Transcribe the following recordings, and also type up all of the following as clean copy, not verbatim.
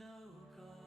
đâu có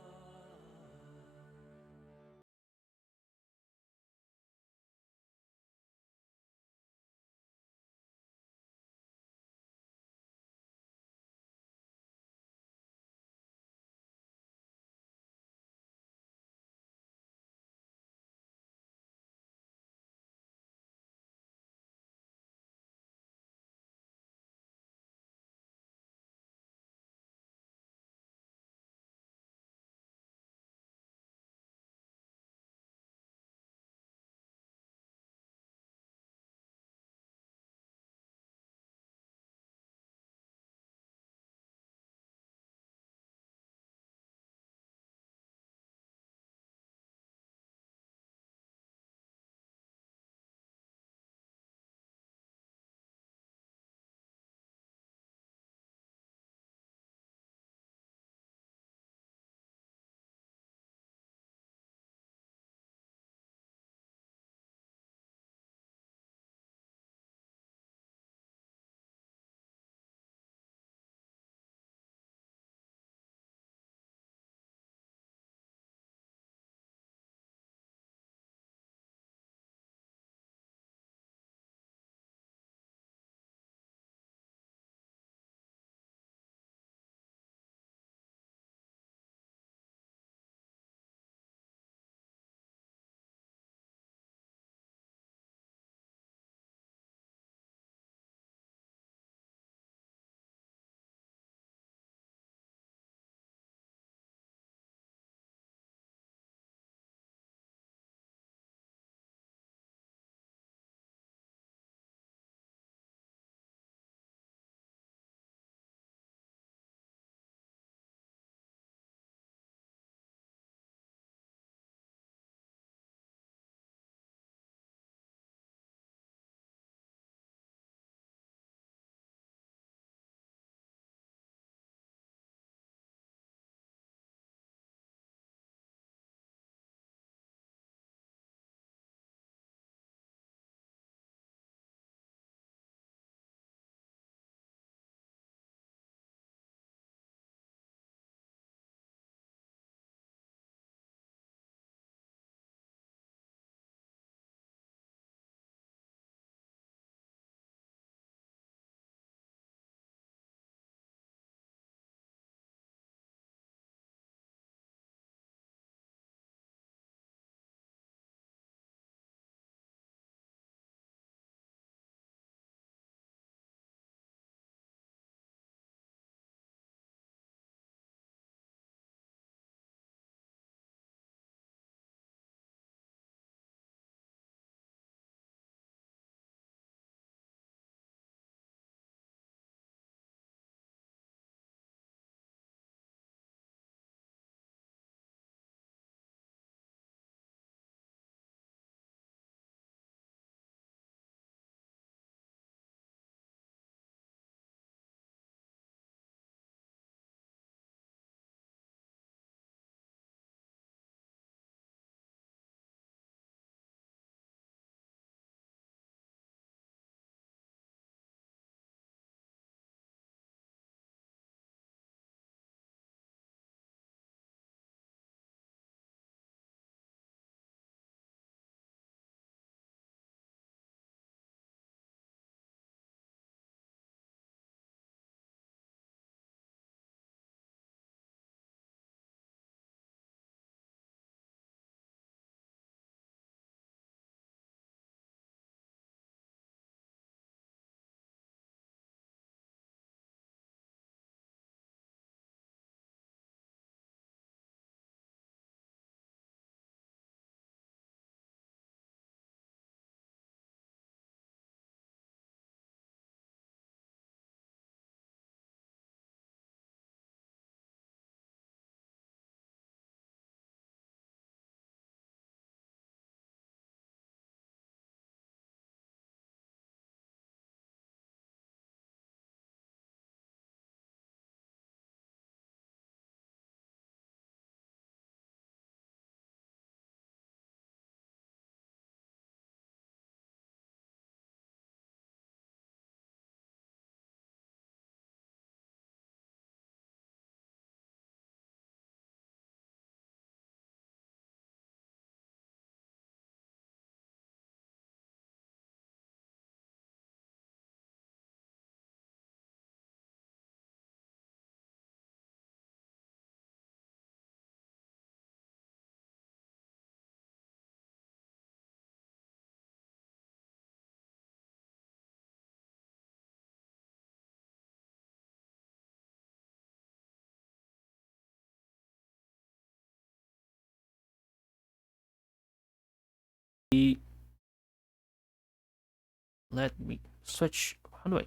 Let me switch. How do I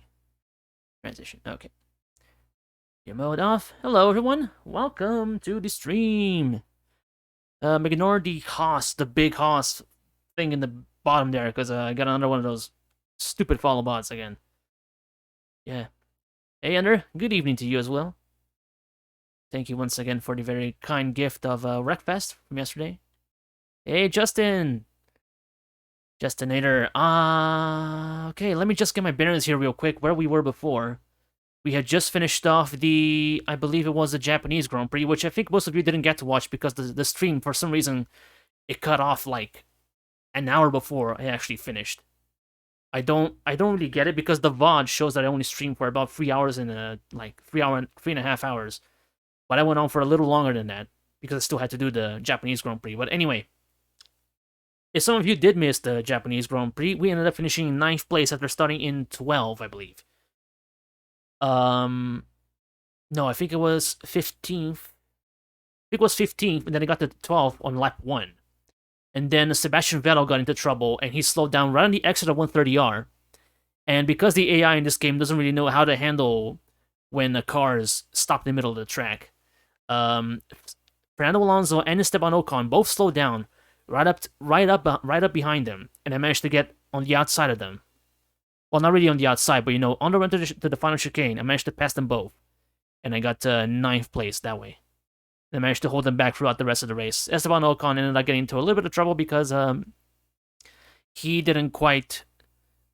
transition? Okay. Your mode off. Hello, everyone. Welcome to the stream. Ignore the hoss, the big hoss thing in the bottom there, because I got another one of those stupid follow bots again. Yeah. Hey, Ender. Good evening to you as well. Thank you once again for the very kind gift of Wreckfest from yesterday. Hey, Justin. Justinator. Okay, let me just get my bearings here real quick, where we were before. We had just finished off the, I believe it was the Japanese Grand Prix, which I think most of you didn't get to watch because the stream, for some reason, it cut off like an hour before I actually finished. I don't really get it because the VOD shows that I only streamed for about 3 hours and like 3.5 hours. But I went on for a little longer than that because I still had to do the Japanese Grand Prix. But anyway, if some of you did miss the Japanese Grand Prix, we ended up finishing in 9th place after starting in 12, I believe. No, I think it was 15th. I think it was 15th, and then I got to 12th on lap 1. And then Sebastian Vettel got into trouble, and he slowed down right on the exit of 130R. And because the AI in this game doesn't really know how to handle when the cars stop in the middle of the track, Fernando Alonso and Esteban Ocon both slowed down right up behind them, and I managed to get on the outside of them. Well, not really on the outside, but on the run to the final chicane, I managed to pass them both, and I got 9th place that way. I managed to hold them back throughout the rest of the race. Esteban Ocon ended up getting into a little bit of trouble because he didn't quite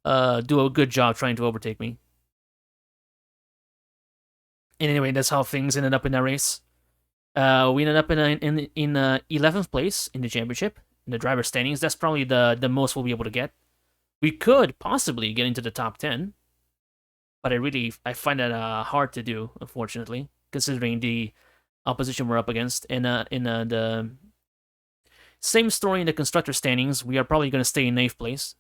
do a good job trying to overtake me. And anyway, that's how things ended up in that race. We ended up in 11th place in the championship in the driver standings. That's probably the most we'll be able to get. We could possibly get into the top 10, but I find that hard to do, unfortunately, considering the opposition we're up against. In the same story in the constructor standings, we are probably going to stay in 8th place.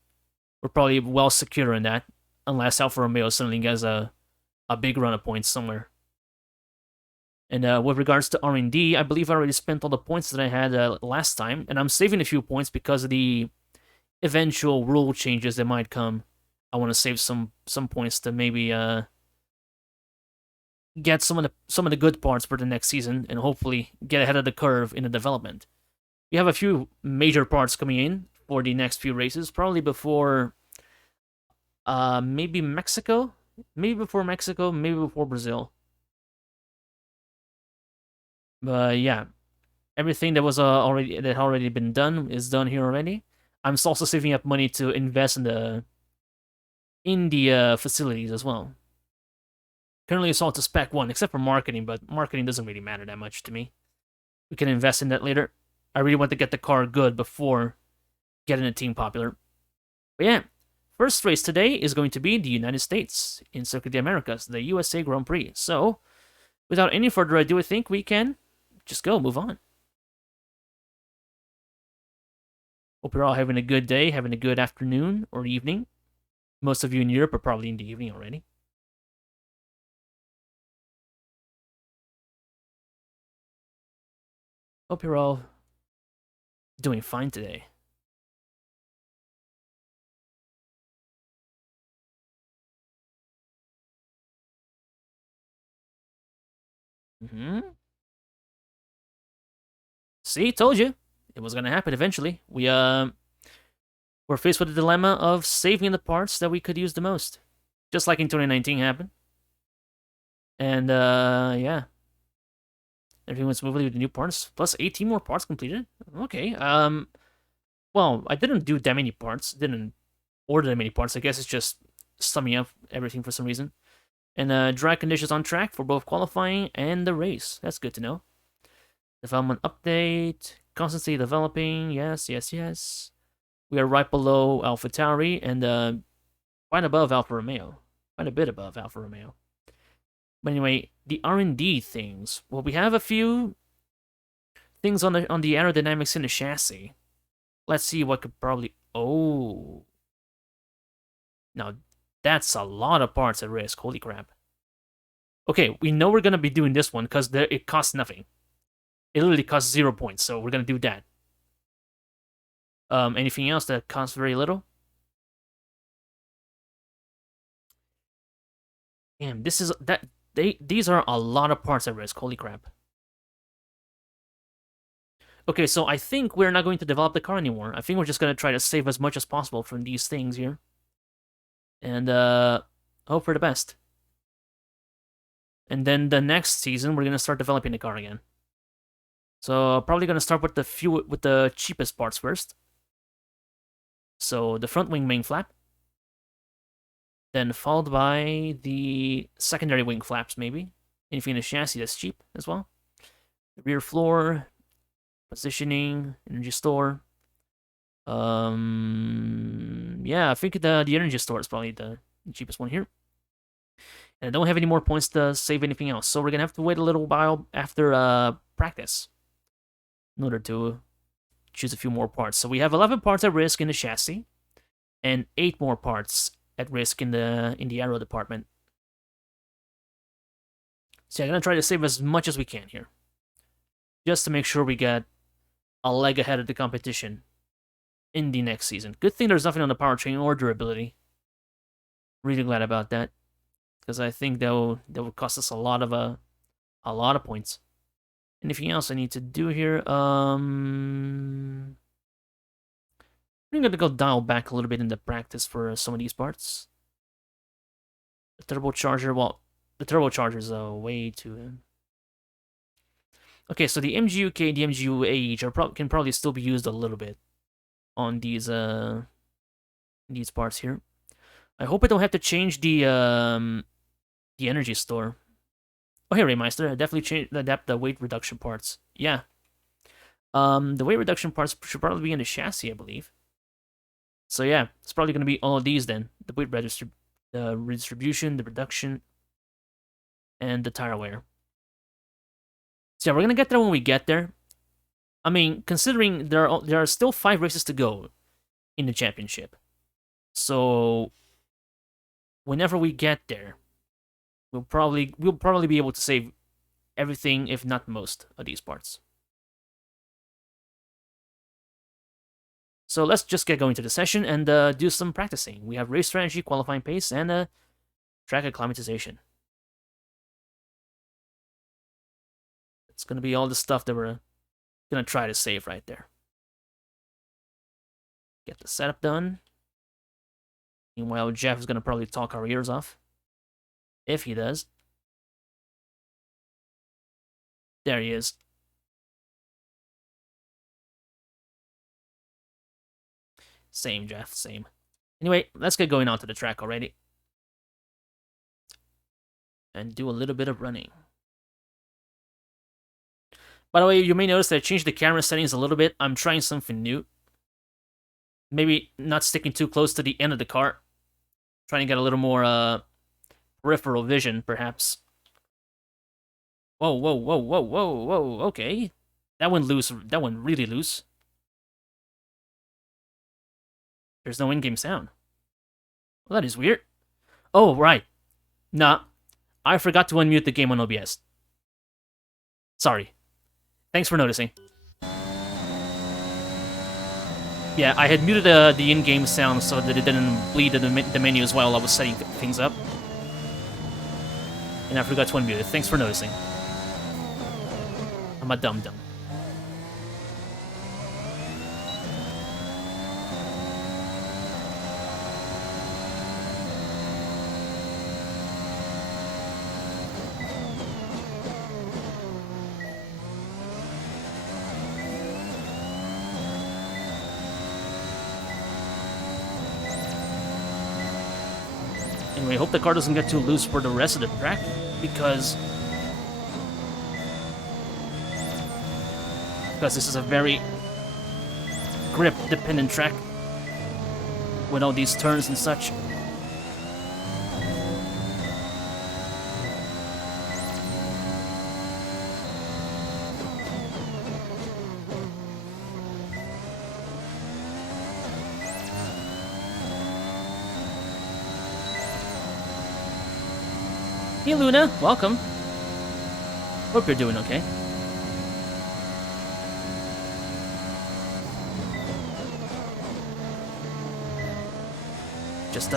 We're probably well secure in that, unless Alfa Romeo suddenly gets a big run of points somewhere. And with regards to R&D, I believe I already spent all the points that I had last time, and I'm saving a few points because of the eventual rule changes that might come. I want to save some points to maybe get some of the good parts for the next season, and hopefully get ahead of the curve in the development. We have a few major parts coming in for the next few races, probably before maybe Mexico, maybe before Brazil. But yeah, everything that was already been done is done here already. I'm also saving up money to invest in the facilities as well. Currently, it's all to spec 1, except for marketing, but marketing doesn't really matter that much to me. We can invest in that later. I really want to get the car good before getting the team popular. But yeah, first race today is going to be the United States in Circuit of the Americas, the USA Grand Prix. So, without any further ado, I think we can just move on. Hope you're all having a good day, having a good afternoon or evening. Most of you in Europe are probably in the evening already. Hope you're all doing fine today. See, told you. It was gonna happen eventually. We're faced with the dilemma of saving the parts that we could use the most. Just like in 2019 happened. And yeah. Everything went smoothly with the new parts. Plus 18 more parts completed. Okay. Well, I didn't do that many parts. Didn't order that many parts. I guess it's just summing up everything for some reason. And drag conditions on track for both qualifying and the race. That's good to know. Development update. Constantly developing. Yes. We are right below AlphaTauri and quite above Alfa Romeo. Quite a bit above Alfa Romeo. But anyway, the R&D things. Well, we have a few things on the aerodynamics in the chassis. Let's see what could probably... Oh. Now, that's a lot of parts at risk. Holy crap. Okay, we know we're going to be doing this one because it costs nothing. It literally costs 0 points, so we're going to do that. Anything else that costs very little? Damn, this is that these are a lot of parts at risk. Holy crap. Okay, so I think we're not going to develop the car anymore. I think we're just gonna try to save as much as possible from these things here. And hope for the best. And then the next season we're gonna start developing the car again. So probably gonna start with the cheapest parts first. So the front wing main flap. Then followed by the secondary wing flaps, maybe. Anything in the chassis that's cheap as well. The rear floor, positioning, energy store. Yeah, I think the energy store is probably the cheapest one here. And I don't have any more points to save anything else, so we're gonna have to wait a little while after practice in order to choose a few more parts. So we have 11 parts at risk in the chassis, and 8 more parts at risk in the aero department. So I'm gonna try to save as much as we can here, just to make sure we get a leg ahead of the competition in the next season. Good thing there's nothing on the powertrain or durability. Really glad about that, because I think that will cost us a lot of points. Anything else I need to do here? I'm gonna go dial back a little bit in the practice for some of these parts. The turbocharger, well, the turbocharger is way too. Okay, so the MGUK, the MGUH can probably still be used a little bit on these parts here. I hope I don't have to change the energy store. Oh, hey, Raymeister, I definitely adapt the weight reduction parts. Yeah. The weight reduction parts should probably be in the chassis, I believe. So yeah, it's probably going to be all of these then. The weight the redistribution, the reduction, and the tire wear. So yeah, we're going to get there when we get there. I mean, considering there are still 5 races to go in the championship. So whenever we get there, we'll probably be able to save everything, if not most, of these parts. So let's just get going to the session and do some practicing. We have race strategy, qualifying pace, and track acclimatization. It's going to be all the stuff that we're going to try to save right there. Get the setup done. Meanwhile, Jeff is going to probably talk our ears off. If he does. There he is. Same, Jeff, same. Anyway, let's get going onto the track already. And do a little bit of running. By the way, you may notice that I changed the camera settings a little bit. I'm trying something new. Maybe not sticking too close to the end of the car. Trying to get a little more peripheral vision, perhaps. Whoa, whoa, whoa, whoa, whoa, whoa, okay. That went loose. That went really loose. There's no in-game sound. Well, that is weird. Oh, right. Nah. I forgot to unmute the game on OBS. Sorry. Thanks for noticing. Yeah, I had muted the in-game sound so that it didn't bleed the menus while I was setting things up. And I forgot to unmute it. Thanks for noticing. I'm a dum-dum. Anyway, I hope the car doesn't get too loose for the rest of the track, because this is a very grip-dependent track with all these turns and such. Hey Luna, welcome. Hope you're doing okay. Just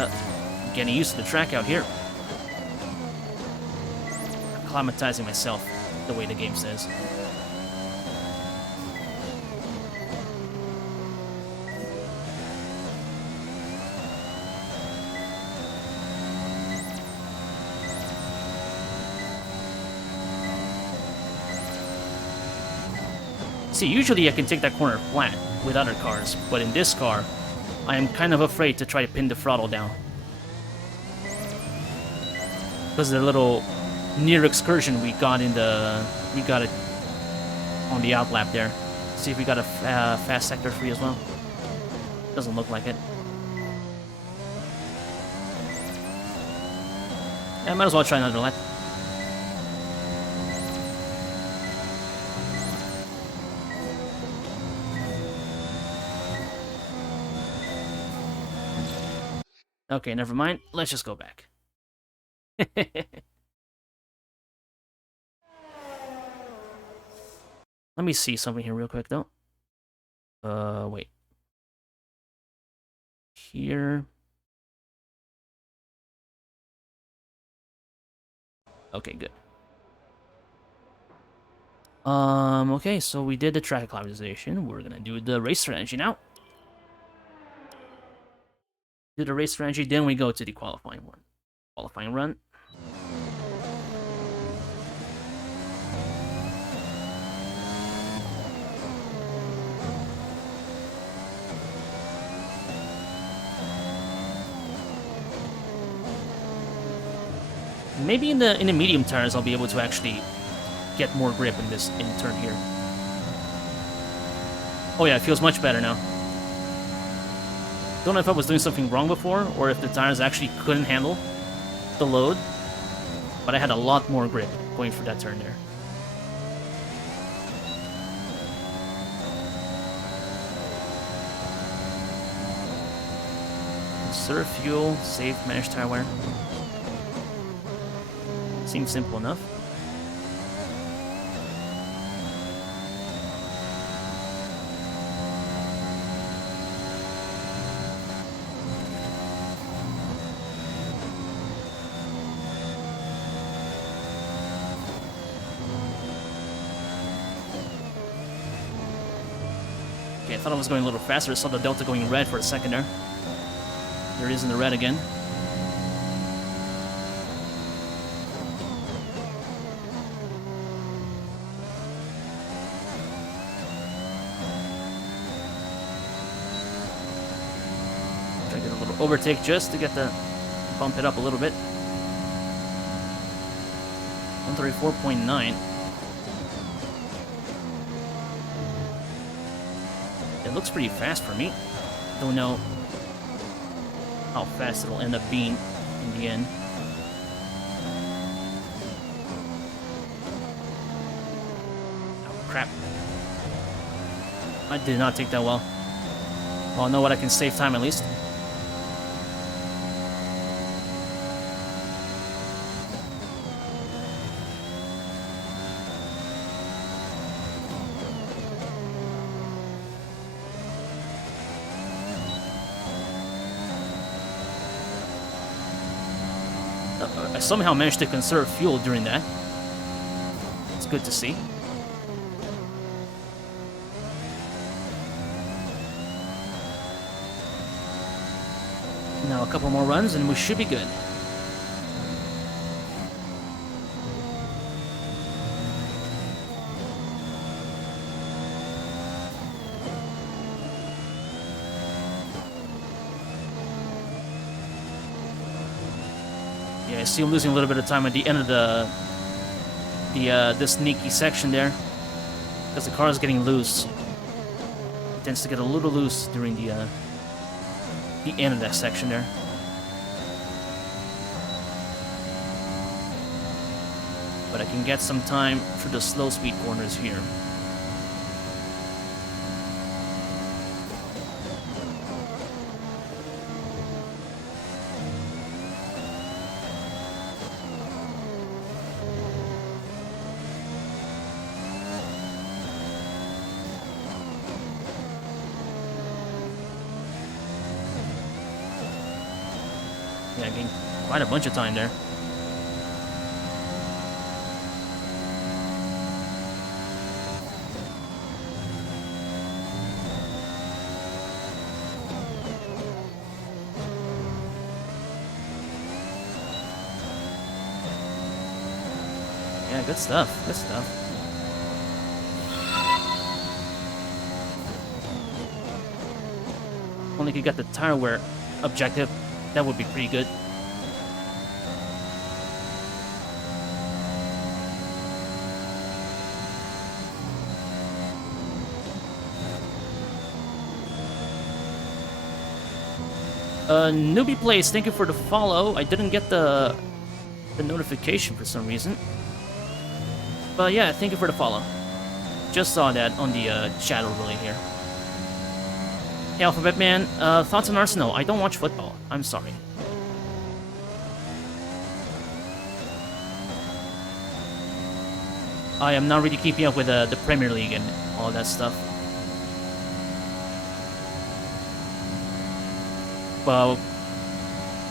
getting used to the track out here. Acclimatizing myself, the way the game says. See, usually I can take that corner flat with other cars, but in this car, I am kind of afraid to try to pin the throttle down. Because of the little near excursion we got it on the outlap there. See if we got a fast sector 3 as well. Doesn't look like it. I might as well try another lap. Okay, never mind. Let's just go back. Let me see something here real quick, though. Wait. Here. Okay, good. Okay, so we did the track acclimatization. We're gonna do the race strategy now. Do the race strategy, then we go to the qualifying run. Maybe in the medium tires I'll be able to actually get more grip in turn here. Oh yeah, it feels much better now. Don't know if I was doing something wrong before, or if the tires actually couldn't handle the load, but I had a lot more grip going for that turn there. Conserve fuel, save managed tire wear. Seems simple enough. Okay, I thought I was going a little faster. I saw the delta going red for a second there. There it is in the red again. Try to get a little overtake just to bump it up a little bit. 134.9. It looks pretty fast for me. Don't know how fast it'll end up being in the end. Oh, crap. I did not take that well. Well, I know what I can save time at least. I somehow managed to conserve fuel during that. It's good to see. Now a couple more runs and we should be good. Yeah, I see I'm losing a little bit of time at the end of the sneaky section there, because the car is getting loose. It tends to get a little loose during the end of that section there. But I can get some time through the slow speed corners here. Yeah, gained quite a bunch of time there. Yeah, good stuff. Good stuff. Only could get the tire wear objective. That would be pretty good. Newbie Plays, thank you for the follow. I didn't get the notification for some reason. But yeah, thank you for the follow. Just saw that on the chat overlay here. Hey, Alphabet Man, thoughts on Arsenal? I don't watch football. I'm sorry. I am not really keeping up with the Premier League and all that stuff. Well,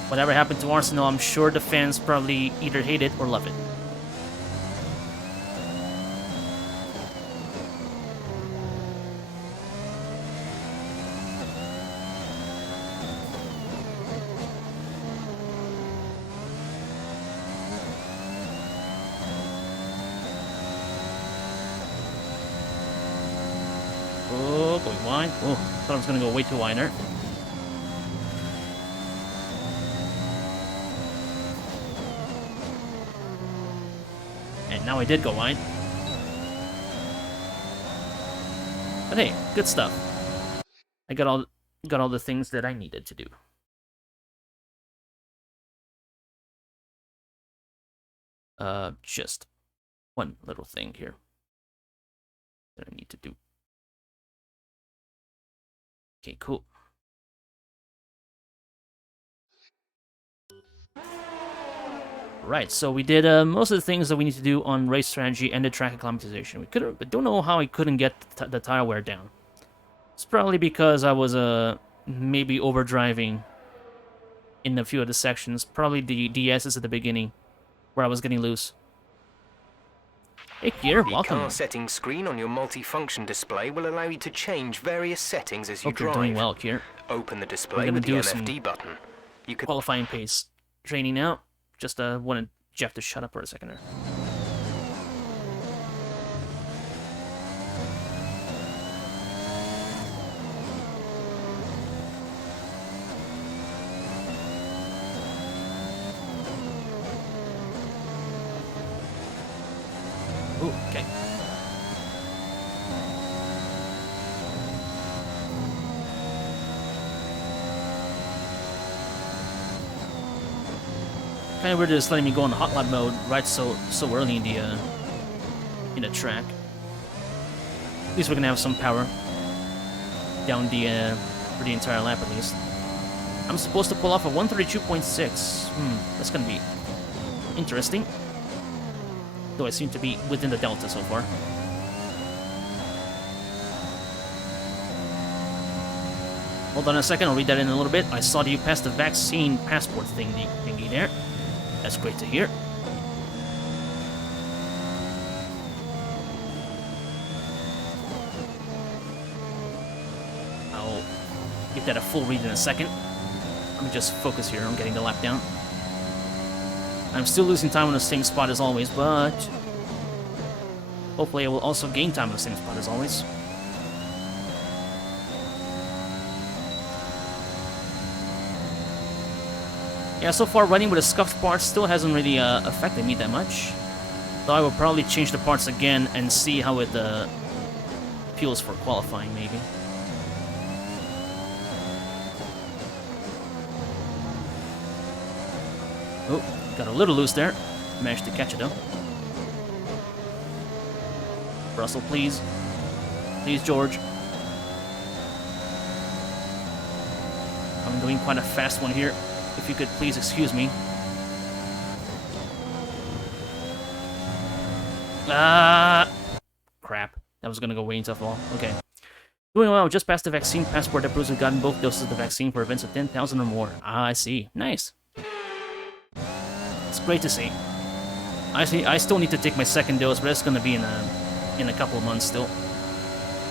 whatever happened to Arsenal, I'm sure the fans probably either hate it or love it. Oh, going wide. Oh, thought I was going to go way too wide there. And now I did go wide. But hey, good stuff. I got all the things that I needed to do. Just one little thing here that I need to do. Okay, cool. Right, so we did most of the things that we need to do on race strategy and the track acclimatization. We could, but don't know how I couldn't get the tire wear down. It's probably because I was maybe overdriving in a few of the sections. Probably the DSs at the beginning, where I was getting loose. Hey, Kier, welcome. The car settings screen on your multi-function display will allow you to change various settings as you drive. Hope you're doing well, Kier. Open the display with the MFD button. You could qualifying pace training now. Just wanted Jeff to shut up for a second there. Ooh, okay. Kind of weird just letting me go in hot lap mode right so early in the track. At least we're gonna have some power down the for the entire lap at least. I'm supposed to pull off a 132.6. That's gonna be interesting. Though I seem to be within the delta so far. Hold on a second, I'll read that in a little bit. I saw that you passed the vaccine passport thingy there. That's great to hear. I'll give that a full read in a second. Let me just focus here on getting the lap down. I'm still losing time on the same spot as always, but hopefully I will also gain time on the same spot as always. Yeah, so far running with a scuffed part still hasn't really affected me that much. Though I will probably change the parts again and see how it feels for qualifying, maybe. Oh, got a little loose there. Managed to catch it though. Russell, please. Please, George. I'm doing quite a fast one here. If you could please excuse me. Crap. That was gonna go way into fall. Okay. Doing well, just passed the vaccine passport that proves we've gotten both doses of the vaccine for events of 10,000 or more. Ah, I see. Nice. It's great to see. I still need to take my second dose, but it's gonna be in a couple of months still.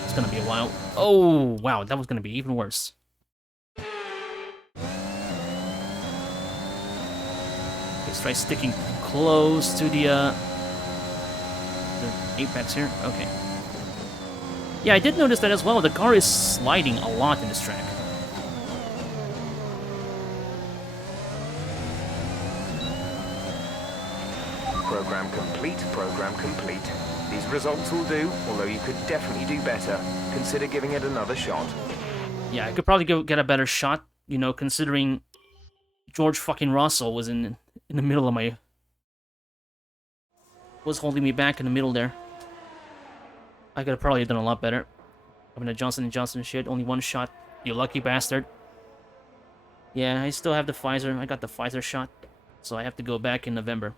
It's gonna be a while. Oh wow, that was gonna be even worse. Okay, let's try sticking close to the apex here. Okay. Yeah, I did notice that as well. The car is sliding a lot in this track. Program complete, program complete. These results will do, although you could definitely do better. Consider giving it another shot. Yeah, I could probably get a better shot, you know, considering George fucking Russell was in the middle of my... was holding me back in the middle there. I could have probably done a lot better. Having a Johnson & Johnson shit, only one shot. You lucky bastard. Yeah, I still have the Pfizer. I got the Pfizer shot. So I have to go back in November.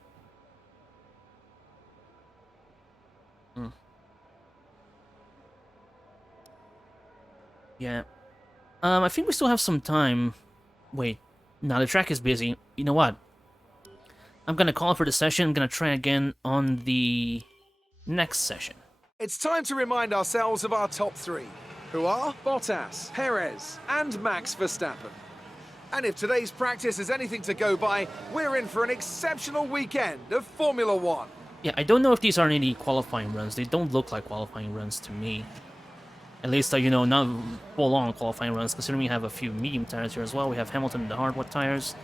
Yeah. I think we still have some time. Wait. No, the track is busy. You know what? I'm gonna call it for the session. I'm gonna try again on the next session. It's time to remind ourselves of our top three, who are Bottas, Perez, and Max Verstappen. And if today's practice is anything to go by, we're in for an exceptional weekend of Formula One. Yeah, I don't know if these are any qualifying runs. They don't look like qualifying runs to me. At least, you know, not full-on qualifying runs, considering we have a few medium tires here as well. We have Hamilton and the hardwood tires.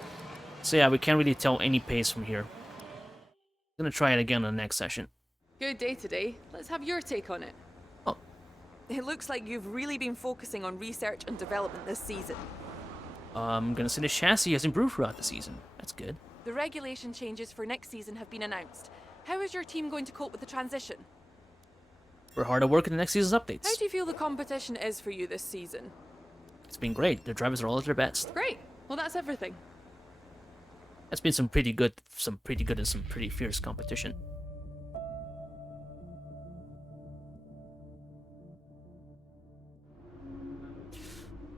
So yeah, we can't really tell any pace from here. I'm gonna try it again on the next session. Good day today. Let's have your take on it. Oh. It looks like you've really been focusing on research and development this season. I'm gonna say the chassis has improved throughout the season. That's good. The regulation changes for next season have been announced. How is your team going to cope with the transition? We're hard at work in the next season's updates. How do you feel the competition is for you this season? It's been great. The drivers are all at their best. Great. Well, that's everything. It's been some pretty good and some pretty fierce competition.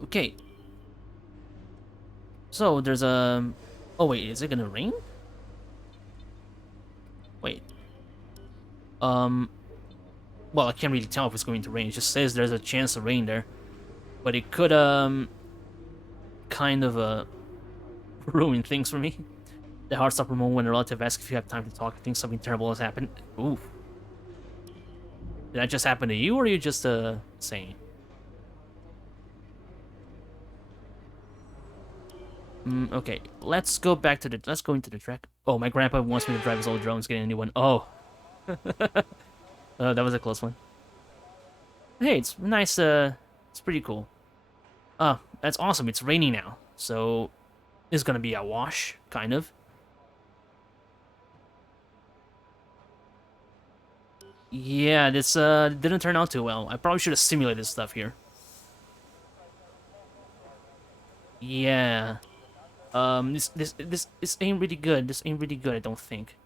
Okay. So there's a... Oh wait, is it gonna rain? Wait. Well, I can't really tell if it's going to rain. It just says there's a chance of rain there. But it could, kind of, ruin things for me. The hard stopper moment when a relative asks if you have time to talk. I think something terrible has happened. Ooh. Did that just happen to you, or are you just, saying? Okay. Let's go back to the... Let's go into the track. Oh, my grandpa wants me to drive his old drones, get a new one. Oh. That was a close one. Hey, it's nice, it's pretty cool. That's awesome. It's raining now. So, it's gonna be a wash, kind of. Yeah, this, didn't turn out too well. I probably should have simulated stuff here. Yeah. This ain't really good. This ain't really good, I don't think.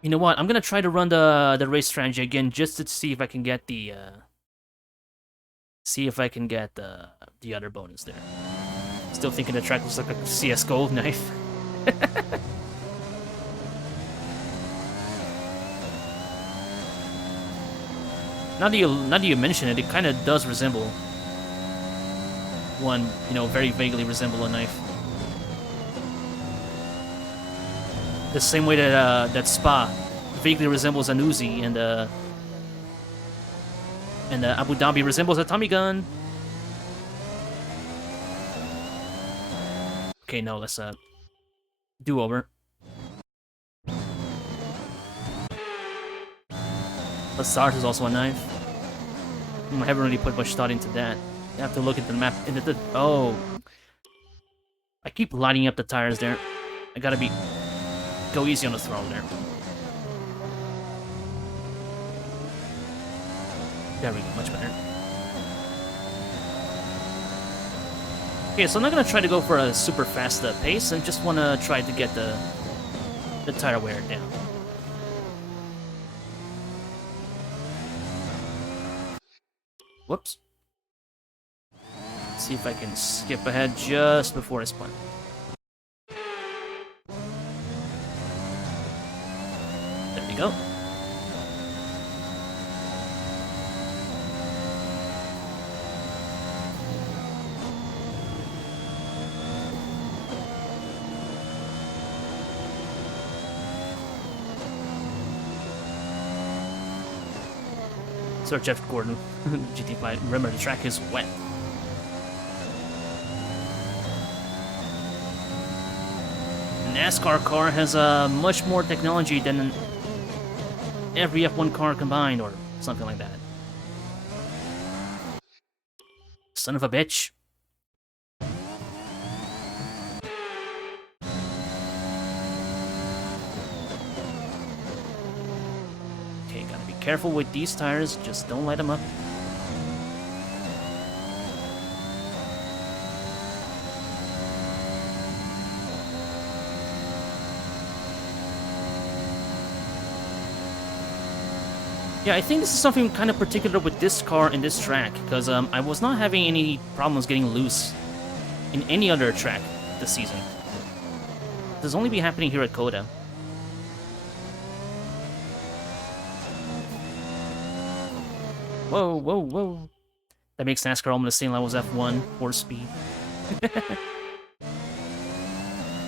You know what? I'm gonna try to run the race strategy again just to see if I can get the the other bonus there. Still thinking the track looks like a CS:GO knife. Now that you mention it, it kind of does resemble one, you know, very vaguely resemble a knife. The same way that that Spa vaguely resembles an Uzi and Abu Dhabi resembles a Tommy gun. Okay, no, let's do over. Lassard is also a knife. I haven't really put much thought into that. You have to look at the map. Oh, I keep lining up the tires there. I gotta go easy on the throttle there. There we go, much better. Okay, so I'm not gonna try to go for a super fast pace. I just wanna try to get the tire wear down. Whoops. See if I can skip ahead just before I spun. There we go. Sir Jeff Gordon, GT5. Remember, the track is wet. NASCAR car has much more technology than every F1 car combined, or something like that. Son of a bitch. Okay, gotta be careful with these tires, just don't light them up. Yeah, I think this is something kind of particular with this car and this track, because I was not having any problems getting loose in any other track this season. This has only been happening here at Coda. Whoa, whoa, whoa. That makes NASCAR almost the same level as F1, 4-speed.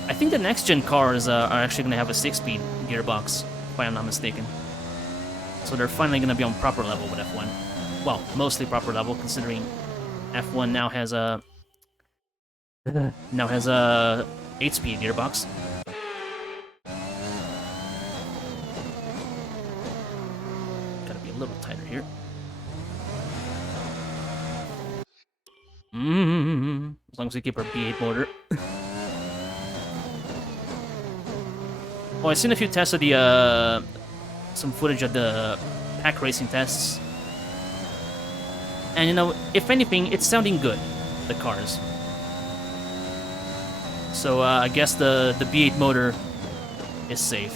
I think the next-gen cars are actually going to have a 6-speed gearbox, if I'm not mistaken. So they're finally going to be on proper level with F1. Well, mostly proper level, considering F1 now has a 8-speed gearbox. Gotta be a little tighter here. As long as we keep our B8 motor. Oh, I've seen a few tests of the some footage of the pack racing tests, and you know, if anything, it's sounding good, the cars. So I guess the B8 motor is safe.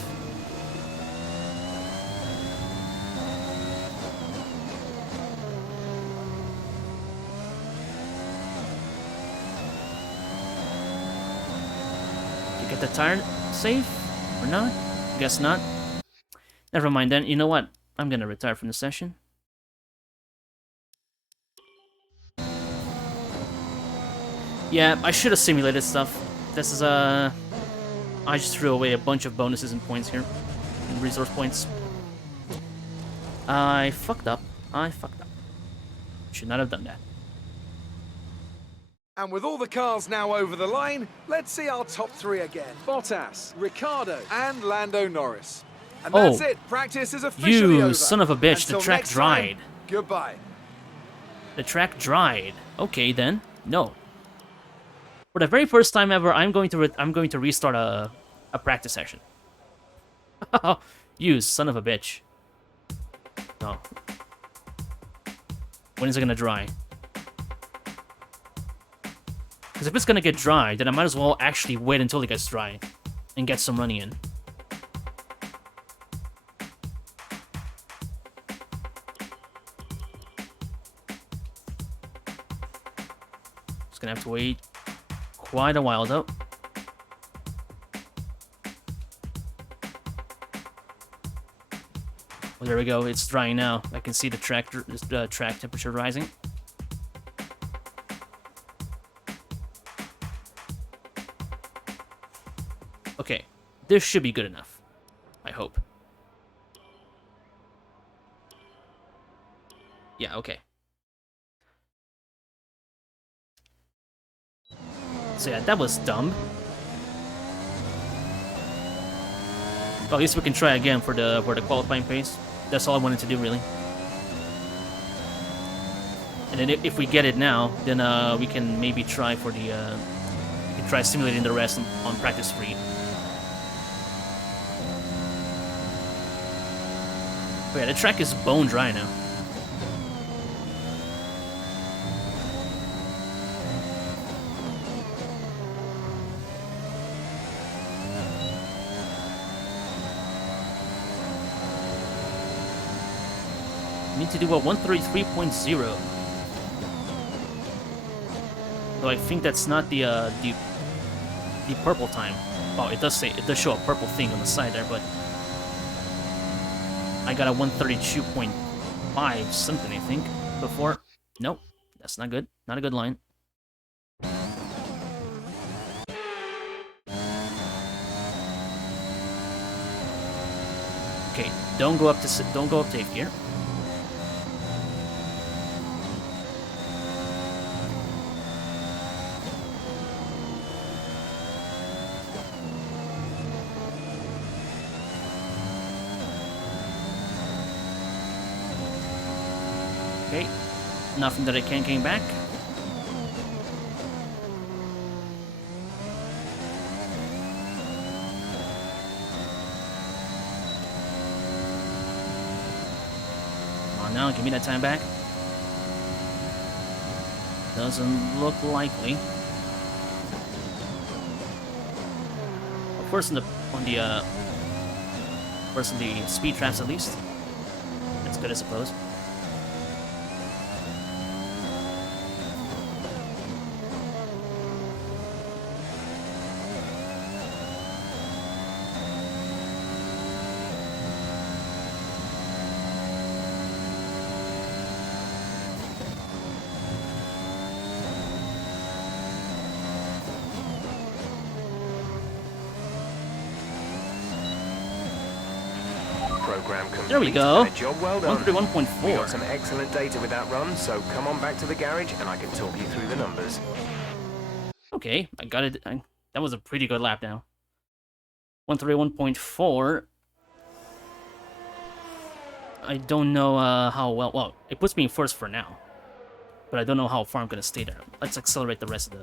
You get the tire safe or not? Guess not. Never mind then. You know what? I'm gonna retire from the session. Yeah, I should have simulated stuff. This is I just threw away a bunch of bonuses and points here. And resource points. I fucked up. Should not have done that. And with all the cars now over the line, let's see our top three again. Bottas, Ricciardo, and Lando Norris. And that's it. Practice is officially over. You son of a bitch, Until the track next dried. time, goodbye. The track dried. Okay then. No. For the very first time ever, I'm going to restart a practice session. You son of a bitch. No. When is it gonna dry? Because if it's gonna get dry, then I might as well actually wait until it gets dry and get some running in. Just gonna have to wait quite a while though. Well, there we go. It's drying now. I can see the track temperature rising. Okay, this should be good enough. I hope. Yeah, okay. So yeah, that was dumb. Well, at least we can try again for the qualifying pace. That's all I wanted to do, really. And then if we get it now, then we can maybe try for the we can try simulating the rest on practice 3. But yeah, the track is bone dry now. Need to do a 133.0. So I think that's not the purple time. Well, it does show a purple thing on the side there, but I got a 132.5 something, I think, before. Nope, that's not good. Not a good line. Okay, don't go up to 8th gear. Okay, nothing that I can't gain back. Come on now, give me that time back. Doesn't look likely. First on the speed traps at least. That's good, I suppose. Program complete. There we go. A job well done. 131.4. We got some excellent data with that run, so come on back to the garage and I can talk you through the numbers. Okay, I got it. That was a pretty good lap now. 131.4. I don't know how well... Well, it puts me in first for now. But I don't know how far I'm going to stay there. Let's accelerate the rest of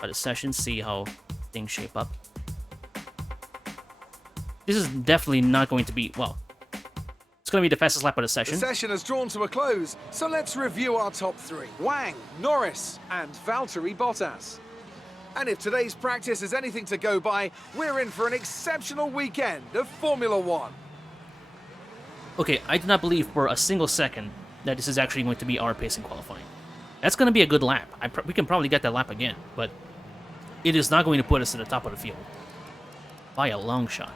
the session, see how things shape up. This is definitely not going to be... Well, it's going to be the fastest lap of the session. The session has drawn to a close, so let's review our top three. Wang, Norris, and Valtteri Bottas. And if today's practice is anything to go by, we're in for an exceptional weekend of Formula One. Okay, I do not believe for a single second that this is actually going to be our pace in qualifying. That's going to be a good lap. We can probably get that lap again, but it is not going to put us to the top of the field. By a long shot.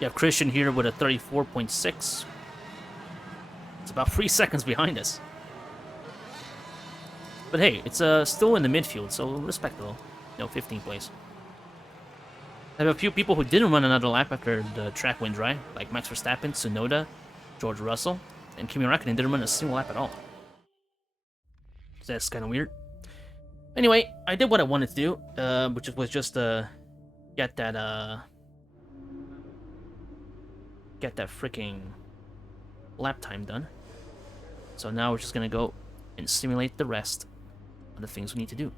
You have Christian here with a 34.6. It's about 3 seconds behind us. But hey, it's still in the midfield, so respectable. No, 15th place. I have a few people who didn't run another lap after the track went dry, like Max Verstappen, Tsunoda, George Russell, and Kimi Räikkönen didn't run a single lap at all. So that's kind of weird. Anyway, I did what I wanted to do, which was just get that freaking lap time done. So now we're just gonna go and simulate the rest of the things we need to do,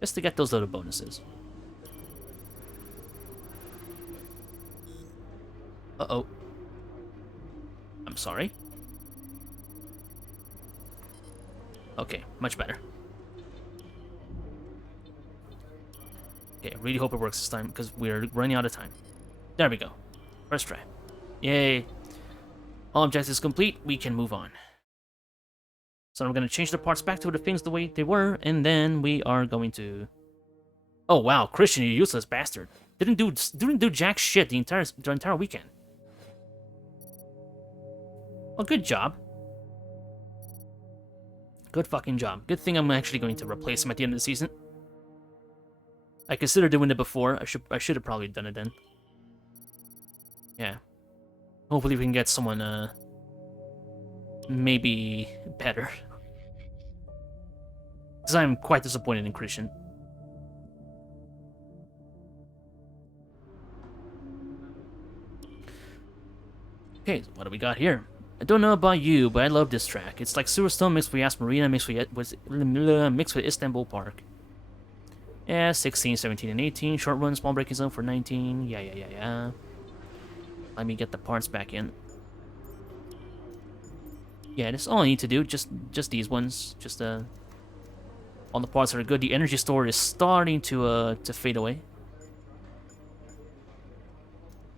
just to get those little bonuses. Uh-oh. I'm sorry. Okay, much better. Okay, really hope it works this time, because we're running out of time. There we go. First try. Yay. All objectives complete, we can move on. So I'm going to change the parts back to the things the way they were, and then we are going to... Oh wow, Christian, you useless bastard. Didn't do jack shit the entire weekend. Well, good job. Good fucking job. Good thing I'm actually going to replace him at the end of the season. I considered doing it before. I should have probably done it then. Yeah. Hopefully we can get someone maybe better. Because I'm quite disappointed in Christian. Okay, so what do we got here? I don't know about you, but I love this track. It's like Silverstone mixed with Yas Marina mixed with Istanbul Park. Yeah, 16, 17, and 18. Short run, small braking zone for 19. Yeah. Let me get the parts back in. Yeah, that's all I need to do. Just these ones. Just all the parts are good. The energy store is starting to fade away.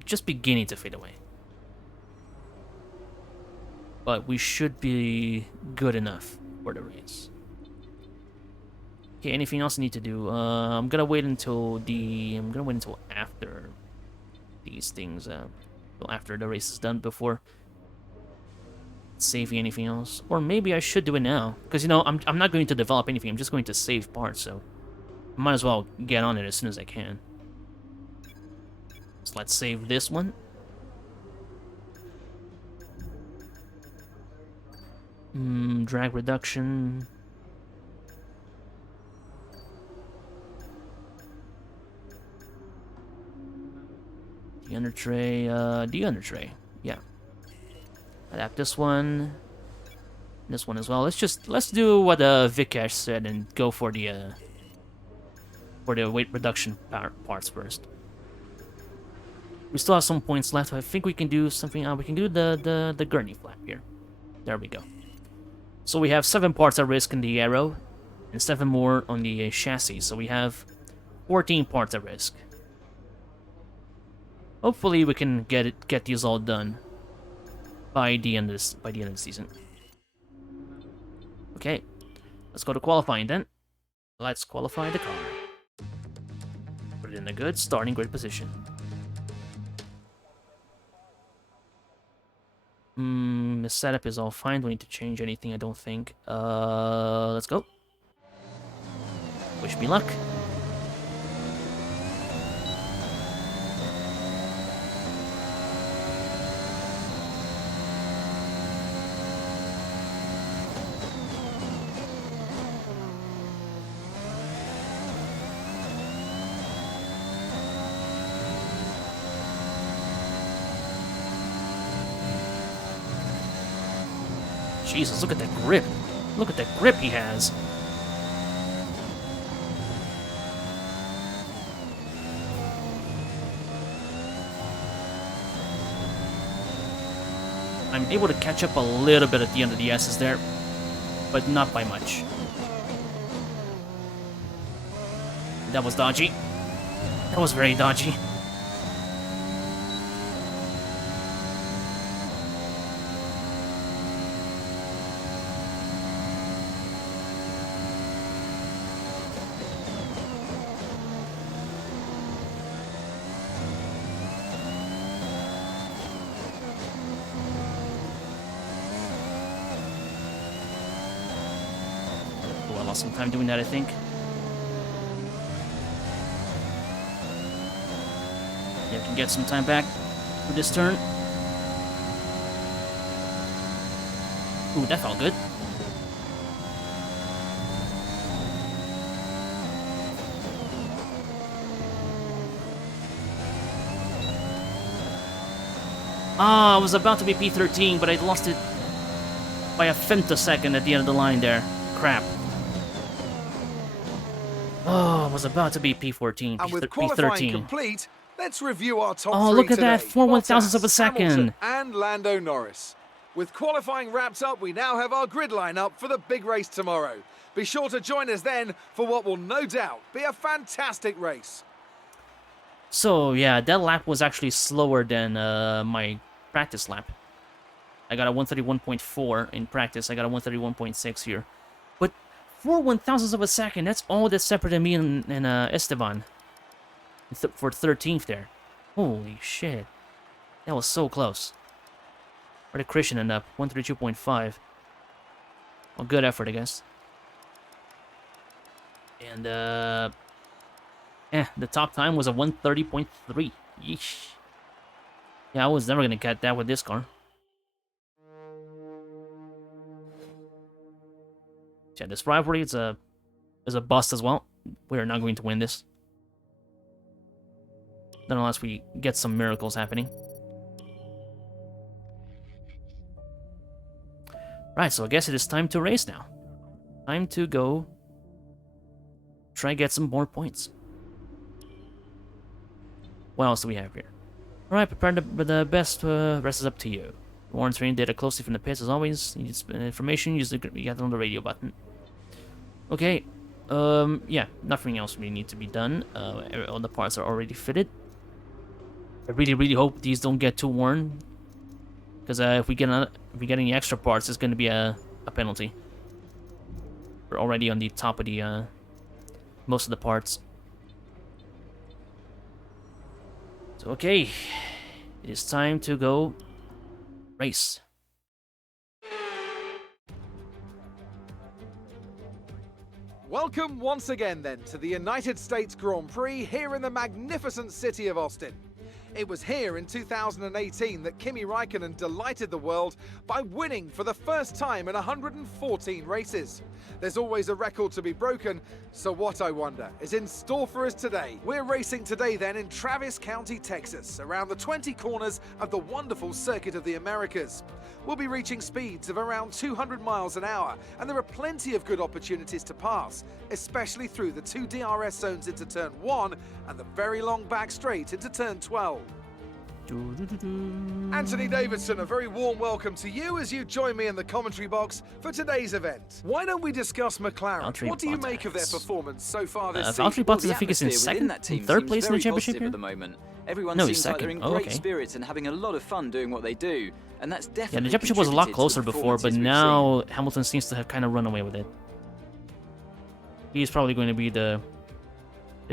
Just beginning to fade away. but we should be good enough for the race. Okay, anything else I need to do? I'm gonna wait until after these things, till after the race is done before saving anything else. Or maybe I should do it now, because you know I'm not going to develop anything. I'm just going to save parts, so I might as well get on it as soon as I can. So let's save this one. Drag reduction. The under tray, yeah. Adapt this one as well. Let's do what Vikesh said and go for the weight reduction parts first. We still have some points left. I think we can do something. We can do the gurney flap here. There we go. So we have 7 parts at risk in the aero, and 7 more on the chassis. So we have 14 parts at risk. Hopefully we can get these all done by the end of the season. Okay, let's go to qualifying then. Let's qualify the car. Put it in a good starting grid position. The setup is all fine. Don't need to change anything, I don't think. Let's go. Wish me luck. Jesus, look at that grip. Look at that grip he has. I'm able to catch up a little bit at the end of the S's there, but not by much. That was dodgy. That was very dodgy. Lost some time doing that, I think. Yeah, we can get some time back for this turn. Ooh, that felt good. Ah, I was about to be P13, but I lost it by a femtosecond at the end of the line there. Crap. Oh, I was about to be P14, And with qualifying P13. complete, let's review our top Oh, three look at today. that, 4 1,000ths of a Bottas, second. Hamilton, and Lando Norris. With qualifying wrapped up, we now have our grid lineup for the big race tomorrow. Be sure to join us then for what will no doubt be a fantastic race. So, yeah, that lap was actually slower than my practice lap. I got a 131.4 in practice. I got a 131.6 here. But 4 1,000ths of a second, that's all that separated me and Esteban. For 13th there. Holy shit. That was so close. Where did Christian end up? 132.5. Well, good effort, I guess. And, the top time was a 130.3. Yeesh. Yeah, I was never gonna get that with this car. Yeah, this rivalry is a bust as well. We are not going to win this. Not unless we get some miracles happening. Right, so I guess it is time to race now. Time to go try and get some more points. What else do we have here? Alright, prepare the best. Rest is up to you. Warren training data closely from the pits as always. You need information, you get on the radio button. Okay, yeah, nothing else really needs to be done. All the parts are already fitted. I really hope these don't get too worn, Because if we get any extra parts, it's going to be a penalty. We're already on the top of the most of the parts. So okay, it is time to go race. Welcome once again then to the United States Grand Prix here in the magnificent city of Austin. It was here in 2018 that Kimi Räikkönen delighted the world by winning for the first time in 114 races. There's always a record to be broken, so what, I wonder, is in store for us today? We're racing today then in Travis County, Texas, around the 20 corners of the wonderful Circuit of the Americas. We'll be reaching speeds of around 200 miles an hour, and there are plenty of good opportunities to pass, especially through the 2 DRS zones into Turn 1 and the very long back straight into Turn 12. Anthony Davidson, a very warm welcome to you as you join me in the commentary box for today's event. Why don't we discuss McLaren? Valtteri What do you Bottas. make of their performance so far this season? Valtteri Bottas, The I think, is in atmosphere within second, that team third seems place in the very championship positive here. at the moment. Everyone No, seems he's like they're in second. Oh, great okay. spirits and having a lot of fun doing what they do, and that's definitely Yeah, the championship was a lot contributed to closer the before, but performances we've now Hamilton seems to have kind of run away with it. He's probably going to be the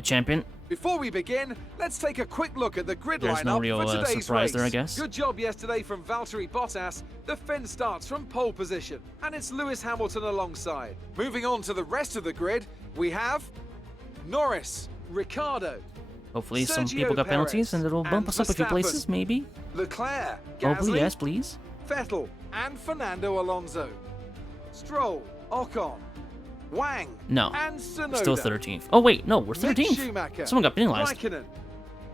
champion. Before we begin, let's take a quick look at the grid There's no lineup real, for today's surprise race. there, I guess. Good job yesterday from Valtteri Bottas. The Finn starts from pole position, and it's Lewis Hamilton alongside. Moving on to the rest of the grid, we have Norris, Ricciardo, Hopefully some Sergio people got penalties Perez and it'll bump and us up a few Verstappen. places, maybe? Leclerc, Hopefully, Gasly, yes, please. Vettel, and Fernando Alonso. Stroll, Ocon, Wang, No, and Tsunoda. still 13th. Oh wait, no, we're Mick 13th. Schumacher, Someone got penalized. Raikkonen,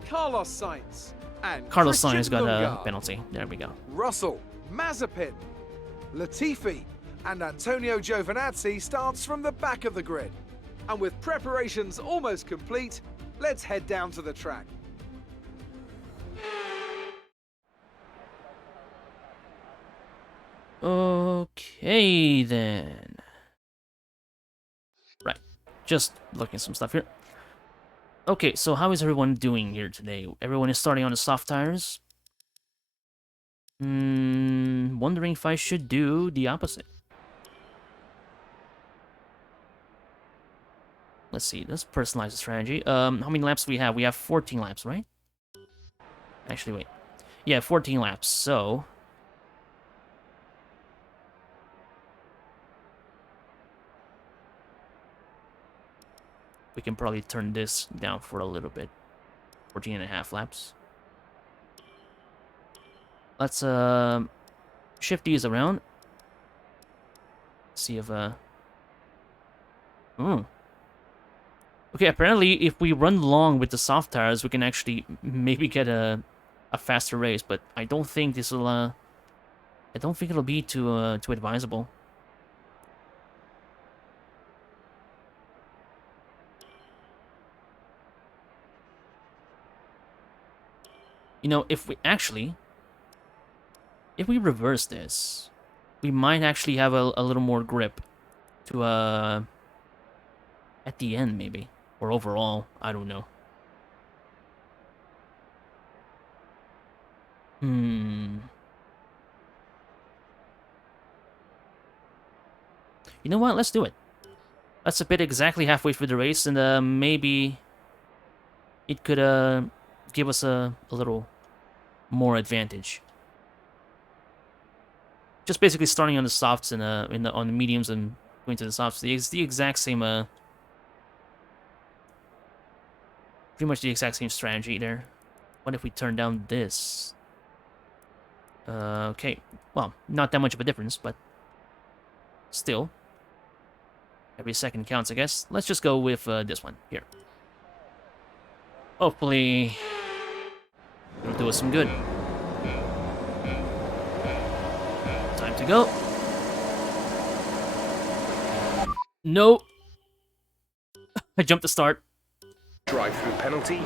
Carlos Sainz, and Carlos Christian Sainz got a Lundgaard. penalty. There we go. Russell, Mazepin, Latifi, and Antonio Giovinazzi starts from the back of the grid. And with preparations almost complete, let's head down to the track. Okay, then. Right. Just looking at some stuff here. Okay, so how is everyone doing here today? Everyone is starting on the soft tires. Wondering if I should do the opposite. Let's see, let's personalize the strategy. How many laps do we have? We have 14 laps, right? Actually, wait. Yeah, 14 laps, so... we can probably turn this down for a little bit. 14 and a half laps. Let's shift these around. See if okay, apparently if we run long with the soft tires, we can actually maybe get a faster race, but I don't think this will I don't think it'll be too advisable. You know, if we reverse this, we might actually have a little more grip to at the end, maybe, or overall, I don't know. You know what? Let's do it. Let's a bit exactly halfway through the race, and maybe it could give us a little more advantage. Just basically starting on the softs and on the mediums and going to the softs. It's the exact same pretty much the exact same strategy there. What if we turn down this? Okay, well, not that much of a difference, but still, every second counts, I guess. Let's just go with this one here. Hopefully, it'll do us some good. Time to go. No. I jumped the start. Drive-through penalty.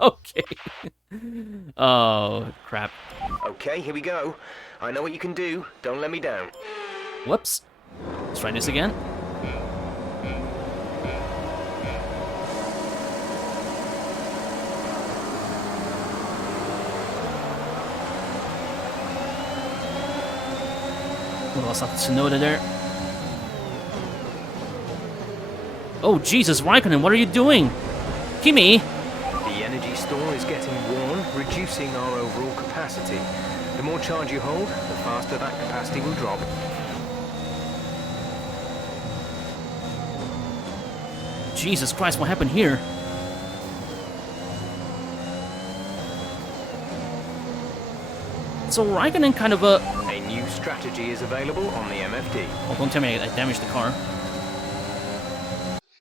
Okay. Oh, crap. Okay, here we go. I know what you can do. Don't let me down. Whoops. Let's try this again. We lost off Tsunoda there. Oh, Jesus, Raikkonen, what are you doing? Kimi! The energy store is getting worn, reducing our overall capacity. The more charge you hold, the faster that capacity will drop. Jesus Christ, what happened here? So Raikkonen kind of A new strategy is available on the MFD. Oh, don't tell me I damaged the car.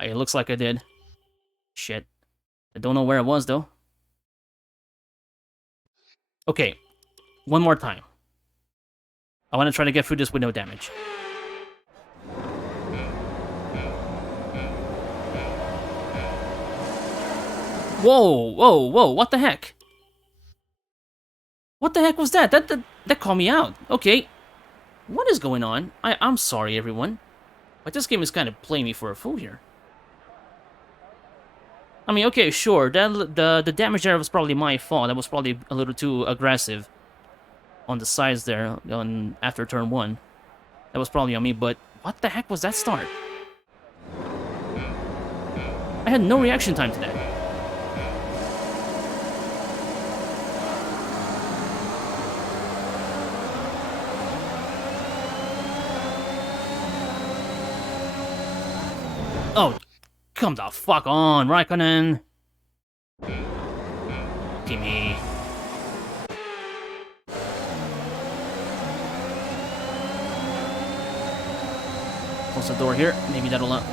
It looks like I did. Shit. I don't know where it was, though. Okay. One more time. I want to try to get through this with no damage. Whoa, whoa, whoa, what the heck? What the heck was that? That called me out. Okay. What is going on? I'm sorry, everyone. But this game is kind of playing me for a fool here. I mean, okay, sure. The damage there was probably my fault. That was probably a little too aggressive on the sides there after turn 1. That was probably on me, but what the heck was that start? I had no reaction time to that. Oh, come the fuck on, Raikkonen! Gimme. Close the door here. Maybe that'll not.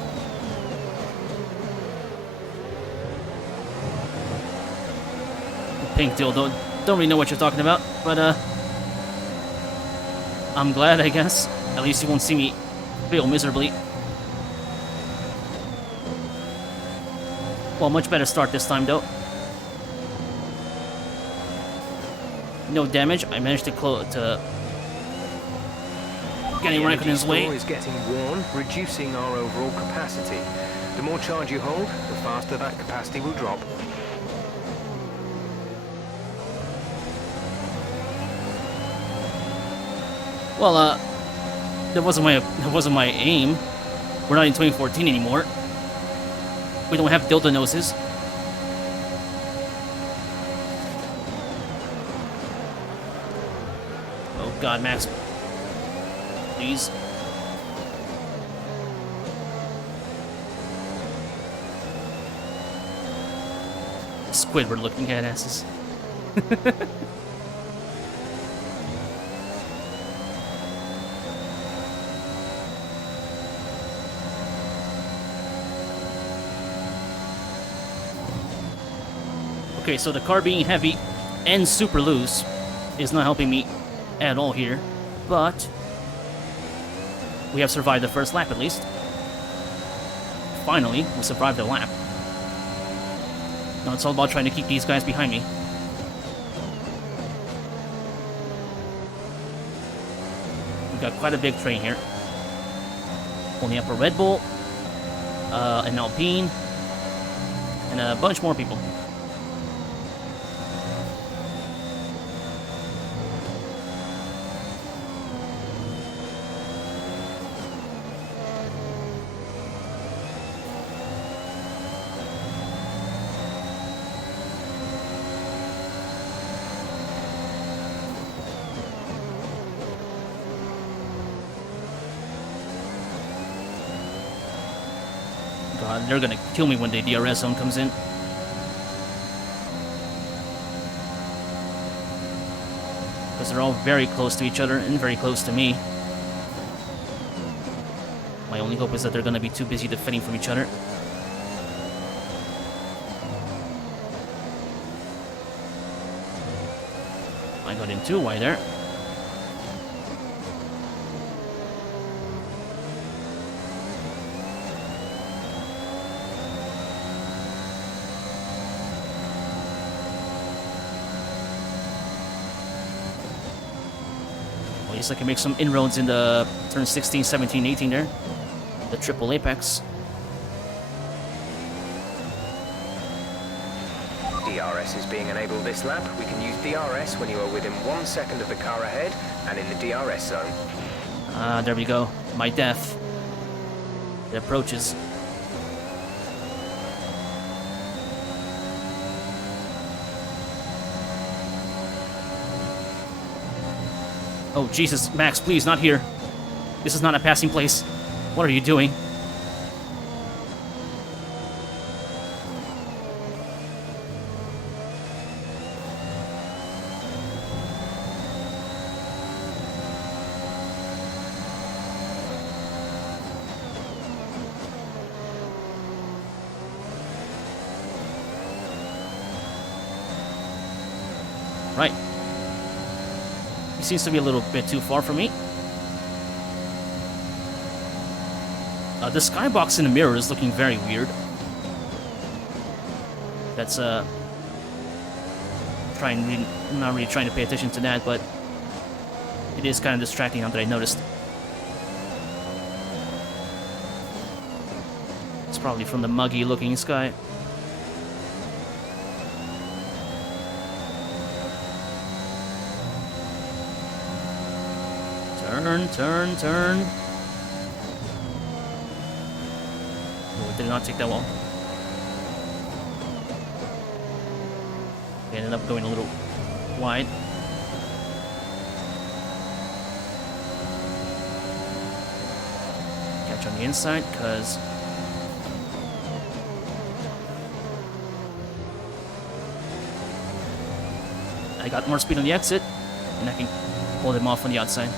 Pink dildo. Don't really know what you're talking about, but I'm glad, I guess. At least you won't see me fail miserably. Well, much better start this time, though. No damage. I managed to getting Raikkonen's way. The energy store is getting worn, reducing our overall capacity. The more charge you hold, the faster that capacity will drop. Well, that wasn't my aim. We're not in 2014 anymore. We don't have dildo noses. Oh God, Max. Please. Squidward looking at asses. Okay, so the car being heavy and super loose is not helping me at all here, but we have survived the first lap at least. Finally, we survived the lap. Now it's all about trying to keep these guys behind me. We've got quite a big train here. Only up a Red Bull, an Alpine, and a bunch more people. God, they're gonna kill me when the DRS zone comes in. Because they're all very close to each other and very close to me. My only hope is that they're gonna be too busy defending from each other. I got in too wide there. At least I can make some inroads in the turn 16, 17, 18 there. The triple apex. DRS is being enabled this lap. We can use DRS when you are within 1 second of the car ahead and in the DRS zone. Ah, there we go. My death. It approaches. Oh, Jesus, Max, please, not here. This is not a passing place. What are you doing? Right. He seems to be a little bit too far from me. The skybox in the mirror is looking very weird. That's, not really trying to pay attention to that, but it is kind of distracting now that I noticed. It's probably from the muggy looking sky. Turn, turn, turn. Oh, it did not take that long. It ended up going a little wide. Catch on the inside, because I got more speed on the exit, and I can hold him off on the outside.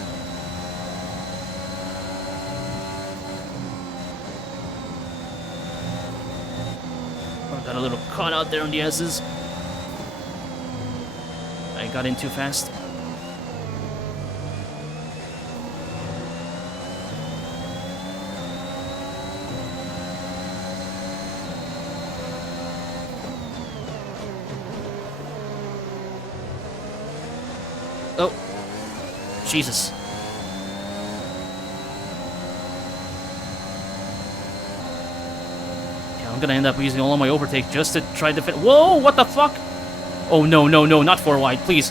Got a little caught out there on the S's. I got in too fast. Oh, Jesus. I'm gonna end up using all of my overtake just to try to fit. Whoa, what the fuck? Oh, no, no, no, not 4 wide, please.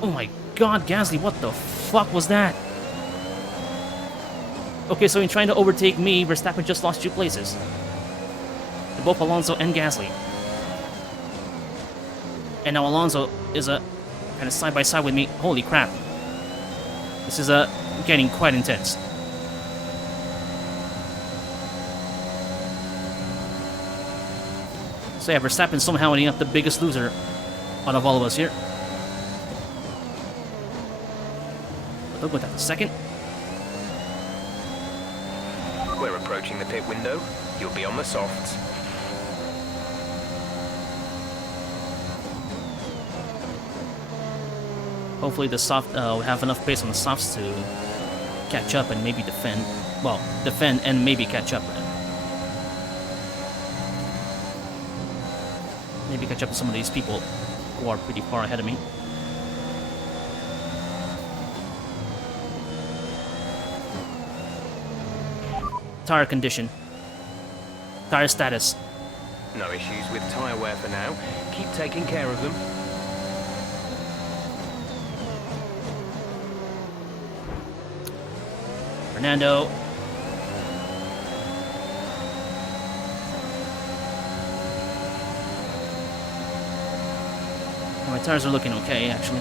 Oh my god, Gasly, what the fuck was that? Okay, so in trying to overtake me, Verstappen just lost 2 places. To both Alonso and Gasly. And now Alonso is kind of side by side with me. Holy crap. This is getting quite intense. So yeah, Verstappen somehow ending up the biggest loser out of all of us here. But look at that, a second. We're approaching the pit window. You'll be on the softs. Hopefully the soft, we'll have enough pace on the softs to catch up and maybe defend. Well, defend and maybe catch up. Maybe catch up to some of these people who are pretty far ahead of me. Tire condition. Tire status. No issues with tyre wear for now. Keep taking care of them. Fernando. My tires are looking okay, actually.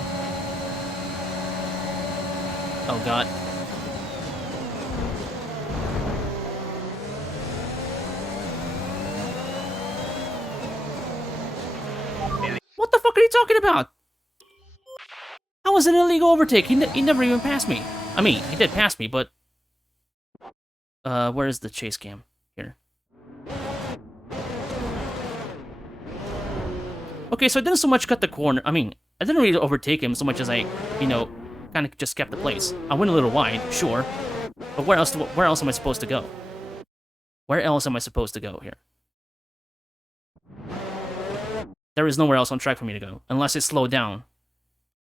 Oh god. What the fuck are you talking about? How was it an illegal overtake? He never even passed me. I mean, he did pass me, but... where is the chase cam? Here. Okay, so I didn't so much cut the corner. I mean, I didn't really overtake him so much as I, you know, kind of just kept the place. I went a little wide, sure. But where else am I supposed to go? Where else am I supposed to go here? There is nowhere else on track for me to go, unless it's slowed down.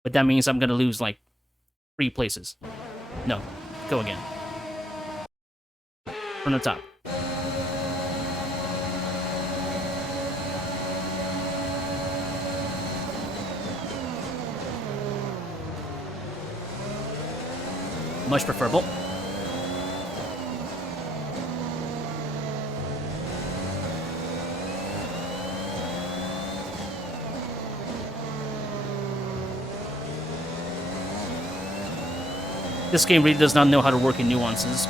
But that means I'm gonna lose, like, 3 places. No. Go again. From the top. Much preferable. This game really does not know how to work in nuances.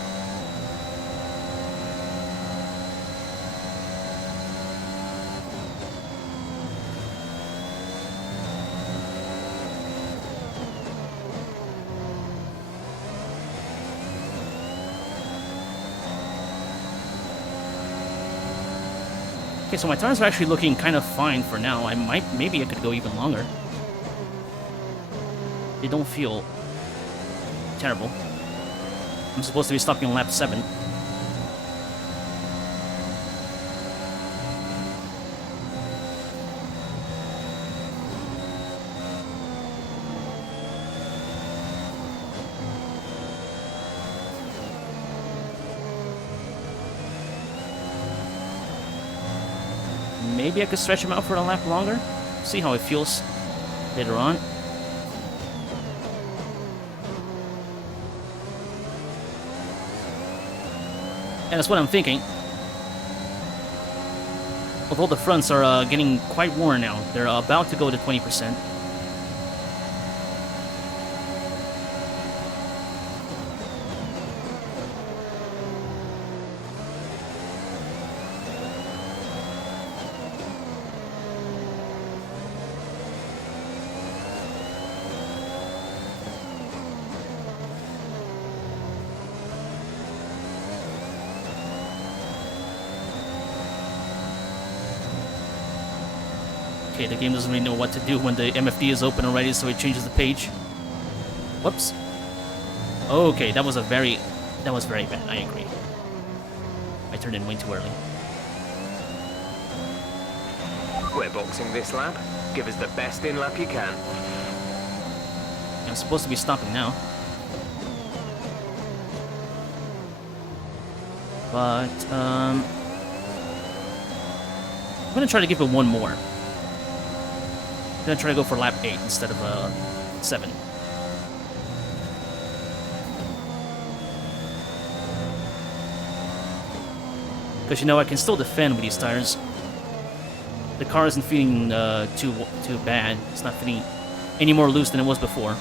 Okay, so my tires are actually looking kind of fine for now. Maybe I could go even longer. They don't feel terrible. I'm supposed to be stopping on lap 7. Maybe I could stretch him out for a lap longer. See how it feels later on. And that's what I'm thinking. Although the fronts are getting quite worn now. They're about to go to 20%. Okay, the game doesn't really know what to do when the MFD is open already, so it changes the page. Whoops. Okay, that was very bad, I agree. I turned in way too early. We're boxing this lap. Give us the best in lap you can. I'm supposed to be stopping now. But, I'm gonna try to give it one more. I'm gonna try to go for lap 8 instead of 7. Because, you know, I can still defend with these tires. The car isn't feeling too bad. It's not feeling any more loose than it was before.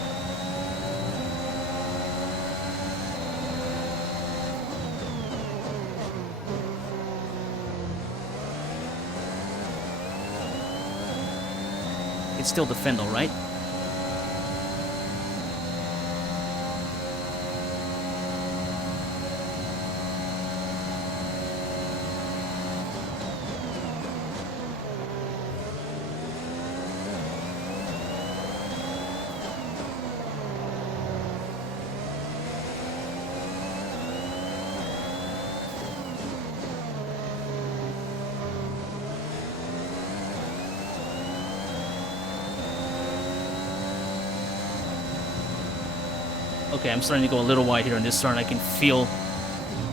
It's still defend, all right? Okay, I'm starting to go a little wide here on this turn. I can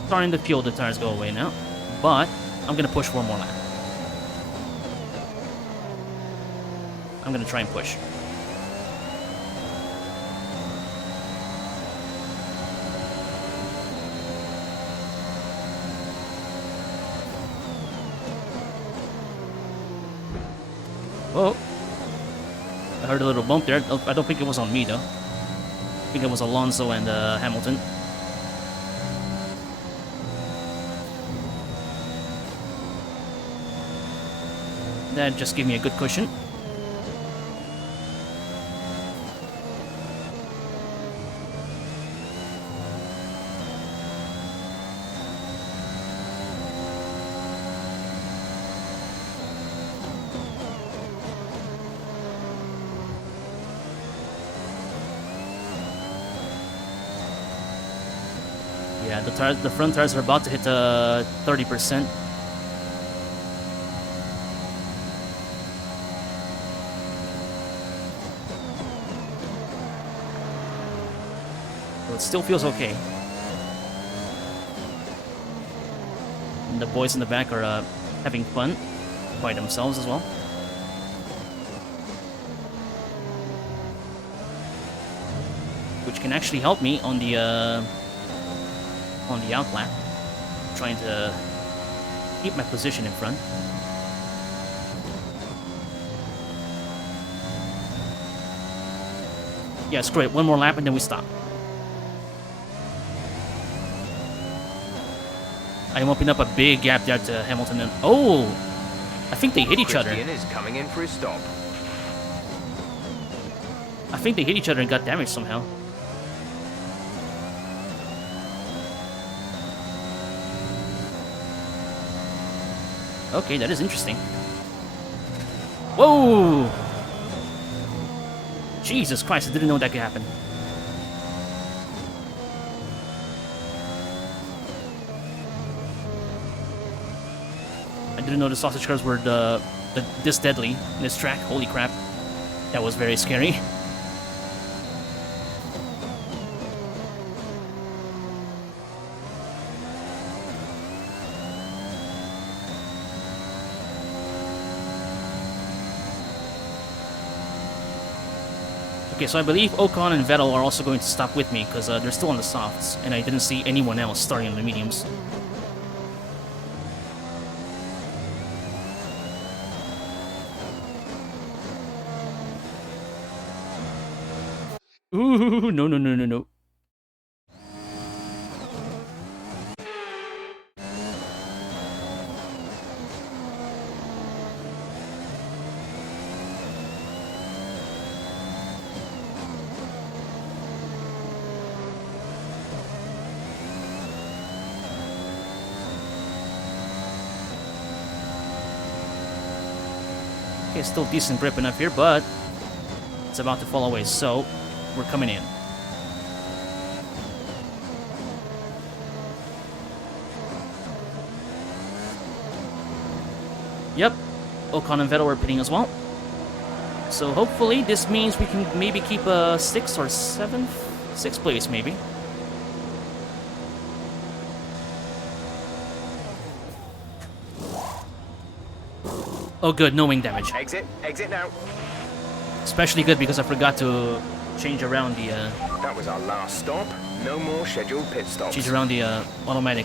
starting to feel the tires go away now. But I'm gonna push one more lap. I'm gonna try and push. Oh, I heard a little bump there. I don't think it was on me though. I think it was Alonso and Hamilton. That just gave me a good cushion. Yeah, the front tires are about to hit 30%. So it still feels okay. And the boys in the back are having fun by themselves as well. which can actually help me on the outlap. Trying to keep my position in front. Yeah, screw it. One more lap and then we stop. I am opening up a big gap there to Hamilton and... Oh! I think they hit each other. Christian is coming in for his stop. I think they hit each other and got damaged somehow. Okay, that is interesting. Whoa! Jesus Christ, I didn't know that could happen. I didn't know the sausage cars were this deadly in this track. Holy crap. That was very scary. Okay, so I believe Ocon and Vettel are also going to stop with me because they're still on the softs, and I didn't see anyone else starting on the mediums. Ooh, no, no, no, no, no. Okay, still decent grip enough here, but it's about to fall away, so we're coming in. Yep, Ocon and Vettel are pitting as well. So hopefully this means we can maybe keep a 6th or 7th? 6th place, maybe. Oh good, no wing damage. Exit now. Especially good because I forgot to change around the That was our last stop. No more scheduled pit stops. change around the automatic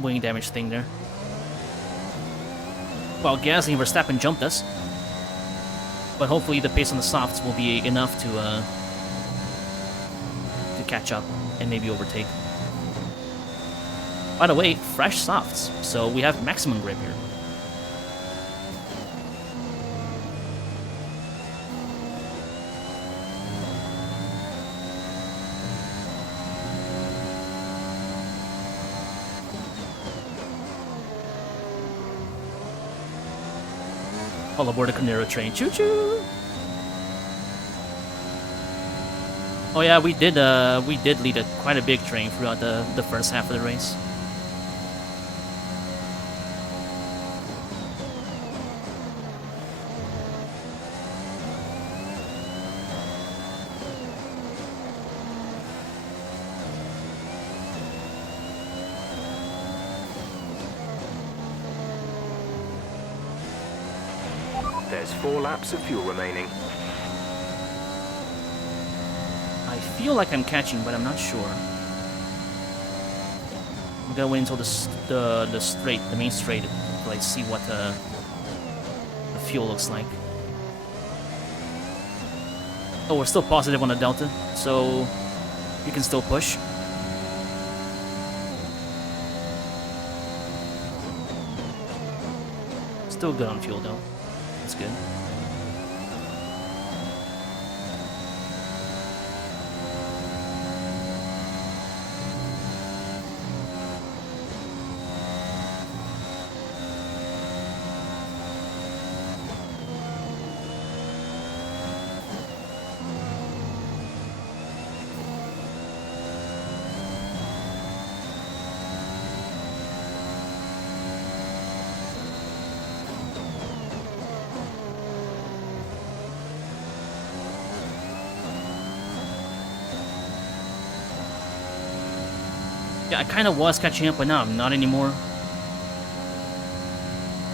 wing damage thing there. Well, Gasly and Verstappen jumped us, but hopefully the pace on the softs will be enough to catch up and maybe overtake. By the way, fresh softs, so we have maximum grip here. All aboard the Canero train. Choo-choo! Oh yeah, we did lead quite a big train throughout the first half of the race. There's 4 laps of fuel remaining. I feel like I'm catching, but I'm not sure. I'm gonna wait until the straight, the main straight, to like see what the fuel looks like. Oh, we're still positive on the delta, so you can still push. Still good on fuel though. That's good. Yeah, I kind of was catching up, but now I'm not anymore.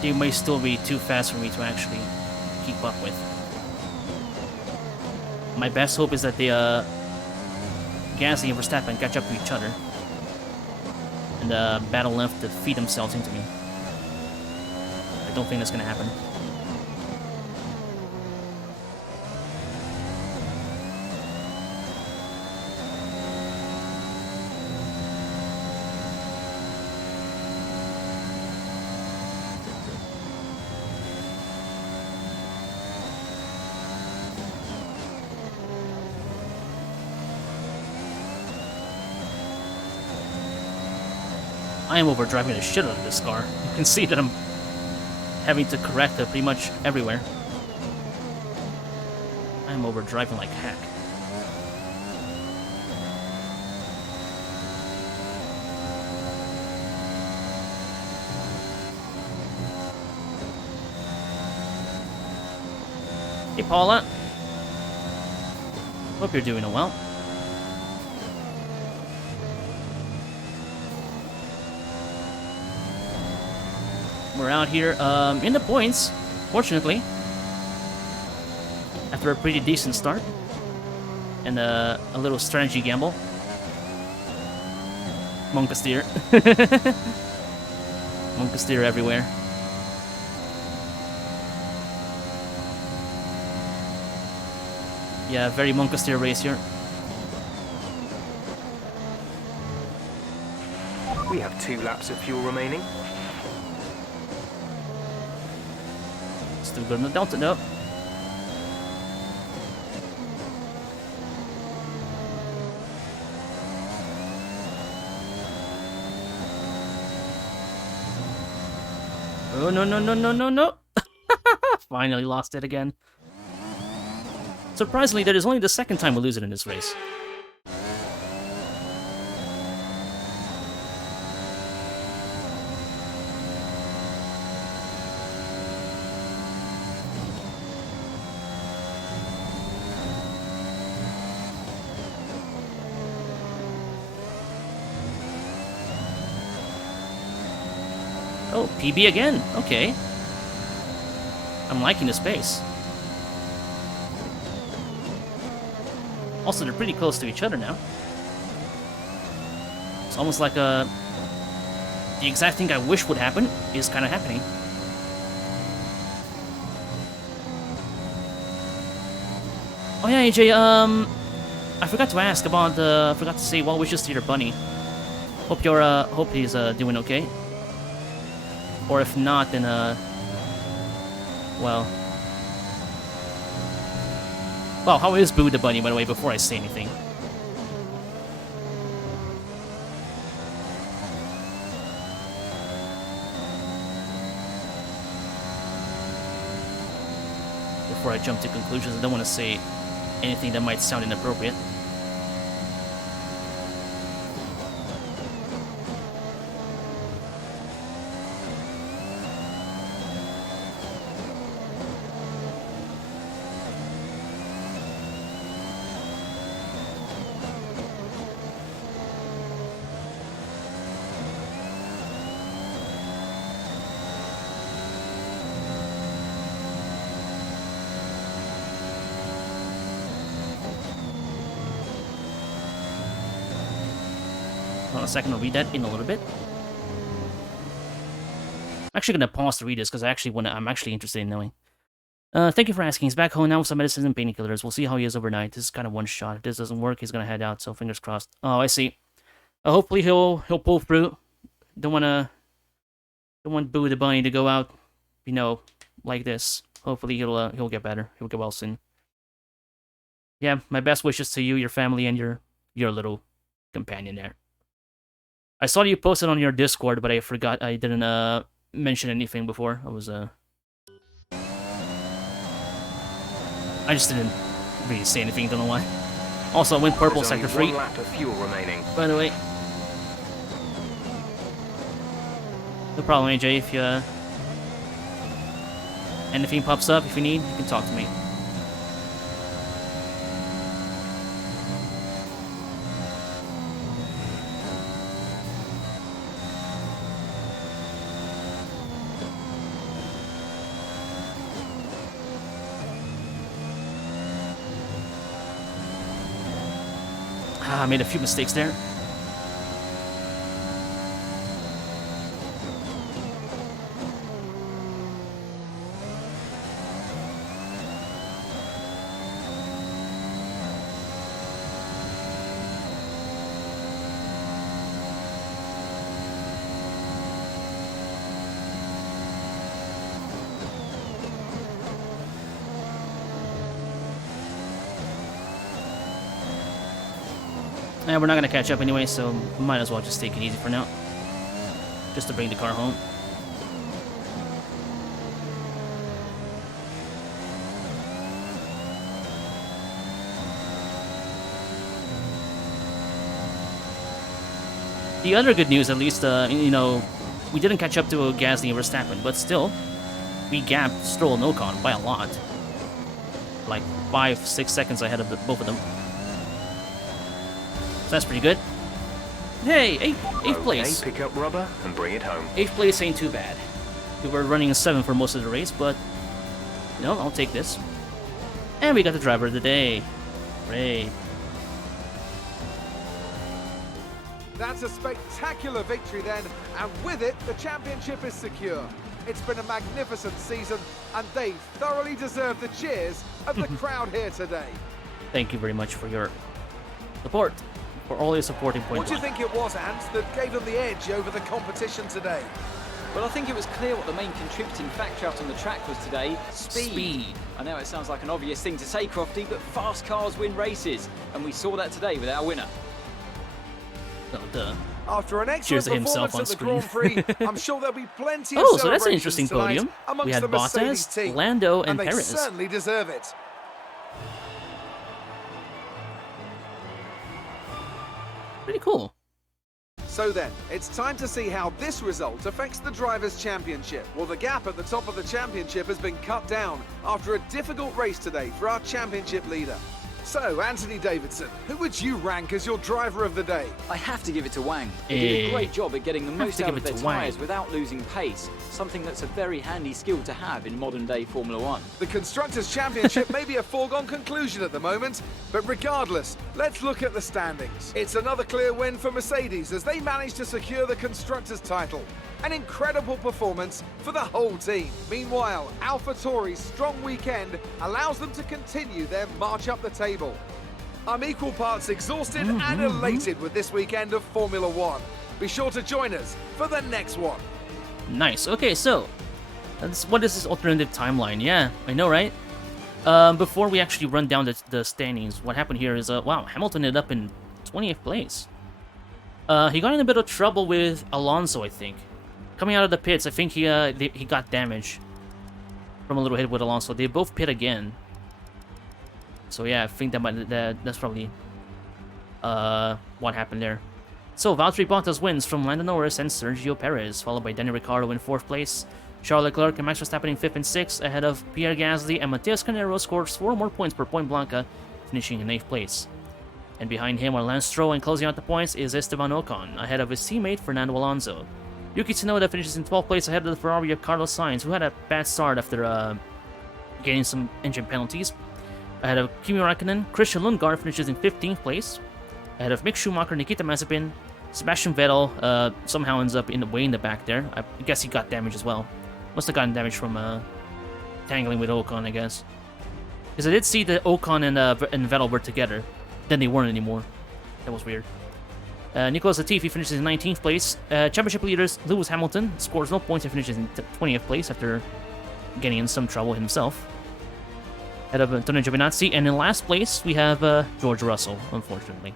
They may still be too fast for me to actually keep up with. My best hope is that the Gasly and Verstappen catch up to each other and battle left to feed themselves into me. I don't think that's gonna happen. I am overdriving the shit out of this car. You can see that I'm having to correct it pretty much everywhere. I am overdriving like heck. Hey Paula. Hope you're doing well. We're out here in the points, fortunately. After a pretty decent start. And a little strategy gamble. Monkasteer. Monkasteer everywhere. Yeah, very Monkasteer race here. We have 2 laps of fuel remaining. Still good in the Delta though. Oh, no, no, no, no, no, no. Finally lost it again. Surprisingly, that is only the second time we lose it in this race. Oh, PB again. Okay. I'm liking this pace. Also, they're pretty close to each other now. It's almost like the exact thing I wish would happen is kind of happening. Oh yeah, AJ, I forgot to ask about the, I forgot to say well wishes to your bunny. Hope you're, hope he's, doing okay. Or if not, then, well... Well, how is Boo the bunny, by the way, before I say anything? Before I jump to conclusions, I don't want to say anything that might sound inappropriate. Hold on a second, I'll read that in a little bit. I'm actually gonna pause to read this because I'm actually interested in knowing. Thank you for asking. He's back home now with some medicines and painkillers. We'll see how he is overnight. This is kind of one shot. If this doesn't work, he's gonna head out. So fingers crossed. Oh, I see. Hopefully he'll pull through. Don't want Boo the bunny to go out, you know, like this. Hopefully he'll get better. He'll get well soon. Yeah, my best wishes to you, your family, and your little companion there. I saw you posted on your Discord, but I forgot I didn't mention anything before. I just didn't really say anything, don't know why. Also, I went purple There's only sector 3. 1 lap of fuel remaining. By the way. No problem, AJ. If anything pops up, if you need, you can talk to me. Ah, I made a few mistakes there. And we're not going to catch up anyway, so might as well just take it easy for now. Just to bring the car home. The other good news, at least, you know, we didn't catch up to Gasly and Verstappen, but still, we gapped Stroll and Ocon by a lot. Like 5-6 seconds ahead of both of them. So that's pretty good. Hey, eighth place. Okay, pick up rubber and bring it home. 8th place ain't too bad. We were running a 7 for most of the race, but no, I'll take this. And we got the driver of the day. Great. That's a spectacular victory then, and with it, the championship is secure. It's been a magnificent season, and they thoroughly deserve the cheers of the crowd here today. Thank you very much for your support. For all your supporting point. What do you think it was, Ant, that gave them the edge over the competition today? Well, I think it was clear what the main contributing factor out on the track was today. Speed. I know it sounds like an obvious thing to say, Crofty, but fast cars win races, and we saw that today with our winner. Oh, duh. After an Cheers excellent to himself performance at the on Grand Prix, I'm sure there'll be plenty of Oh, so that's an celebrations interesting tonight podium. amongst We had the Mercedes Bottas, team, Lando, and they Perez. certainly deserve it. Pretty cool. So then, it's time to see how this result affects the Drivers' Championship. Well, the gap at the top of the championship has been cut down after a difficult race today for our championship leader. So, Anthony Davidson, who would you rank as your driver of the day? I have to give it to Wang. He did a great job at getting the most to out give of it their to Wang. tyres without losing pace, something that's a very handy skill to have in modern-day Formula One. The Constructors' Championship may be a foregone conclusion at the moment, but regardless, let's look at the standings. It's another clear win for Mercedes as they manage to secure the Constructors' title. An incredible performance for the whole team. Meanwhile, AlphaTauri's strong weekend allows them to continue their march up the table. I'm equal parts exhausted and elated with this weekend of Formula One. Be sure to join us for the next one. Nice. Okay, so what is this alternative timeline? Yeah, I know, right? Before we actually run down the standings, what happened here is, wow, Hamilton ended up in 20th place. He got in a bit of trouble with Alonso, I think. Coming out of the pits, I think he got damaged from a little hit with Alonso. They both pit again. So yeah, I think that's probably what happened there. So Valtteri Bottas wins from Lando Norris and Sergio Perez, followed by Daniel Ricciardo in 4th place. Charles Leclerc and Max Verstappen in 5th and 6th, ahead of Pierre Gasly, and Matheus Canero scores 4 more points per Point Blanca, finishing in 8th place. And behind him are Lance Stroll, and closing out the points is Esteban Ocon, ahead of his teammate Fernando Alonso. Yuki Tsunoda finishes in 12th place ahead of the Ferrari of Carlos Sainz, who had a bad start after getting some engine penalties. Ahead of Kimi Räikkönen, Christian Lundgaard finishes in 15th place. Ahead of Mick Schumacher, Nikita Mazepin, Sebastian Vettel somehow ends up way in the back there. I guess he got damaged as well. Must have gotten damaged from tangling with Ocon, I guess. Because I did see that Ocon and Vettel were together. Then they weren't anymore. That was weird. Nicolas Latifi finishes in 19th place. Championship leaders Lewis Hamilton scores no points and finishes in 20th place after getting in some trouble himself. Ahead of Antonio Giovinazzi, and in last place we have George Russell, unfortunately.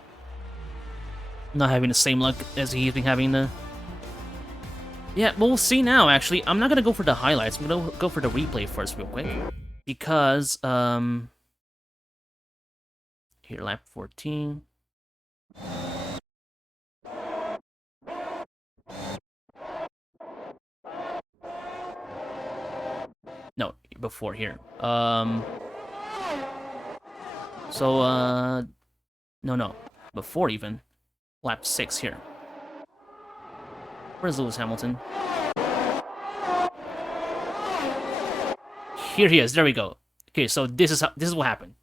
Not having the same luck as he's been having the... Yeah, well, we'll see now, actually. I'm not going to go for the highlights. I'm going to go for the replay first real quick. Because, here, lap 14. No, before here. No, before even. Lap 6 here. Where's Lewis Hamilton? Here he is, there we go. Okay, so this is what happened.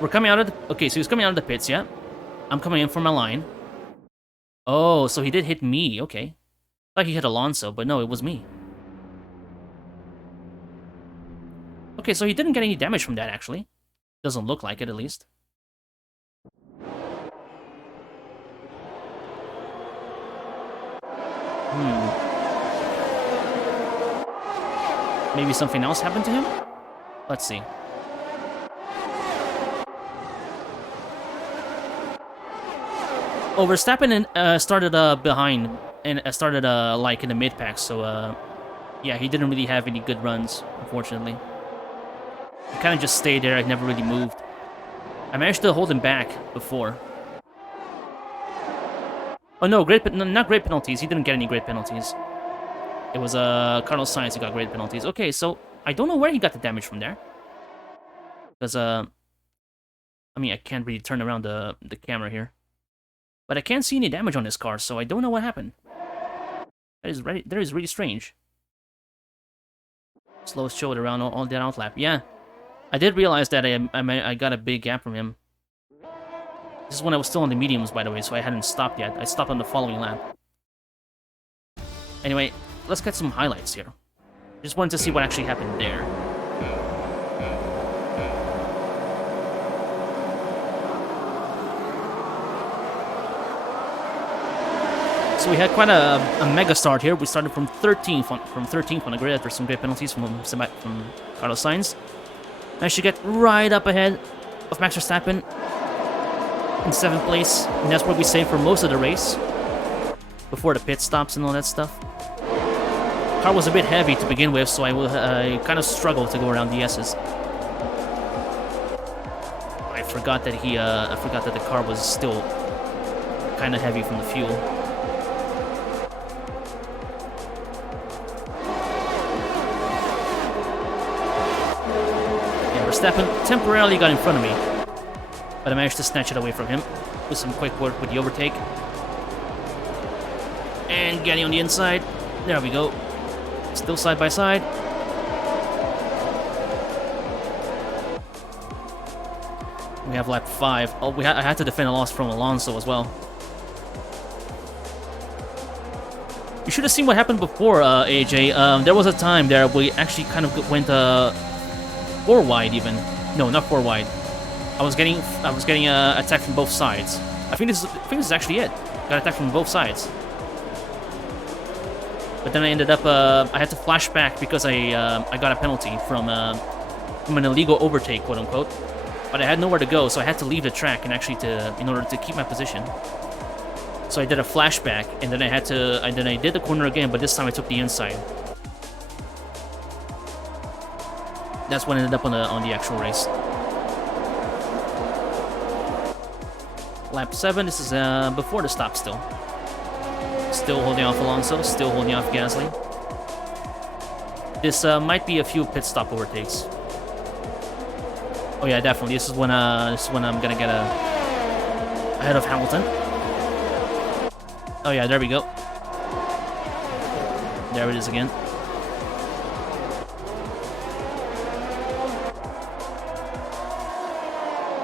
We're coming out of the... Okay, so he's coming out of the pits, yeah? I'm coming in for my line. Oh, so he did hit me. Okay. Thought he hit Alonso, but no, it was me. Okay, so he didn't get any damage from that, actually. Doesn't look like it, at least. Maybe something else happened to him? Let's see. Oh, Verstappen started behind and started like in the mid pack, so yeah, he didn't really have any good runs, unfortunately. He kind of just stayed there. I never really moved. I managed to hold him back before. Oh no, not great penalties. He didn't get any great penalties. It was Carlos Sainz who got great penalties. Okay, so I don't know where he got the damage from there. Because I mean, I can't really turn around the camera here. But I can't see any damage on this car, so I don't know what happened. That is really strange. Slowest showed around all that outlap. Yeah, I did realize that I got a big gap from him. This is when I was still on the mediums, by the way, so I hadn't stopped yet. I stopped on the following lap. Anyway, let's get some highlights here. Just wanted to see what actually happened there. So we had quite a mega start here. We started from 13th on the grid after some great penalties from Carlos Sainz. Managed to get right up ahead of Max Verstappen in 7th place, and that's where we stayed for most of the race before the pit stops and all that stuff. Car was a bit heavy to begin with, so I kind of struggled to go around the S's. I forgot that the car was still kind of heavy from the fuel. Verstappen temporarily got in front of me, but I managed to snatch it away from him with some quick work with the overtake. And getting on the inside. There we go. Still side by side. We have lap 5. Oh, I had to defend a loss from Alonso as well. You should have seen what happened before, AJ. There was a time there we actually kind of went 4 wide even. No, not 4 wide. I was getting attacked from both sides. I think this is actually it. Got attacked from both sides. But then I ended up I had to flash back because I got a penalty from an illegal overtake, quote unquote. But I had nowhere to go, so I had to leave the track and actually in order to keep my position. So I did a flashback, and then I did the corner again, but this time I took the inside. That's what ended up on the actual race. Lap 7, this is before the stop still. Still holding off Alonso, still holding off Gasly. This might be a few pit stop overtakes. Oh yeah, definitely. This is when I'm gonna get ahead of Hamilton. Oh yeah, there we go. There it is again.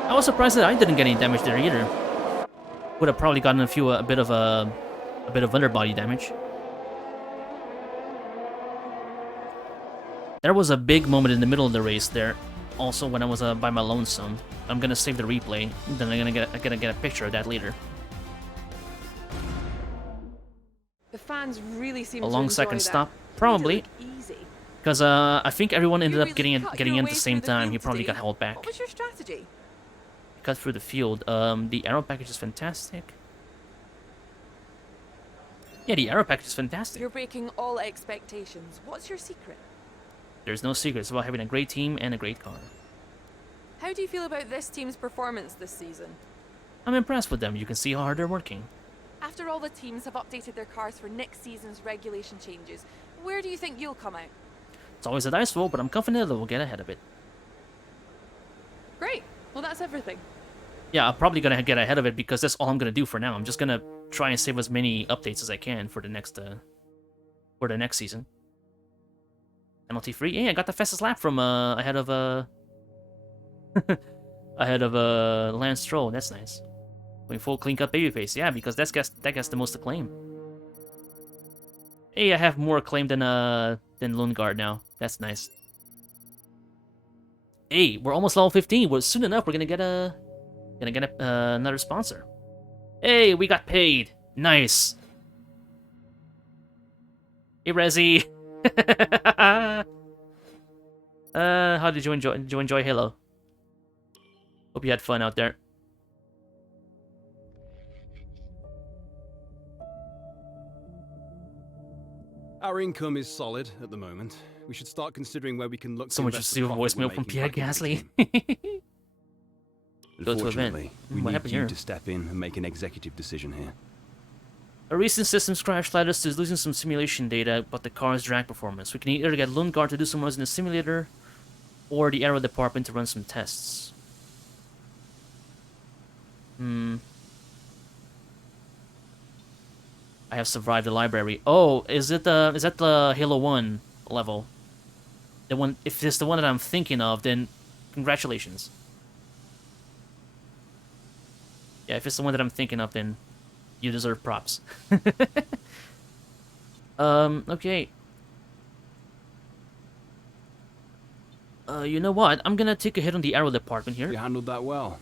I was surprised that I didn't get any damage there either. Would have probably gotten a bit of underbody damage. There was a big moment in the middle of the race there, also when I was by my lonesome. I'm gonna save the replay, then I'm gonna get a picture of that later. The fans really seem A to long enjoy second that. stop, Made it probably, look easy. because I think everyone ended up You getting really cut in your at way the same through time. field He probably today. got held back. What was your strategy? Cut through the field. The aero package is fantastic. Yeah, the aero package is fantastic. You're breaking all expectations. What's your secret? There's no secret. It's about having a great team and a great car. How do you feel about this team's performance this season? I'm impressed with them. You can see how hard they're working. After all the teams have updated their cars for next season's regulation changes, where do you think you'll come out? It's always a dice roll, but I'm confident that we'll get ahead of it. Great. Well, that's everything. Yeah, I'm probably gonna get ahead of it because that's all I'm gonna do for now. I'm just gonna try and save as many updates as I can for the next season. Penalty free. Yeah, I got the fastest lap from ahead of Lance Stroll. That's nice. Going full clean cut babyface. Yeah, because that gets the most acclaim. Hey, I have more acclaim than Lundgaard now. That's nice. Hey, we're almost level 15. Well, soon enough, we're gonna get another sponsor. Hey, we got paid. Nice. Hey, Rezi. How did you enjoy? Did you enjoy Halo? Hope you had fun out there. Our income is solid at the moment. We should start considering where we can look. Someone to just invest the received a profit we're voicemail from making Pierre back into Gasly. the team. Go to event. Unfortunately, we What need happened you here? to step in and make an executive decision here. A recent systems crash led us to losing some simulation data about the car's drag performance. We can either get Lundgaard to do some runs in the simulator, or the aero department to run some tests. I have survived the library. Oh, is that the Halo 1 level? The one, if it's the one that I'm thinking of, then congratulations. Yeah, if it's the one that I'm thinking of, then you deserve props. Okay. You know what? I'm gonna take a hit on the aero department here. You handled that well.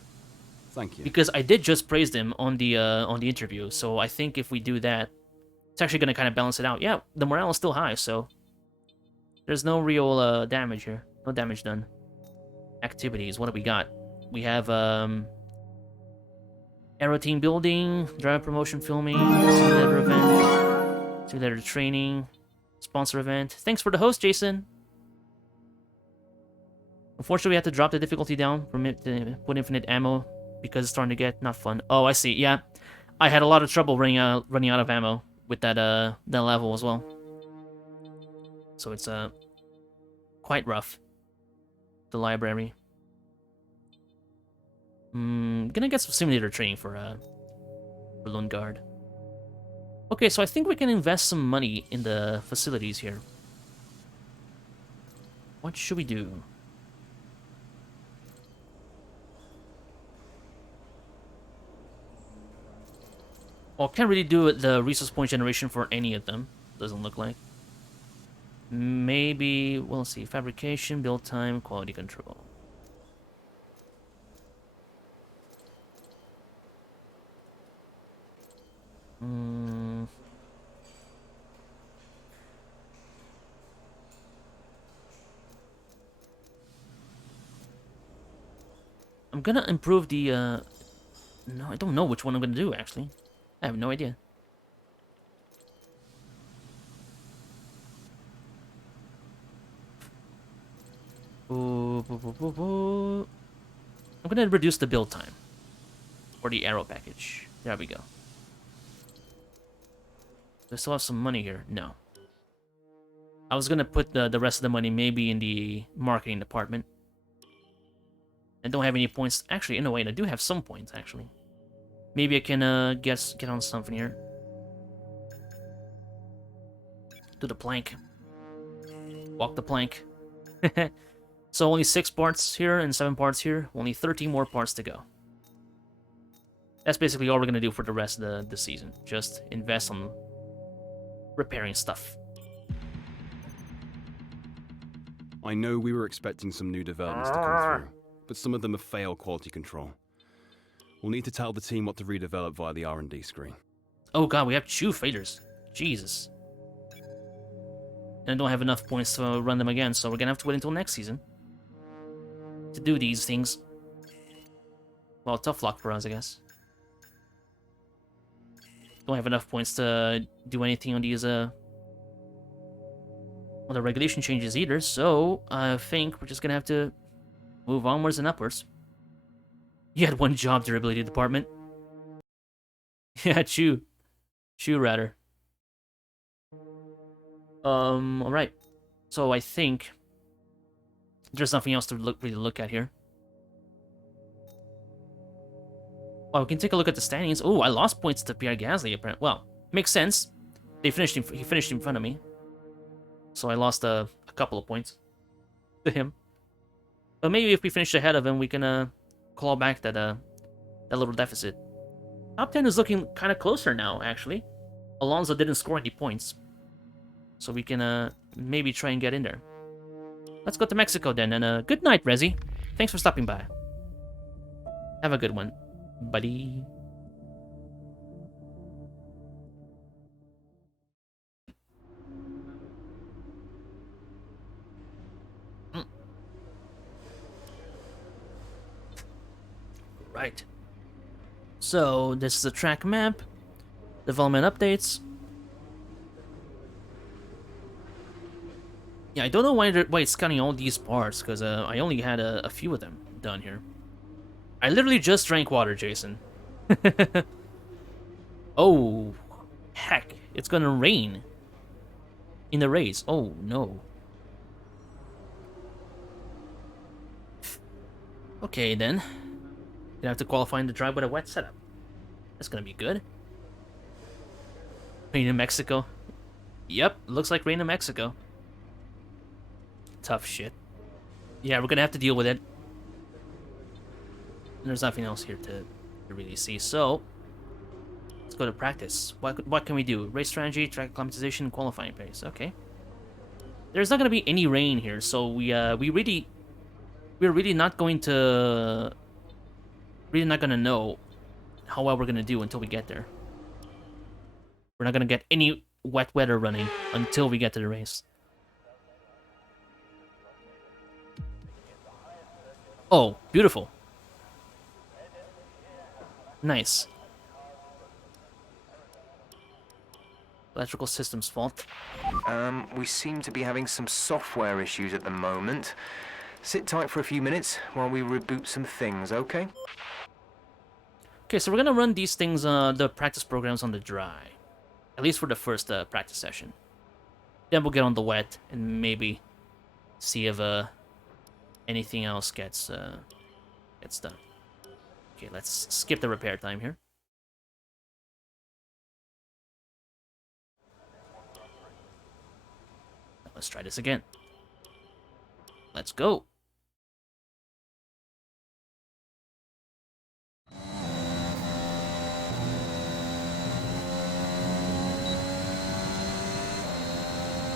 Thank you. Because I did just praise them on the interview, so I think if we do that, it's actually gonna kind of balance it out. Yeah, the morale is still high, so there's no real damage here. No damage done. Activities. What do we got? We have aero team building, driver promotion filming, simulator event, simulator training, sponsor event. Thanks for the host, Jason. Unfortunately, we had to drop the difficulty down from it to put infinite ammo because it's starting to get not fun. Oh, I see. Yeah, I had a lot of trouble running out of ammo with that level as well. So it's quite rough. The library. Gonna get some simulator training for Lundgaard. Okay, so I think we can invest some money in the facilities here. What should we do? Well, can't really do the resource point generation for any of them. Doesn't look like. Maybe, we'll see. Fabrication, build time, quality control. I'm gonna improve the, no, I don't know which one I'm gonna do, actually. I have no idea. I'm gonna reduce the build time. For the aero package. There we go. Do I still have some money here? No. I was gonna put the rest of the money maybe in the marketing department. I don't have any points. Actually, in a way, I do have some points, actually. Maybe I can get on something here. Do the plank. Walk the plank. So only 6 parts here and 7 parts here. Only 13 more parts to go. That's basically all we're gonna do for the rest of the season. Just invest on repairing stuff. I know we were expecting some new developments to come through, but some of them have failed quality control. We'll need to tell the team what to redevelop via the R&D screen. Oh god, we have 2 faders. Jesus. And I don't have enough points to run them again, so we're gonna have to wait until next season to do these things. Well, tough luck for us, I guess. Don't have enough points to do anything on these on the regulation changes either, so I think we're just gonna have to move onwards and upwards. You had 1 job, durability department. Yeah, chew rather. Alright. So I think there's nothing else to really look at here. Oh, we can take a look at the standings. Oh, I lost points to Pierre Gasly, apparently. Well, makes sense. He finished in front of me. So I lost a couple of points to him. But maybe if we finish ahead of him, we can claw back that little deficit. Top 10 is looking kind of closer now, actually. Alonso didn't score any points. So we can maybe try and get in there. Let's go to Mexico then, and good night, Rezi. Thanks for stopping by. Have a good one, buddy. Right. So, this is the track map. Development updates. Yeah, I don't know why it's scanning all these parts, because I only had a few of them done here. I literally just drank water, Jason. Oh, heck. It's gonna rain in the race. Oh, no. Okay, then. Gonna have to qualify in the drive with a wet setup. That's gonna be good. Rain in Mexico. Yep, looks like rain in Mexico. Tough shit. Yeah, we're gonna have to deal with it. And there's nothing else here to really see, so let's go to practice. What can we do? Race strategy, track acclimatization, qualifying pace. Okay. There's not gonna be any rain here, so we're really not going to know how well we're gonna do until we get there. We're not gonna get any wet weather running until we get to the race. Oh, beautiful. Nice. Electrical system's fault. We seem to be having some software issues at the moment. Sit tight for a few minutes while we reboot some things, okay? Okay, so we're gonna run these things, the practice programs on the dry. At least for the first practice session. Then we'll get on the wet and maybe see if anything else gets done. Okay, let's skip the repair time here. Let's try this again. Let's go.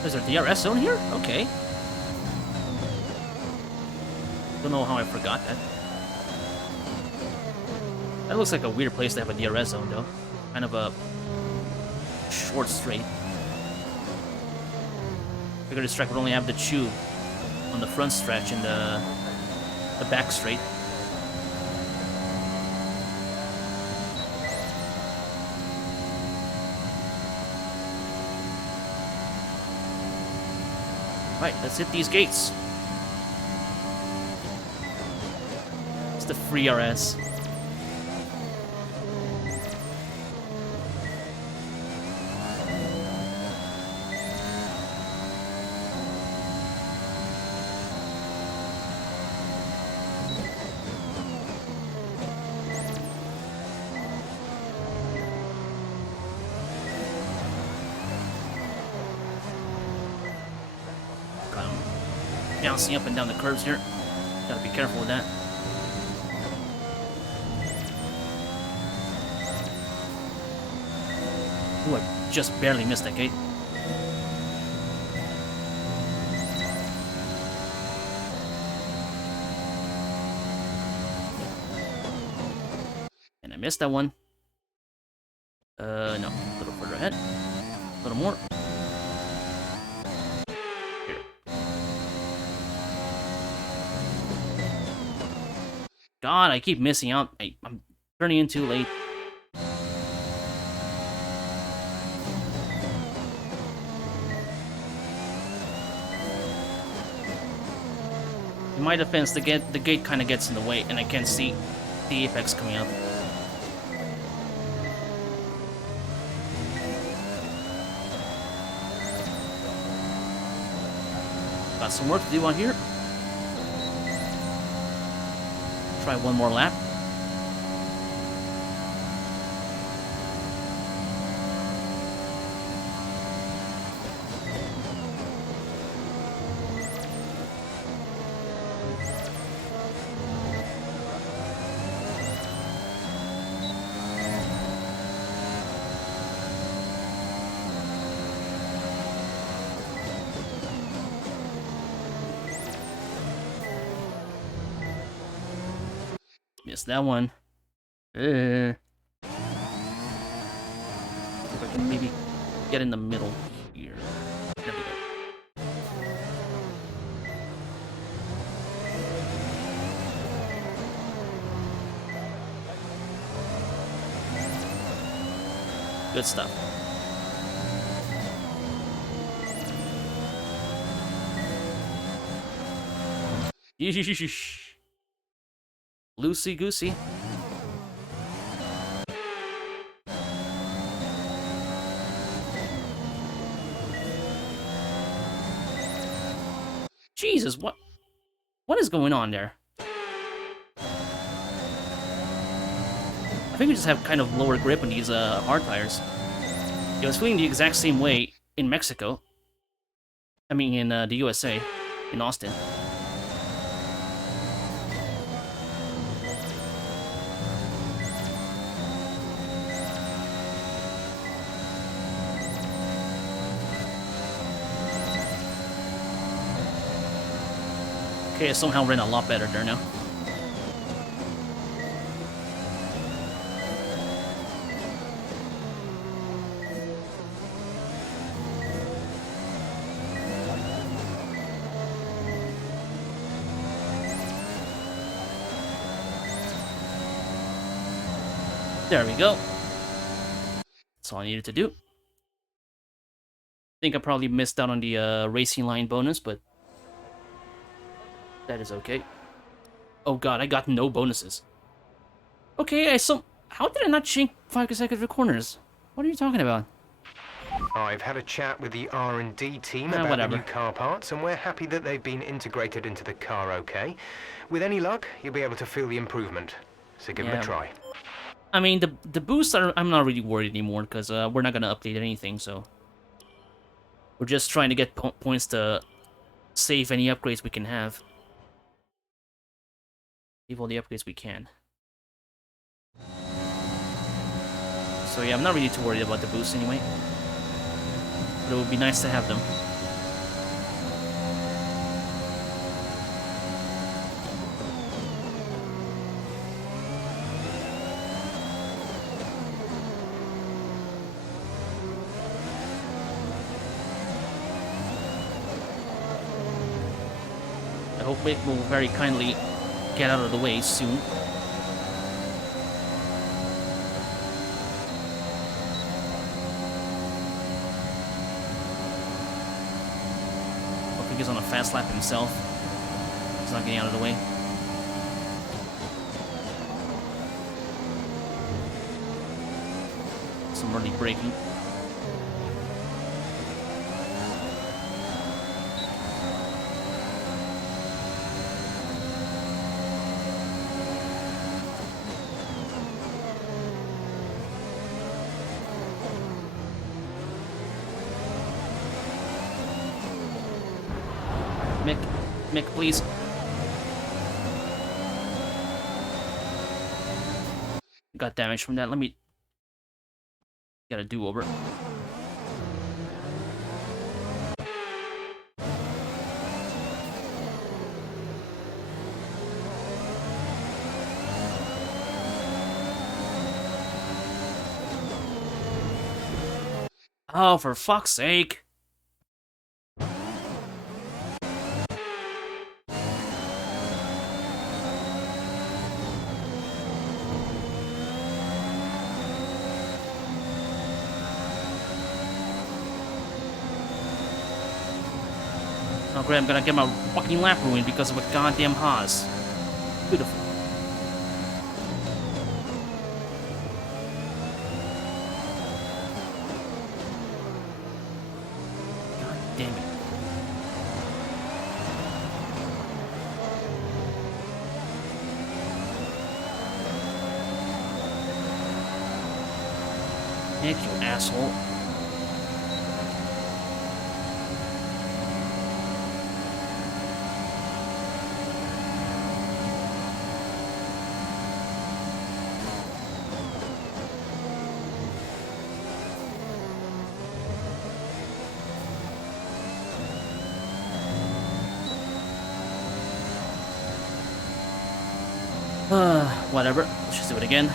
Is there a DRS zone here? Okay. Don't know how I forgot that. That looks like a weird place to have a DRS zone, though. Kind of a short straight. Figured this track would only have the tube on the front stretch and the back straight. Right, let's hit these gates. It's the free RS. Bouncing up and down the curves here. Gotta be careful with that. Ooh, I just barely missed that gate. And I missed that one. No, a little further ahead. A little more. God, I keep missing out. I'm turning in too late. In my defense, the gate kind of gets in the way, and I can't see the apex coming up. Got some work to do on here. Try one more lap. Missed that one. If I can maybe get in the middle here. There we go. Good stuff. Yeesh. Loosey goosey. Jesus, what is going on there? I think we just have kind of lower grip on these hard tires. I was feeling the exact same way in Mexico. I mean, in the USA, in Austin. Okay, I somehow ran a lot better there now. There we go. That's all I needed to do. I think I probably missed out on the racing line bonus, but that is okay. Oh god, I got no bonuses. Okay, how did I not shank 5 consecutive corners? What are you talking about? I've had a chat with the R&D team about the whatever. new car parts, and we're happy that they've been integrated into the car okay. With any luck, you'll be able to feel the improvement. So give them Yeah. a try. I mean, the boosts I'm not really worried anymore, because we're not gonna update anything, so... We're just trying to get points to save any upgrades we can have. Save all the upgrades we can. So yeah, I'm not really too worried about the boosts anyway. But it would be nice to have them. I hope it will very kindly get out of the way soon. I think he's on a fast lap himself. He's not getting out of the way. Some early braking. Mick, please. Got damage from that. Let me get a do-over. Oh, for fuck's sake. Oh great, I'm gonna get my fucking lap ruined because of a goddamn Haas. Beautiful. God damn it. Nick, you asshole. Whatever. Let's just do it again.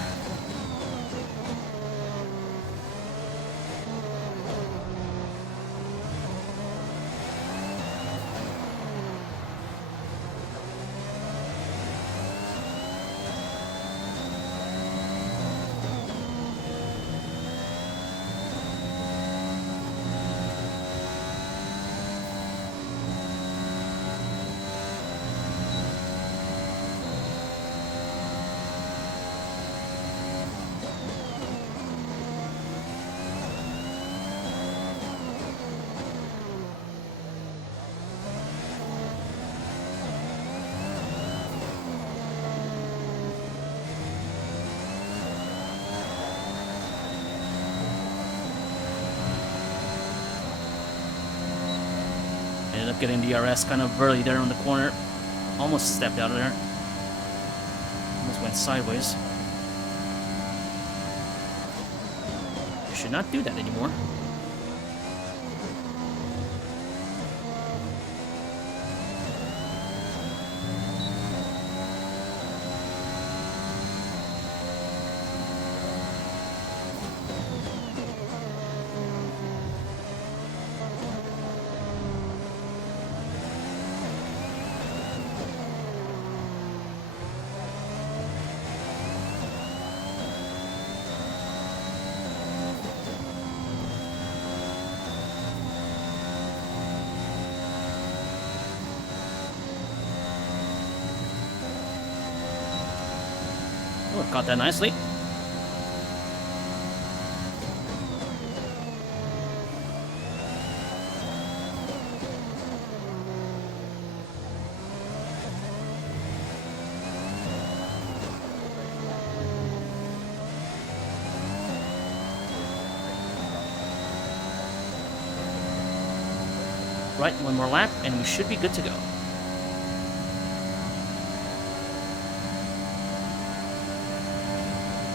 Ended up getting the RS kind of early there on the corner. Almost stepped out of there. Almost went sideways. You should not do that anymore. Oh, caught that nicely. Right, one more lap, and we should be good to go.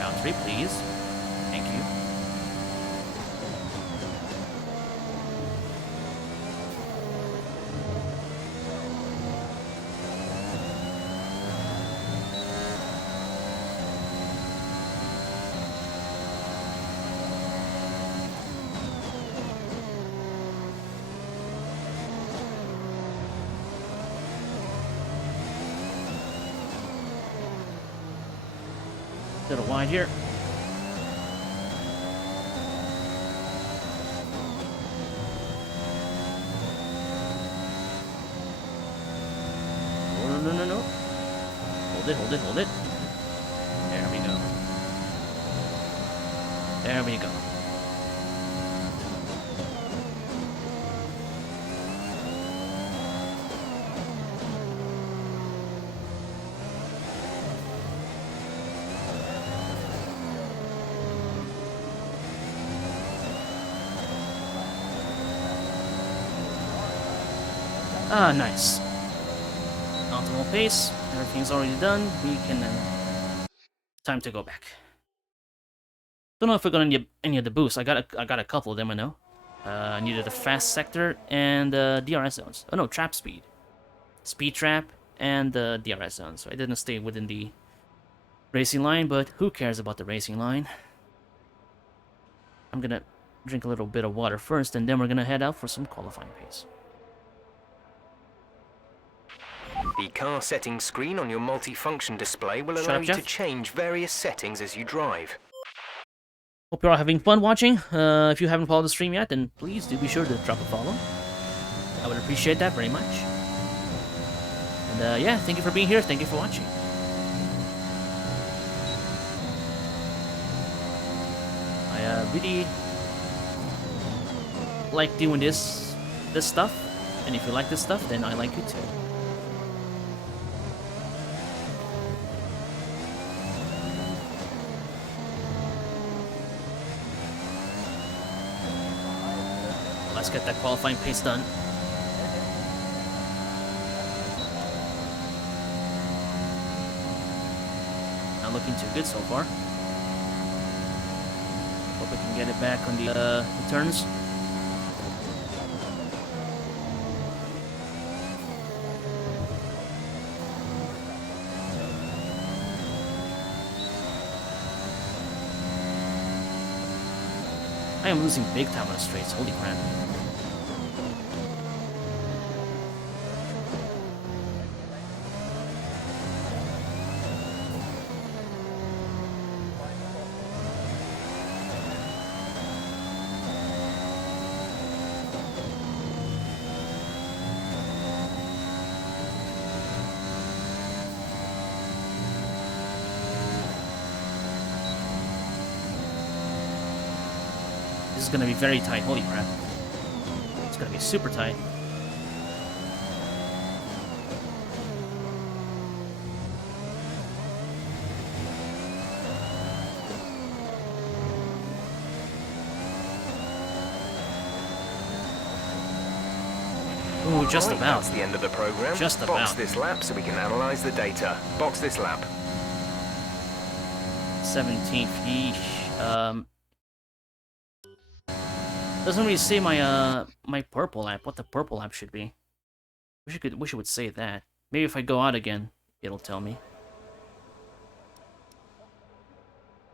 Round 3, please. Thank you. Little wide here. No. Hold it. There we go. There we go. Ah, nice. Optimal pace. Everything's already done. We can... time to go back. Don't know if we're gonna need any of the boosts. I got a couple of them, I know. I needed a fast sector and DRS zones. Oh no, trap speed. Speed trap and DRS zone. So I didn't stay within the racing line, but who cares about the racing line? I'm gonna drink a little bit of water first, and then we're gonna head out for some qualifying pace. The car settings screen on your multi-function display will allow you to change various settings as you drive. Hope you're all having fun watching. If you haven't followed the stream yet, then please do be sure to drop a follow. I would appreciate that very much. And yeah, thank you for being here. Thank you for watching. I really like doing this stuff. And if you like this stuff, then I like you too. Let's get that qualifying pace done. Not looking too good so far. Hope we can get it back on the turns. I am losing big time on the straights. Holy crap. This is gonna be very tight. Holy crap. It's gonna be super tight. Ooh, just Right, about. That's the end of the program. Just Box about. this lap so we can analyze the data. Box this lap. 17th. Yeesh. Doesn't really say my my purple lap. What the purple lap should be. Wish it would say that. Maybe if I go out again, it'll tell me.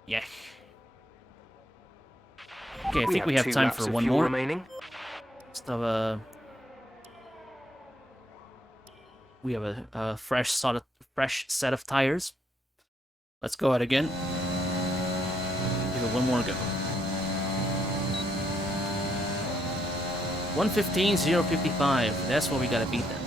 Yeah. Okay, I think we have 2 time laps for of one fuel more. remaining. So, we have a fresh set of tires. Let's go out again. Give it one more go. 1:15.055. That's what we gotta beat then.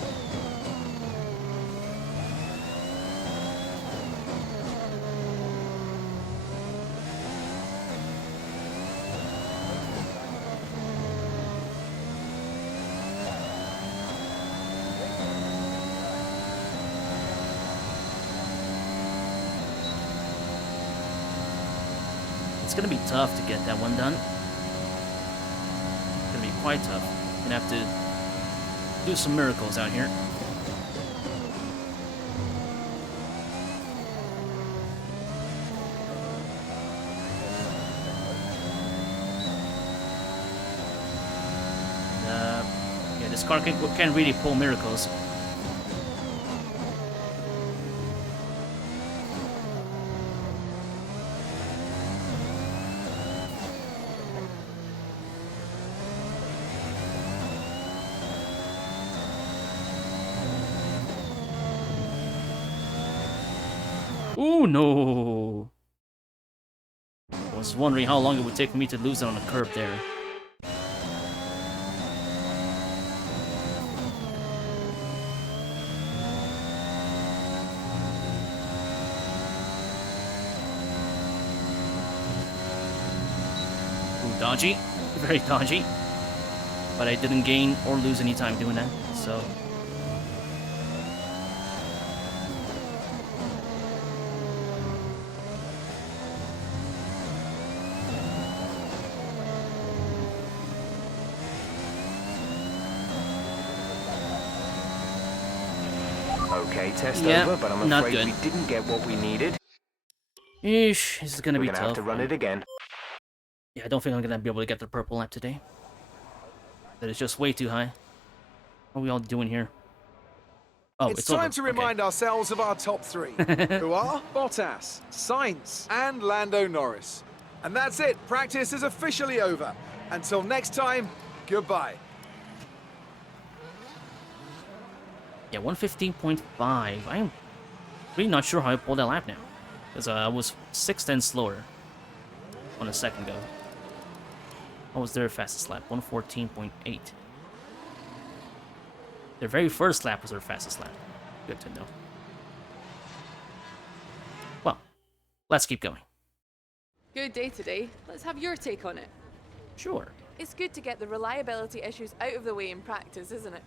It's gonna be tough to get that one done. It's gonna be quite tough. Gonna have to do some miracles out here. Yeah, this car can't really pull miracles. Ooh, no! I was wondering how long it would take for me to lose it on a curb there. Ooh, dodgy. Very dodgy. But I didn't gain or lose any time doing that, so... Okay, test Yeah, over, but I'm not afraid good. we didn't get what we needed. Eesh, this is gonna We're be gonna tough. have to run it again. Yeah, I don't think I'm gonna be able to get the purple lap today. That is just way too high. What are we all doing here? Oh, It's it's time over. to Okay. remind ourselves of our top 3, who are Bottas, Sainz, and Lando Norris. And that's it. Practice is officially over. Until next time, goodbye. Yeah, 1:15.5. I'm really not sure how I pulled that lap now. Because I was 6 tenths slower on a second go. What was their fastest lap? 1:14.8. Their very first lap was their fastest lap. Good to know. Well, let's keep going. Good day today. Let's have your take on it. Sure. It's good to get the reliability issues out of the way in practice, isn't it?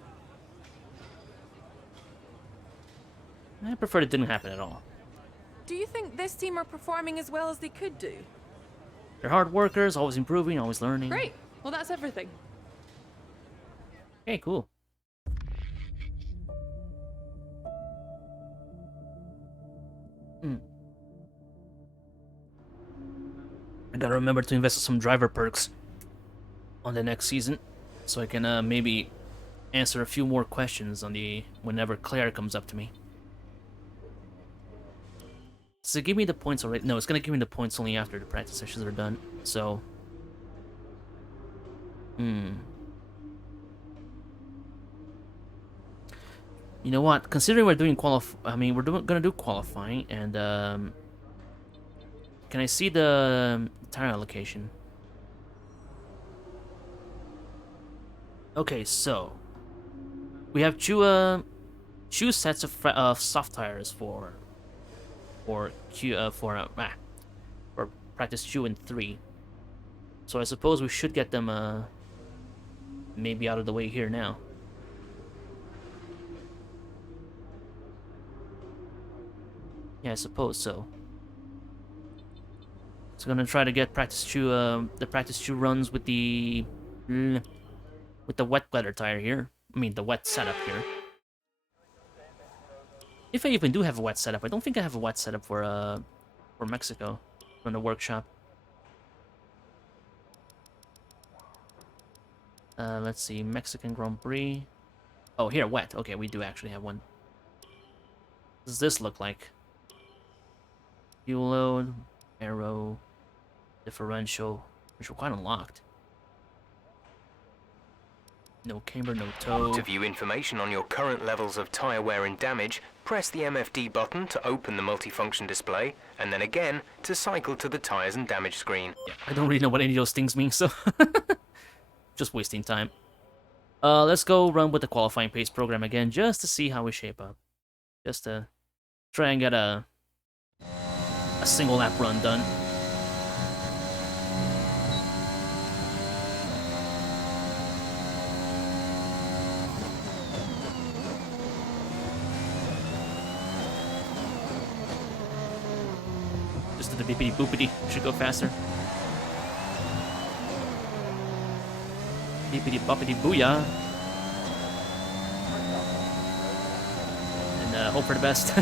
I prefer it didn't happen at all. Do you think this team are performing as well as they could do? They're hard workers, always improving, always learning. Great. Well, that's everything. Okay, cool. I gotta remember to invest in some driver perks on the next season, so I can maybe answer a few more questions on the whenever Claire comes up to me. Does it give me the points already? No, it's gonna give me the points only after the practice sessions are done. So Hmm. You know what? Considering we're doing gonna do qualifying, and can I see the tire allocation? Okay, so we have two sets of soft tires for practice 2 and 3. So I suppose we should get them maybe out of the way here now. Yeah, I suppose so. So gonna try to get the practice 2 runs with the wet weather tire here. I mean the wet setup here. If I even do have a wet setup, I don't think I have a wet setup for Mexico from the workshop. Let's see, Mexican Grand Prix. Oh, here, wet. Okay, we do actually have one. What does this look like? Fuel load, aero, differential, which are quite unlocked. No camber, no toe. To view information on your current levels of tyre wear and damage, press the MFD button to open the multifunction display, and then again to cycle to the tyres and damage screen. Yeah, I don't really know what any of those things mean, so just wasting time. Let's go run with the qualifying pace program again, just to see how we shape up. Just to try and get a single lap run done. Just the beepity boopity should go faster. Beepity boppity booyah. And hope for the best.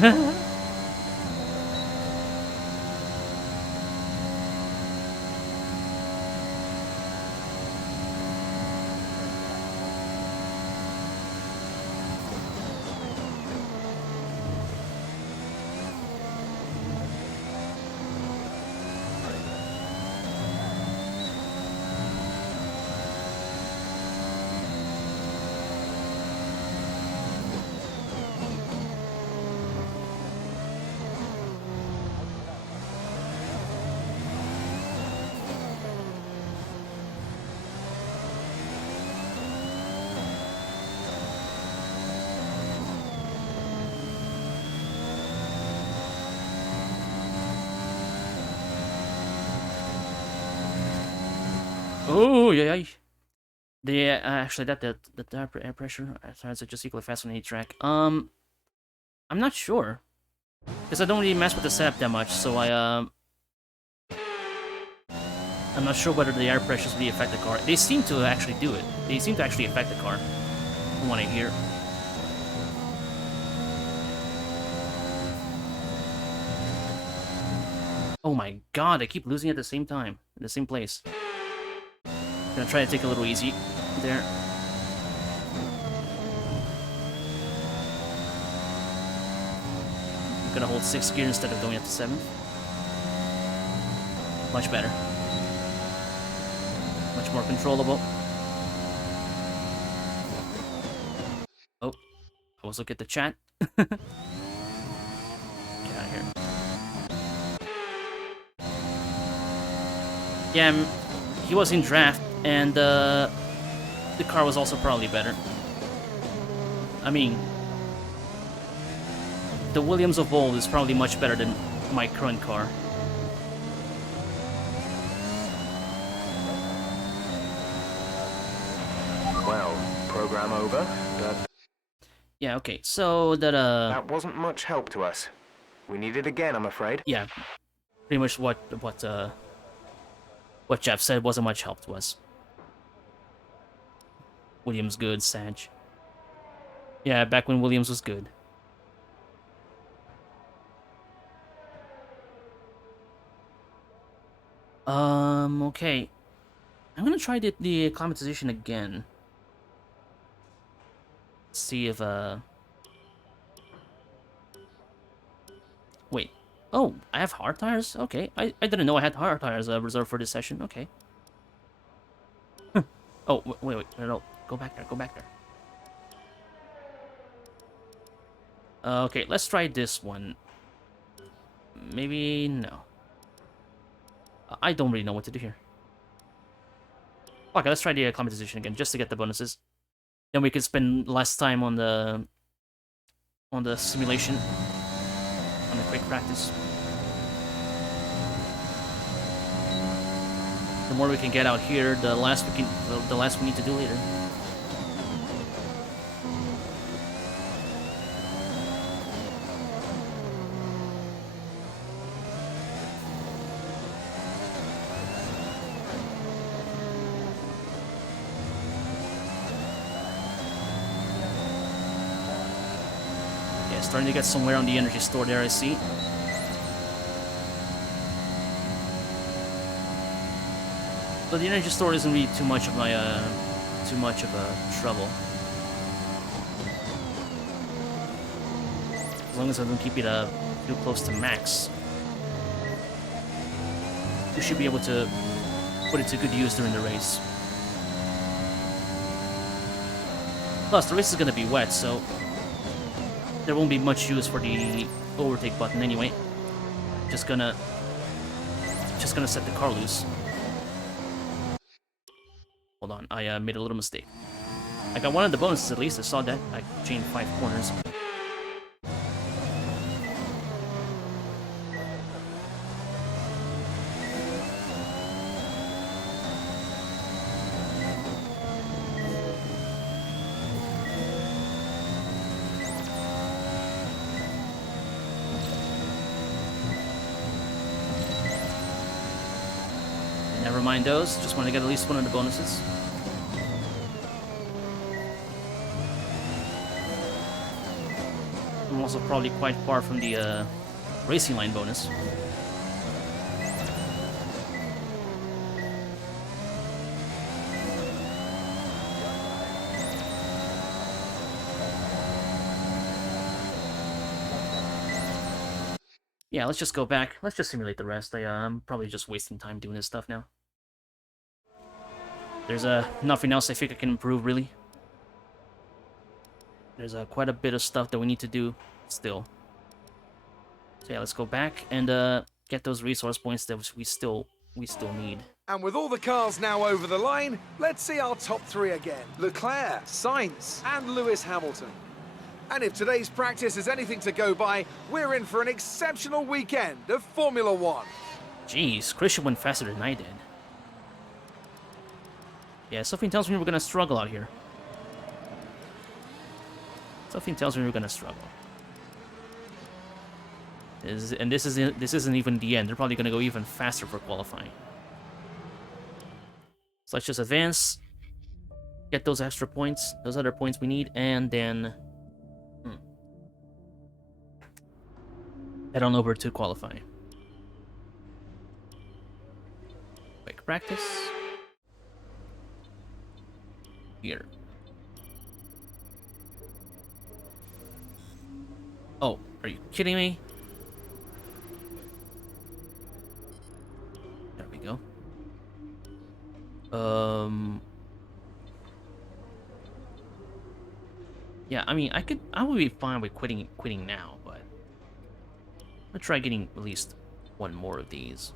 Oh, yeah. Actually, the air pressure turns just equally fast on any track. I'm not sure, because I don't really mess with the setup that much, so I'm not sure whether the air pressures really affect the car. They seem to actually do it. They seem to actually affect the car, from what I hear. Oh my god, I keep losing at the same time, in the same place. Gonna try to take a little easy there. I'm gonna hold 6th gear instead of going up to 7th. Much better. Much more controllable. Oh, I also get the chat. Get out of here. Yeah, he was in draft, and the car was also probably better. I mean, the Williams of old is probably much better than my current car. Well, program over, but Yeah, okay, so that wasn't much help to us. We need it again, I'm afraid. yeah, pretty much what Jeff said wasn't much help to us. Williams good, Sag. Yeah, back when Williams was good. Okay. I'm gonna try the acclimatization again. See if, Wait. Oh, I have hard tires? Okay. I didn't know I had hard tires reserved for this session. Okay. Oh, wait, no, go back there, go back there. Okay, let's try this one. Maybe no. I don't really know what to do here. Okay, let's try the acclimatization again, just to get the bonuses. Then we can spend less time on the simulation, on the quick practice. The more we can get out here, the less we need to do later. Yeah, starting to get somewhere on the energy store there, I see. But the energy store isn't really too much of a trouble. As long as I don't keep it too close to max, we should be able to put it to good use during the race. Plus, the race is gonna be wet, so there won't be much use for the overtake button anyway. Just gonna set the car loose. Hold on, I made a little mistake. I got one of the bonuses at least, I saw that. I chained 5 corners. Never mind those, just want to get at least one of the bonuses. I'm also probably quite far from the racing line bonus. Yeah, let's just go back. Let's just simulate the rest. I'm probably just wasting time doing this stuff now. There's nothing else I think I can improve, really. There's quite a bit of stuff that we need to do still. So yeah, let's go back and get those resource points that we still need. And with all the cars now over the line, let's see our top 3 again. Leclerc, Sainz, and Lewis Hamilton. And if today's practice is anything to go by, we're in for an exceptional weekend of Formula 1. Jeez, Christian went faster than I did. Yeah, something tells me we're gonna struggle out here. Something tells me we're gonna struggle. This isn't even the end. They're probably gonna go even faster for qualifying. So let's just advance, get those extra points, those other points we need, and then head on over to qualifying. Quick practice. Here. Oh, are you kidding me? There we go. Yeah, I mean, I would be fine with quitting now, but I'm gonna try getting at least one more of these.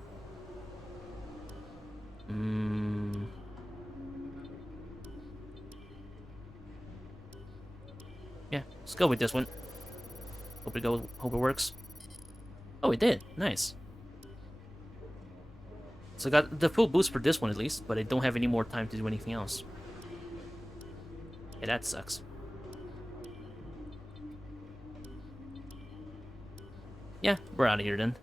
Yeah, let's go with this one. Hope it works. Oh, it did. Nice. So I got the full boost for this one at least, but I don't have any more time to do anything else. Yeah, that sucks. Yeah, we're out of here then.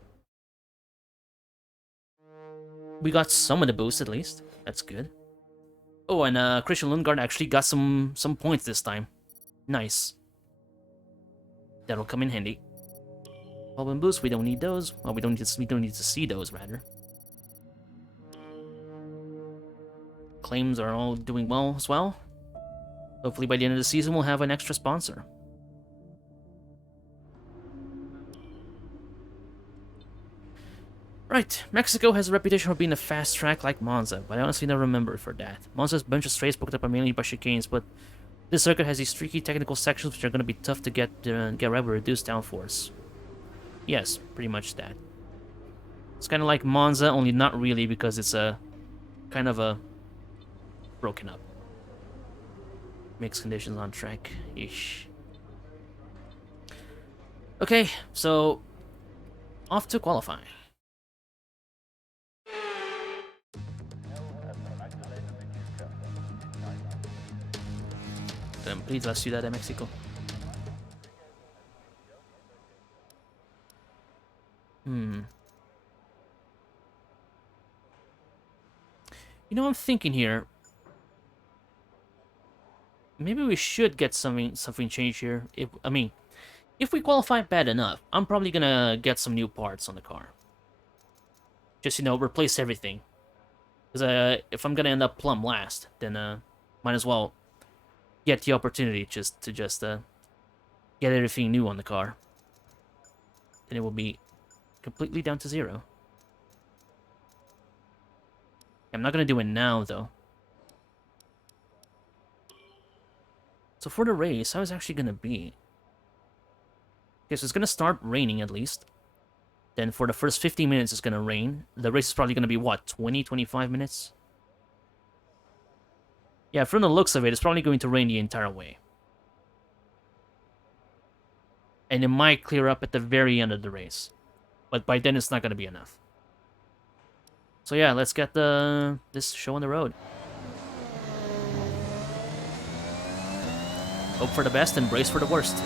We got some of the boost at least. That's good. Oh, and Christian Lundgaard actually got some points this time. Nice. That'll come in handy. Bulb and boost, we don't need those. Well, we don't need to see those, rather. Claims are all doing well as well. Hopefully by the end of the season we'll have an extra sponsor. Right, Mexico has a reputation for being a fast track like Monza, but I honestly never remember it for that. Monza's bunch of straights booked up are mainly by chicanes, but this circuit has these tricky technical sections which are going to be tough to get right with reduced downforce. Yes, pretty much that. It's kind of like Monza, only not really because it's a kind of a broken up. Mixed conditions on track. Ish. Okay, so off to qualifying. Please, la Ciudad de Mexico. You know, I'm thinking here. Maybe we should get something changed here. If we qualify bad enough, I'm probably gonna get some new parts on the car. Just, you know, replace everything. Because if I'm gonna end up plumb last, then might as well get the opportunity to get everything new on the car. Then it will be completely down to 0. I'm not gonna do it now, though. So for the race, how is it actually gonna be? Okay, so it's gonna start raining at least. Then for the first 15 minutes, it's gonna rain. The race is probably gonna be, what, 20, 25 minutes? Yeah, from the looks of it, it's probably going to rain the entire way. And it might clear up at the very end of the race. But by then, it's not gonna be enough. So yeah, let's get this show on the road. Hope for the best and brace for the worst.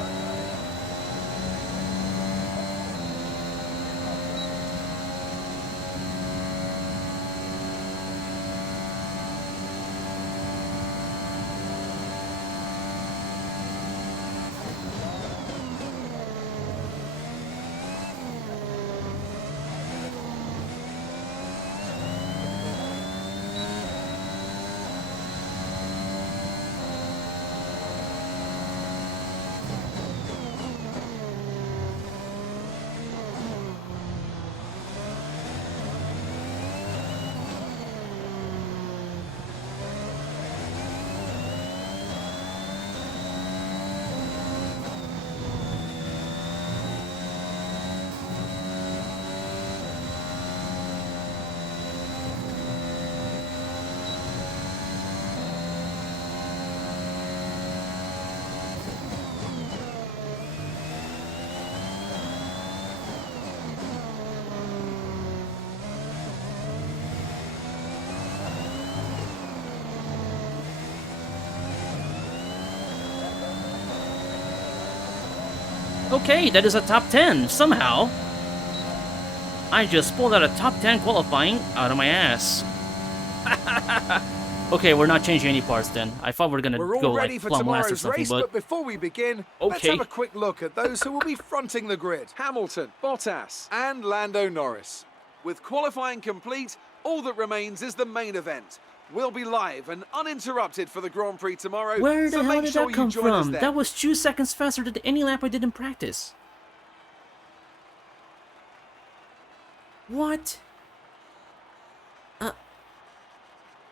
Okay, that is a top 10, somehow. I just pulled out a top 10 qualifying out of my ass. Okay, we're not changing any parts then. I thought we were gonna We're go all ready like for plumb last or tomorrow's something, race, but before we begin, let's Okay. have a quick look at those who will be fronting the grid. Hamilton, Bottas, and Lando Norris. With qualifying complete, all that remains is the main event. We'll be live and uninterrupted for the Grand Prix tomorrow, where the so hell make did sure that you come join us from? then. That was 2 seconds faster than any lap I did in practice. What?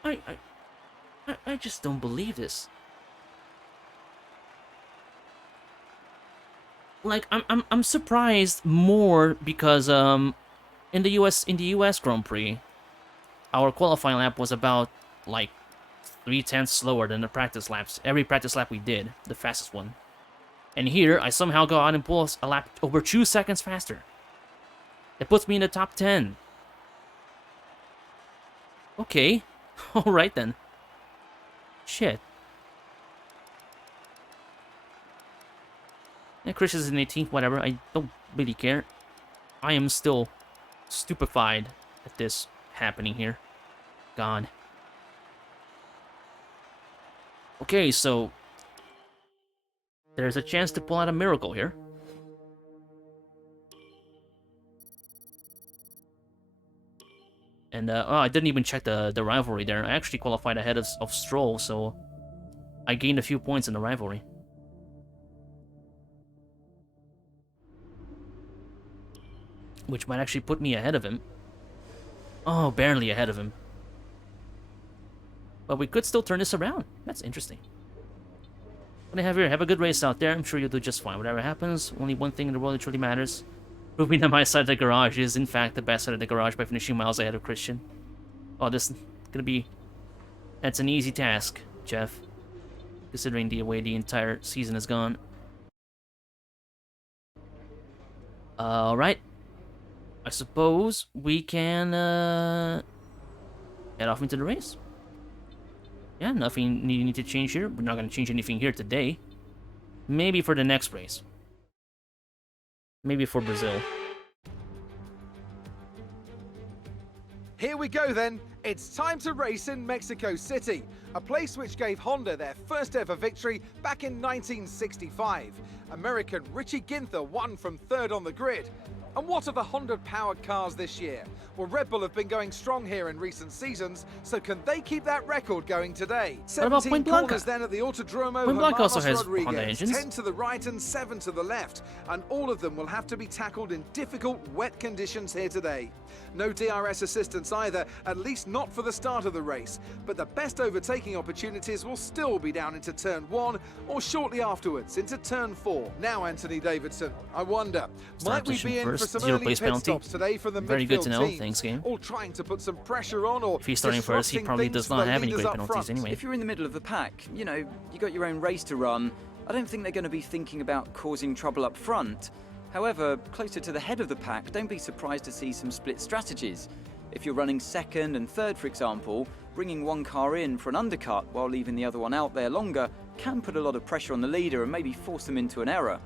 I just don't believe this. Like, I'm surprised more because in the US Grand Prix, our qualifying lap was about like 3/10 slower than the practice laps. Every practice lap we did, the fastest one. And here, I somehow go out and pull a lap over 2 seconds faster. It puts me in the top 10. Okay. Alright then. Shit. Yeah, Chris is in 18th, whatever. I don't really care. I am still stupefied at this happening here. God. Okay, so there's a chance to pull out a miracle here. And, oh, I didn't even check the rivalry there. I actually qualified ahead of Stroll, so I gained a few points in the rivalry. Which might actually put me ahead of him. Oh, barely ahead of him. But we could still turn this around. That's interesting. What do I have here? Have a good race out there. I'm sure you'll do just fine. Whatever happens, only one thing in the world that truly matters. Proving that my side of the garage is, in fact, the best side of the garage by finishing miles ahead of Christian. Oh, this is gonna be... That's an easy task, Jeff. Considering the way the entire season has gone. Alright. I suppose we can, head off into the race. Yeah, nothing you need to change here. We're not gonna change anything here today. Maybe for the next race. Maybe for Brazil. Here we go then. It's time to race in Mexico City, a place which gave Honda their first ever victory back in 1965. American Richie Ginther won from third on the grid. And what are the Honda-powered cars this year? Well, Red Bull have been going strong here in recent seasons, so can they keep that record going today? What about 17 Point Blanca? corners then at the Autodromo Point Blanca also Hermanos has Honda Rodriguez, engines. 10 to the right and 7 to the left, and all of them will have to be tackled in difficult, wet conditions here today. No DRS assistance either, at least not for the start of the race, but the best overtaking opportunities will still be down into turn 1 or shortly afterwards into turn 4. Now, Anthony Davidson, I wonder, might we be in for some Zero early place pit penalty. stops today from the Very good midfield to know. teams, Thanks, game. all trying to put some pressure on, or If he's starting first, he disrupting probably things does for not the have any leaders great up penalties front. anyway. If you're in the middle of the pack, you know, you got your own race to run. I don't think they're going to be thinking about causing trouble up front. However, closer to the head of the pack, don't be surprised to see some split strategies. If you're running second and third, for example, bringing one car in for an undercut while leaving the other one out there longer can put a lot of pressure on the leader and maybe force them into an error.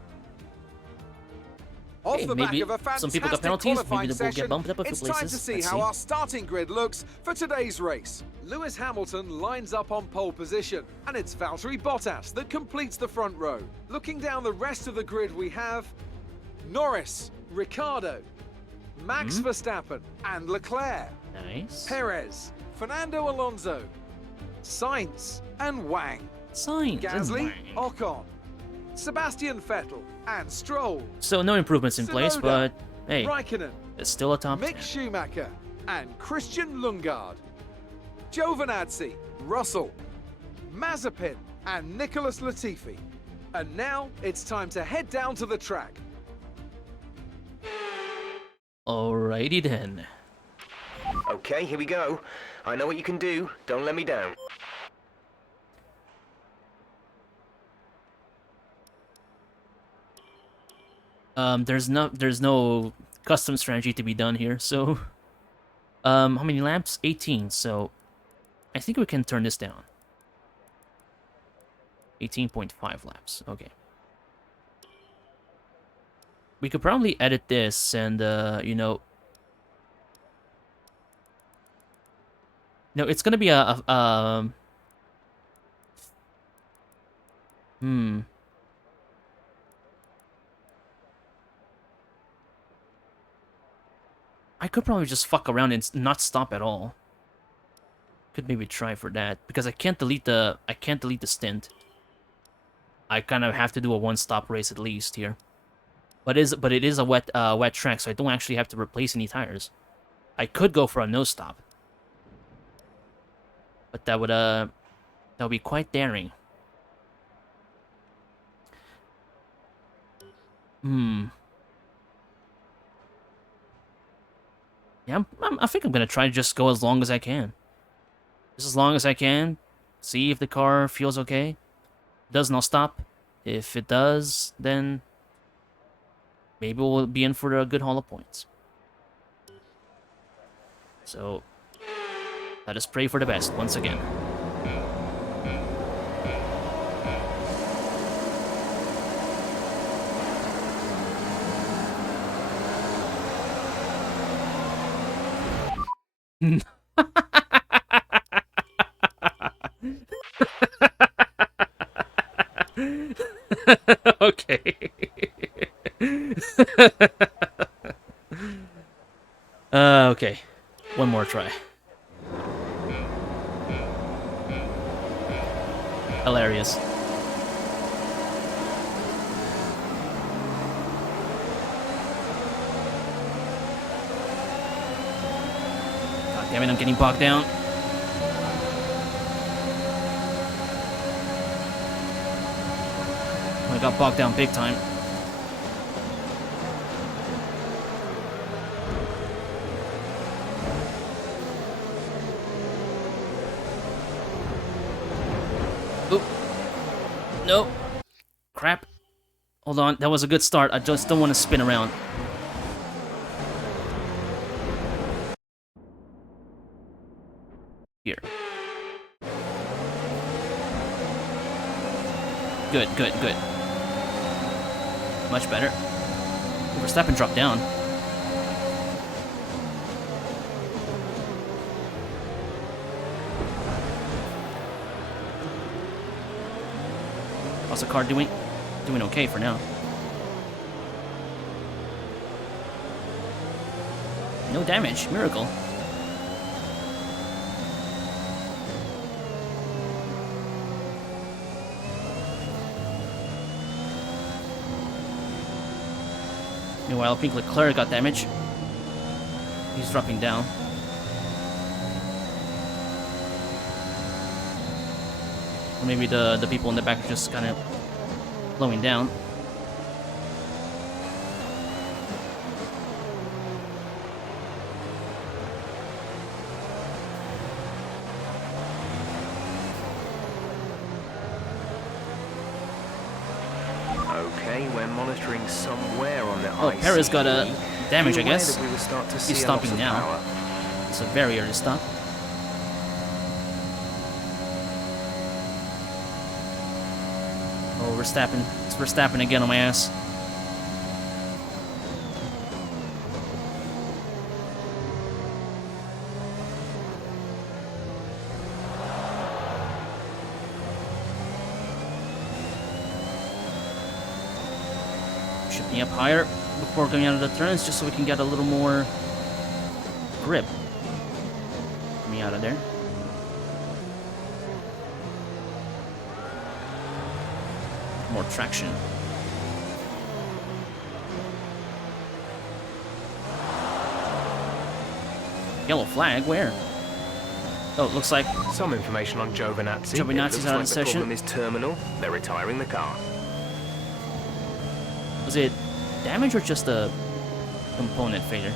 Off Hey, the back maybe of a some people got fantastic penalties, qualifying maybe the ball get session, bumped up a few it's places. time to see Let's how see. our starting grid looks for today's race. Lewis Hamilton lines up on pole position, and it's Valtteri Bottas that completes the front row. Looking down the rest of the grid, we have Norris, Ricciardo, Max Verstappen and Leclerc, Nice. Perez, Fernando Alonso, Sainz and Wang, Signs. Gasly, Ocon, Sebastian Vettel and Stroll, So no improvements in place, Tsunoda, but hey, Raikkonen, it's still a top 10. Mick Schumacher and Christian Lundgaard, Giovinazzi, Russell, Mazepin and Nicholas Latifi. And now it's time to head down to the track. Alrighty then. Okay, here we go. I know what you can do. Don't let me down. There's no custom strategy to be done here, so how many laps? 18, so I think we can turn this down. 18.5 laps. Okay. We could probably edit this and you know, no, it's gonna be I could probably just fuck around and not stop at all. Could maybe try for that because I can't delete the stint. I kind of have to do a one-stop race at least here. But it is a wet track, so I don't actually have to replace any tires. I could go for a no stop, but that would be quite daring. Yeah, I think I'm gonna try to just go as long as I can. Just as long as I can. See if the car feels okay. Does not stop. If it does, then maybe we'll be in for a good haul of points. So let us pray for the best once again. Okay. Okay. One more try. Hilarious. Damn it, I'm getting bogged down. I got bogged down big time. Oop. Nope. Crap. Hold on, that was a good start. I just don't want to spin around. Here. Good, good, good. Much better. Verstappen dropped down. How's the car doing? Doing okay for now. No damage. Miracle. Meanwhile, I think Leclerc got damage. He's dropping down. Or maybe the people in the back are just kind of slowing down. Okay, we're monitoring somewhere on the Oh, ICE. Perez got a damage, I Be aware guess. that we will start to see He's a loss stopping of now. power. It's a very early stop. Oh, Verstappen. It's Verstappen again on my ass. Should be up higher before going out of the turns, just so we can get a little more grip coming out of there. More traction. Yellow flag, where? Oh, it looks like Some information on Giovinazzi. Giovinazzi's It looks out of like the session. problem is terminal. They're retiring the car. was it damage or just a component failure?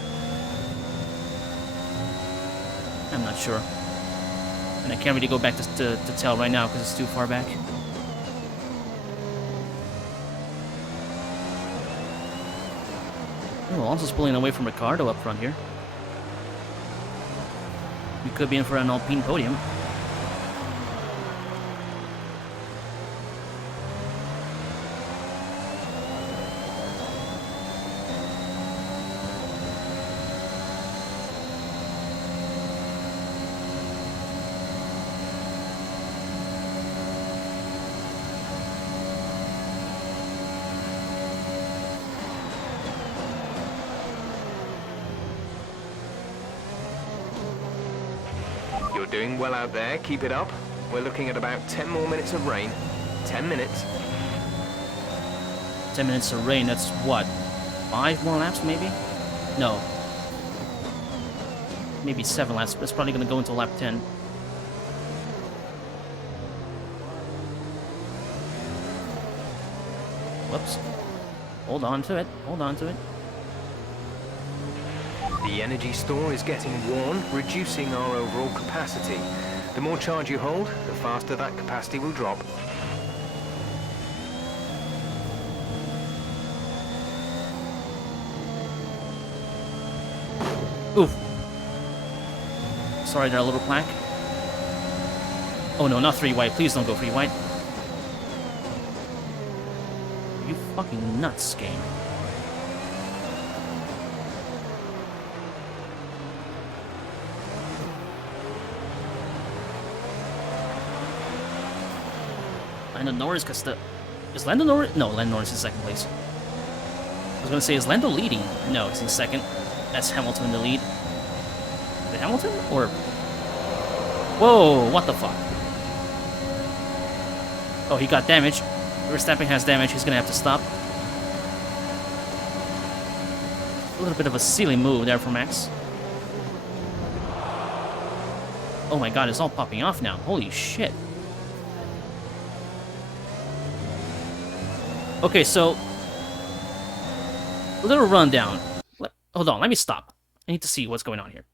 I'm not sure. And I can't really go back to tell right now because it's too far back. Oh, Alonso's pulling away from Ricardo up front here. We could be in for an Alpine podium. You're doing well out there. Keep it up. We're looking at about 10 more minutes of rain. 10 minutes. 10 minutes of rain, that's what? 5 more laps, maybe? No. Maybe 7 laps, but it's probably going to go until lap 10. Whoops. Hold on to it. Hold on to it. The energy store is getting worn, reducing our overall capacity. The more charge you hold, the faster that capacity will drop. Oof. Sorry, there, little plaque. Oh no, not 3 white. Please don't go 3 white. Are you fucking nuts, game? Lando Norris gets the... Is Lando Norris... No, Lando Norris is in second place. I was gonna say, is Lando leading? No, he's in second. That's Hamilton in the lead. Is it Hamilton? Or... Whoa, what the fuck? Oh, he got damage. Verstappen has damage, he's gonna have to stop. A little bit of a silly move there for Max. Oh my god, it's all popping off now. Holy shit. Okay, so... a little rundown. Hold on, let me stop. I need to see what's going on here.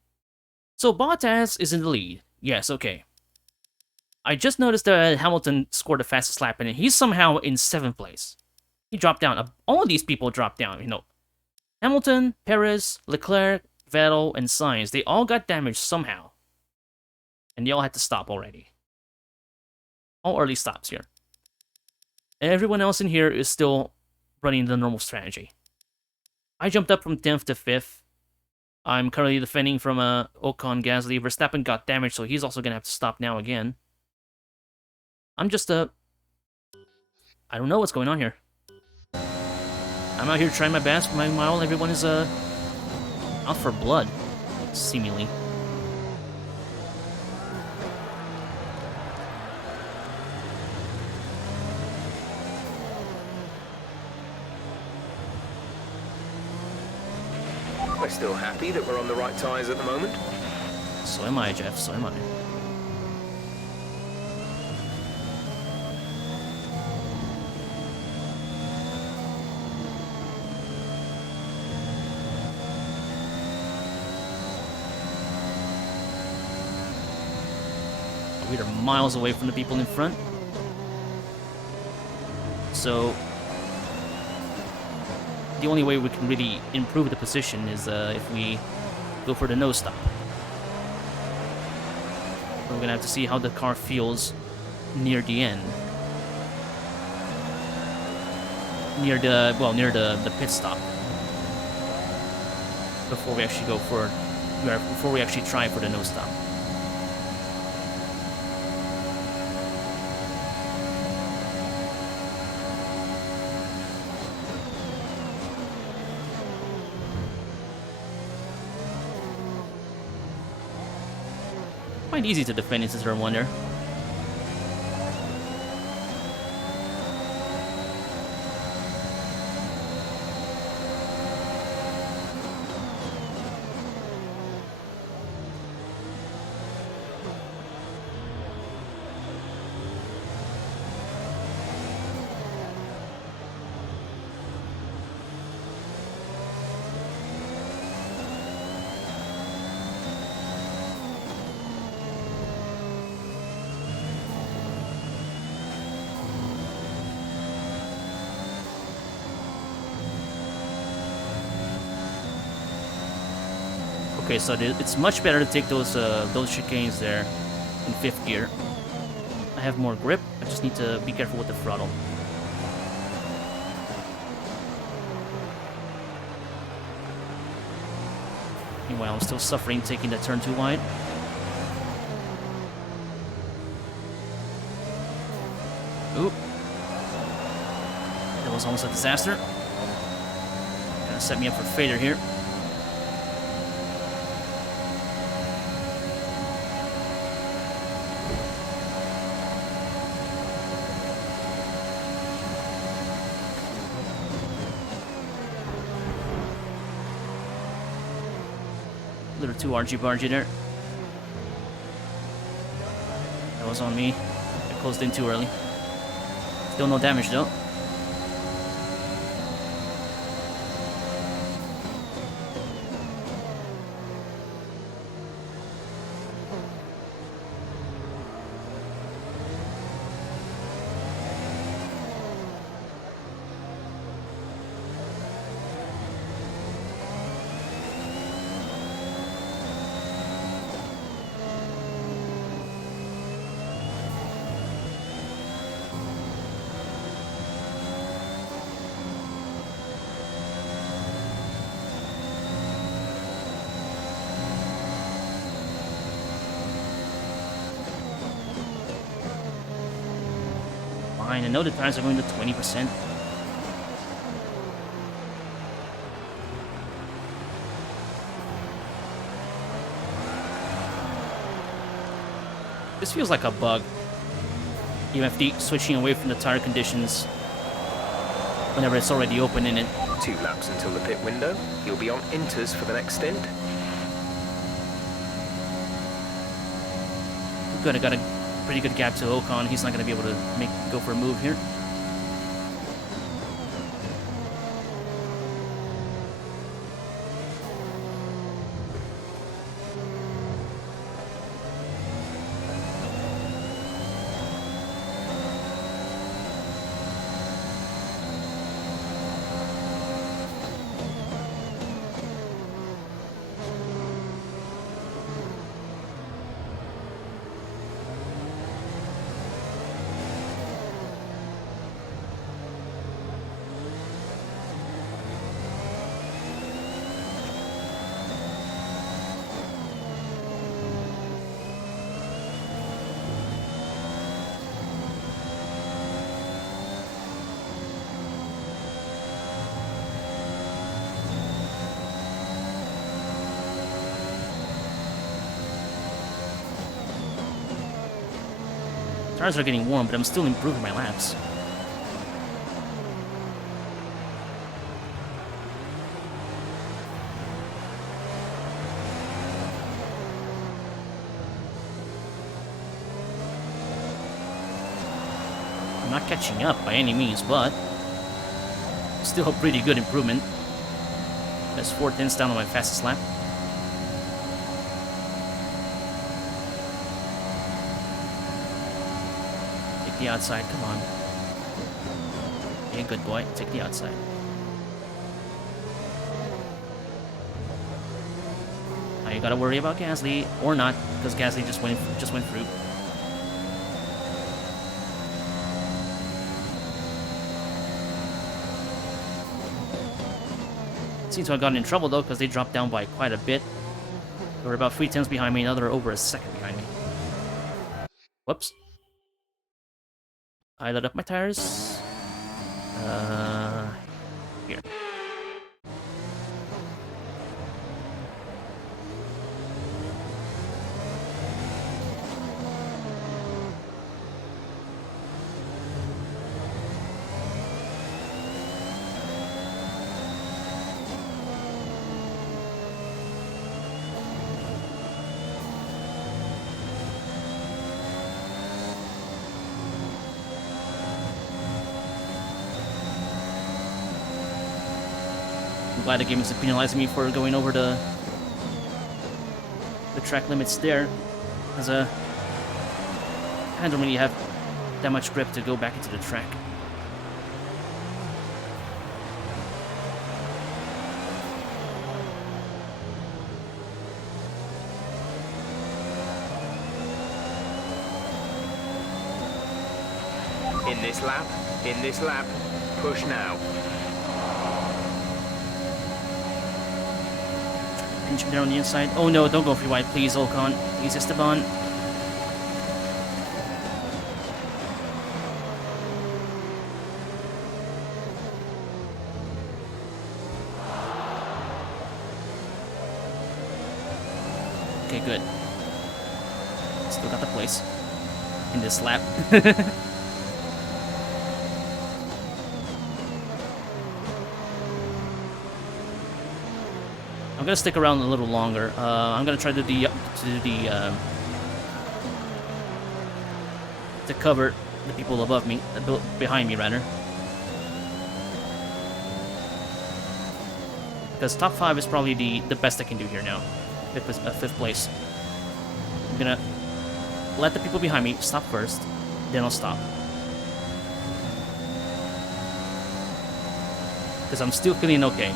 So Bottas is in the lead. Yes, okay. I just noticed that Hamilton scored the fastest lap, and he's somehow in 7th place. He dropped down. All of these people dropped down, you know. Hamilton, Perez, Leclerc, Vettel, and Sainz, they all got damaged somehow. And they all had to stop already. All early stops here. Everyone else in here is still running the normal strategy. I jumped up from 10th to 5th. I'm currently defending from Ocon, Gasly. Verstappen got damaged, so he's also going to have to stop now again. I'm just, I don't know what's going on here. I'm out here trying my best. Meanwhile, everyone is, out for blood, seemingly. We're still happy that we're on the right tyres at the moment. So am I, Jeff, so am I. We are miles away from the people in front. So the only way we can really improve the position is if we go for the nose stop. We're gonna have to see how the car feels near the end. Near the pit stop. Before we actually go for before we actually try for the nose stop. Quite easy to defend into turn 1 there. Okay, so it's much better to take those chicanes there in 5th gear. I have more grip. I just need to be careful with the throttle. Meanwhile, I'm still suffering taking that turn 2 wide. Oop. That was almost a disaster. Gonna set me up for failure here. Little too argy-bargy there. That was on me. I closed in too early. Still no damage though. Fine, I know the tires are going to 20%. This feels like a bug. EMFD switching away from the tire conditions whenever it's already open in it. 2 laps until the pit window. You'll be on inters for the next stint. Good, I got a pretty good gap to Ocon. He's not going to be able to go for a move here. Tires are getting warm, but I'm still improving my laps. I'm not catching up by any means, but still a pretty good improvement. That's 4 tenths down on my fastest lap. Take the outside, come on. Be a good boy, take the outside. Now you gotta worry about Gasly, or not, because Gasly just went through. Seems to have gotten in trouble though, because they dropped down by quite a bit. They were about 3 tenths behind me, now they're over a second behind me. Whoops. I lit up my tires. Here. I'm glad the game isn't penalizing me for going over the track limits there, as I don't really have that much grip to go back into the track. In this lap, push now. Pinch him there on the inside. Oh no, don't go free wide, please, Ocon. Please, Esteban. Okay, good. Still got the place in this lap. I'm gonna stick around a little longer. I'm gonna try to cover the people above me, behind me rather. Because top 5 is probably the best I can do here now. Fifth place. I'm gonna let the people behind me stop first, then I'll stop. Because I'm still feeling okay.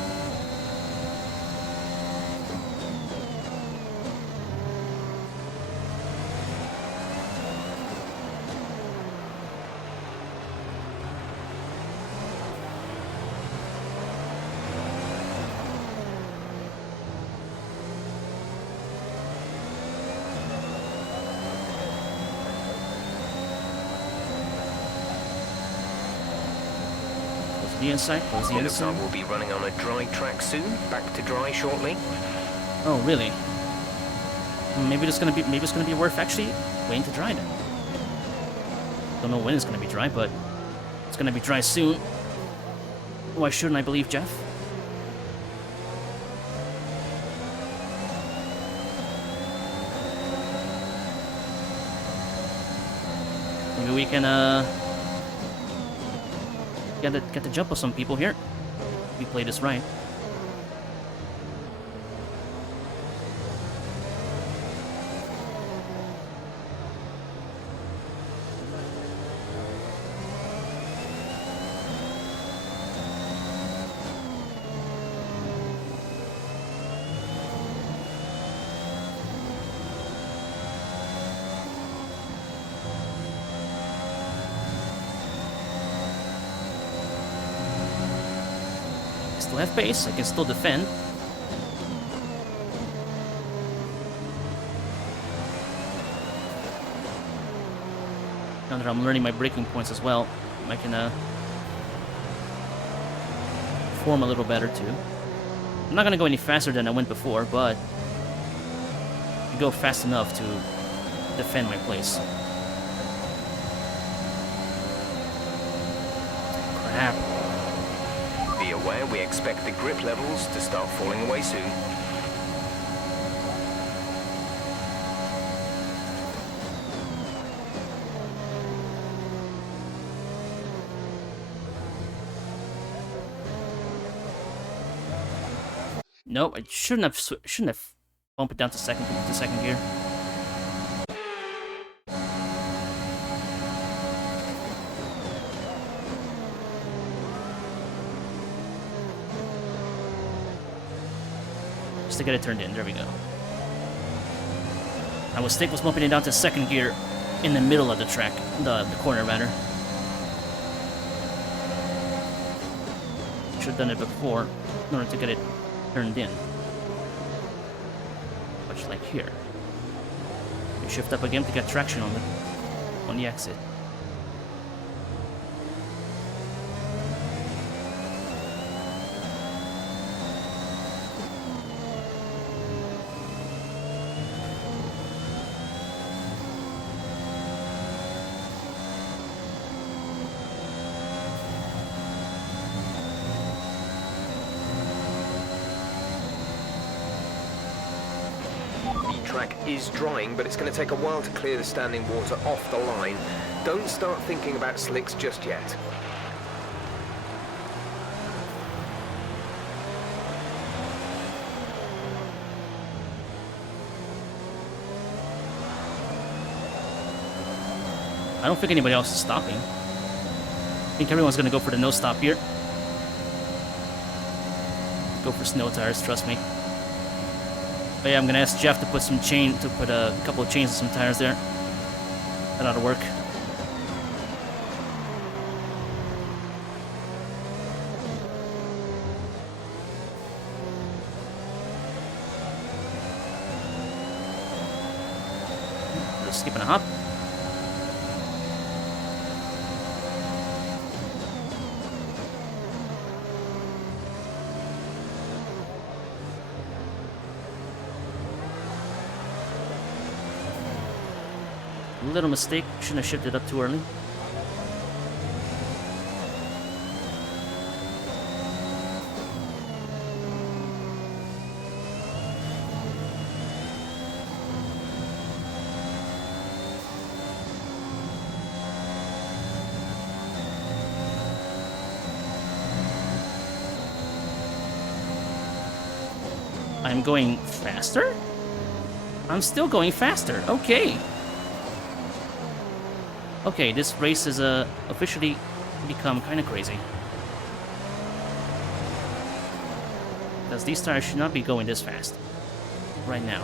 The inside, close the It looks inside. like we'll be running on a dry track soon. Back to dry shortly. Oh, really? Maybe it's gonna be worth actually waiting to dry then. Don't know when it's gonna be dry, but it's gonna be dry soon. Why shouldn't I believe Jeff? Maybe we can get the jump of some people here. If we play this right. Still have base, I can still defend. Now that I'm learning my breaking points as well, I can form a little better too. I'm not gonna go any faster than I went before, but I go fast enough to defend my place. Crap. Be aware we expect the grip levels to start falling away soon. No, I shouldn't have bumped it down to second gear. Just to get it turned in. There we go. My mistake was bumping it down to second gear in the middle of the track, the corner rather. Should have done it before in order to get it turned in. Much like here. We shift up again to get traction on the exit. The track is drying, but it's going to take a while to clear the standing water off the line. Don't start thinking about slicks just yet. I don't think anybody else is stopping. I think everyone's gonna go for the no stop here. Go for snow tires, trust me. But yeah, I'm gonna ask Jeff to put a couple of chains and some tires there. That ought to work. Just skipping a hop. Little mistake, shouldn't have shifted up too early. I'm going faster? I'm still going faster, okay. Okay, this race has officially become kind of crazy. Because these tires should not be going this fast. Right now.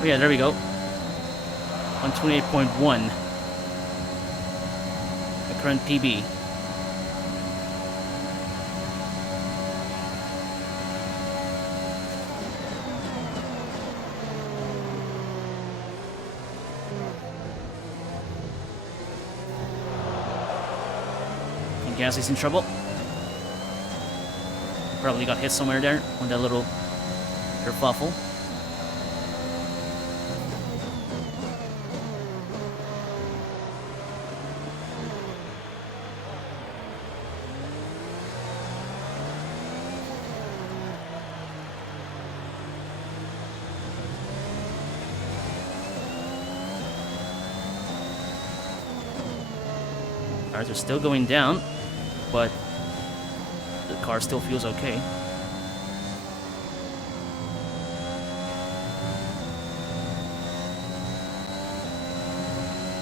Oh yeah, there we go. 128.1. The current PB. Gasly's in trouble. Probably got hit somewhere there on that little kerfuffle. Tires are still going down, but the car still feels okay.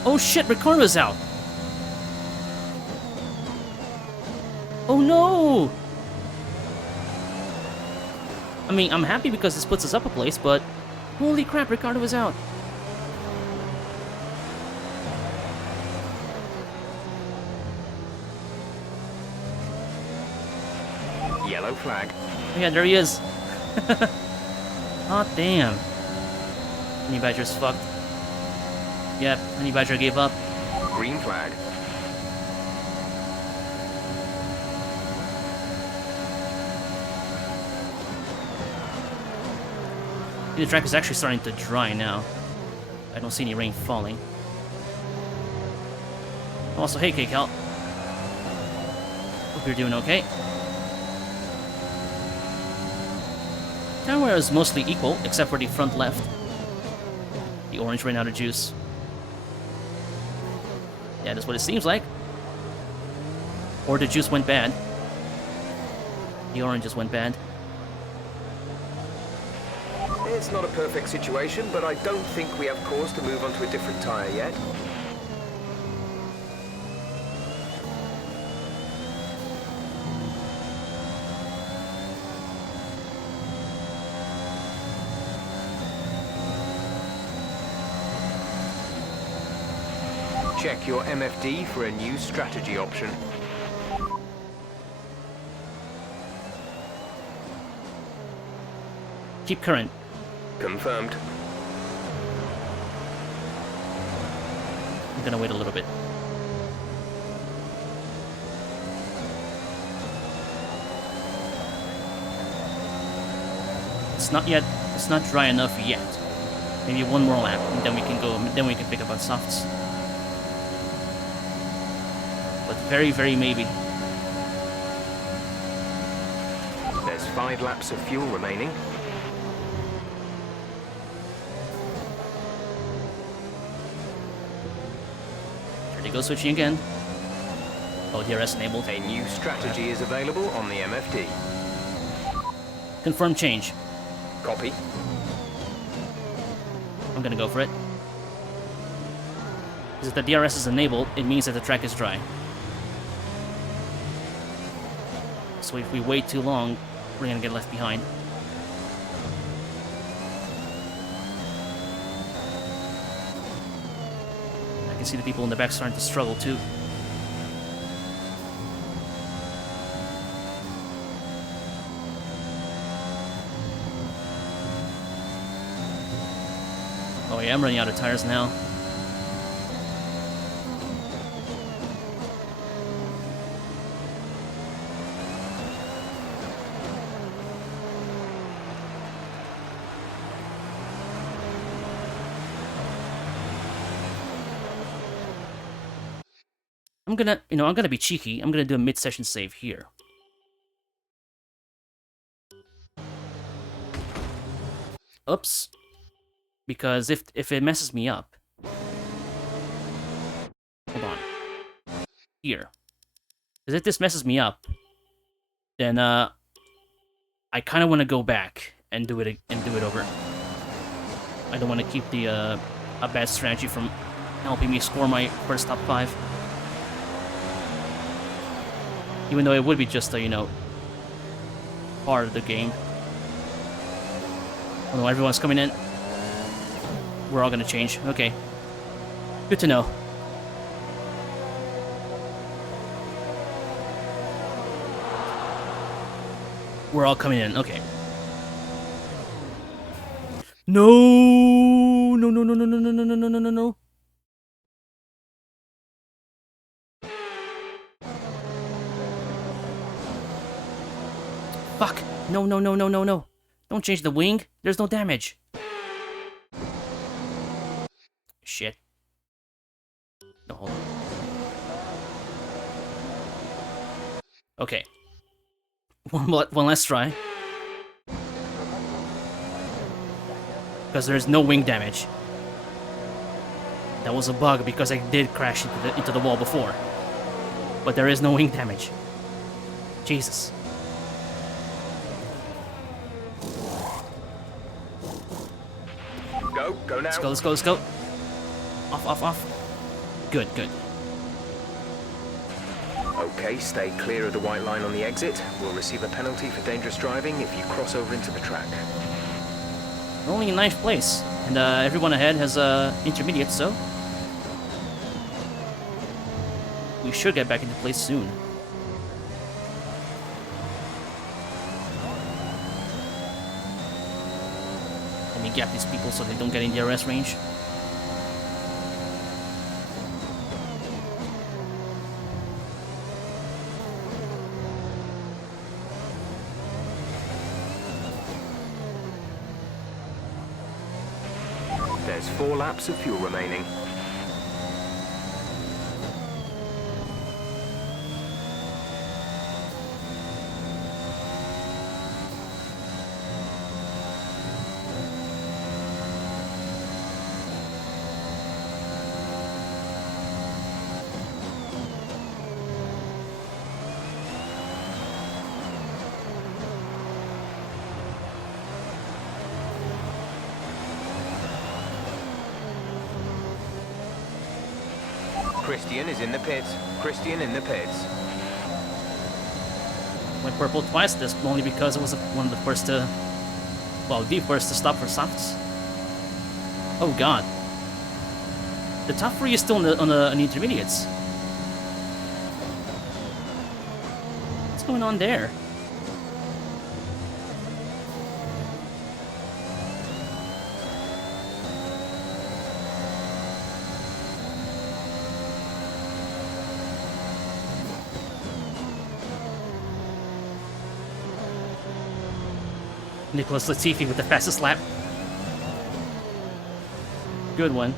Oh shit, Ricardo's out! Oh no! I mean, I'm happy because this puts us up a place, but holy crap, Ricardo is out. Yellow flag. Yeah, there he is. Oh damn. Honey Badger's fucked. Yep, Honey Badger gave up. Green flag. The track is actually starting to dry now. I don't see any rain falling. Also, hey K-Cal. Hope you're doing okay. Tire wear is mostly equal, except for the front left. The orange ran out of juice. Yeah, that's what it seems like. Or the juice went bad. The orange just went bad. It's not a perfect situation, but I don't think we have cause to move on to a different tyre yet. Check your MFD for a new strategy option. Keep current. Confirmed. I'm gonna wait a little bit. It's not yet. It's not dry enough yet. Maybe one more lap, and then we can go. Then we can pick up on softs. But very, very maybe. There's 5 laps of fuel remaining. There they go, switching again. Oh, DRS enabled. A new strategy is available on the MFD. Confirm change. Copy. I'm gonna go for it. Because if the DRS is enabled, it means that the track is dry. So if we wait too long, we're gonna get left behind. I can see the people in the back starting to struggle too. Oh yeah, I'm running out of tires now. I'm gonna be cheeky. I'm gonna do a mid-session save here. Oops. Because if it messes me up... Hold on. Here. Because if this messes me up, then I kind of want to go back and do it over. I don't want to keep the a bad strategy from helping me score my first top 5. Even though it would be just a, part of the game. Although everyone's coming in. We're all gonna change. Okay. Good to know. We're all coming in. Okay. No! No, no, no, no, no, no, no, no, no, no, no, no. Fuck! No, no, no, no, no, no. Don't change the wing. There's no damage. Shit. No, hold on. Okay. One last try. Because there's no wing damage. That was a bug because I did crash into the wall before. but there is no wing damage. Jesus. Go now. Let's go, let's go, let's go. Off, off, off. Good, good. Okay, stay clear of the white line on the exit. We'll receive a penalty for dangerous driving if you cross over into the track. We're only in 9th place, and everyone ahead has intermediate, so we should get back into place soon. Let me gap these people so they don't get in the DRS range. There's 4 laps of fuel remaining. Christian is in the pits. Christian in the pits. Went purple twice, this only because it was one of the first to... Well, the first to stop for softs. Oh god. The top 3 is still on the intermediates. What's going on there? Nicholas Latifi with the fastest lap. Good one.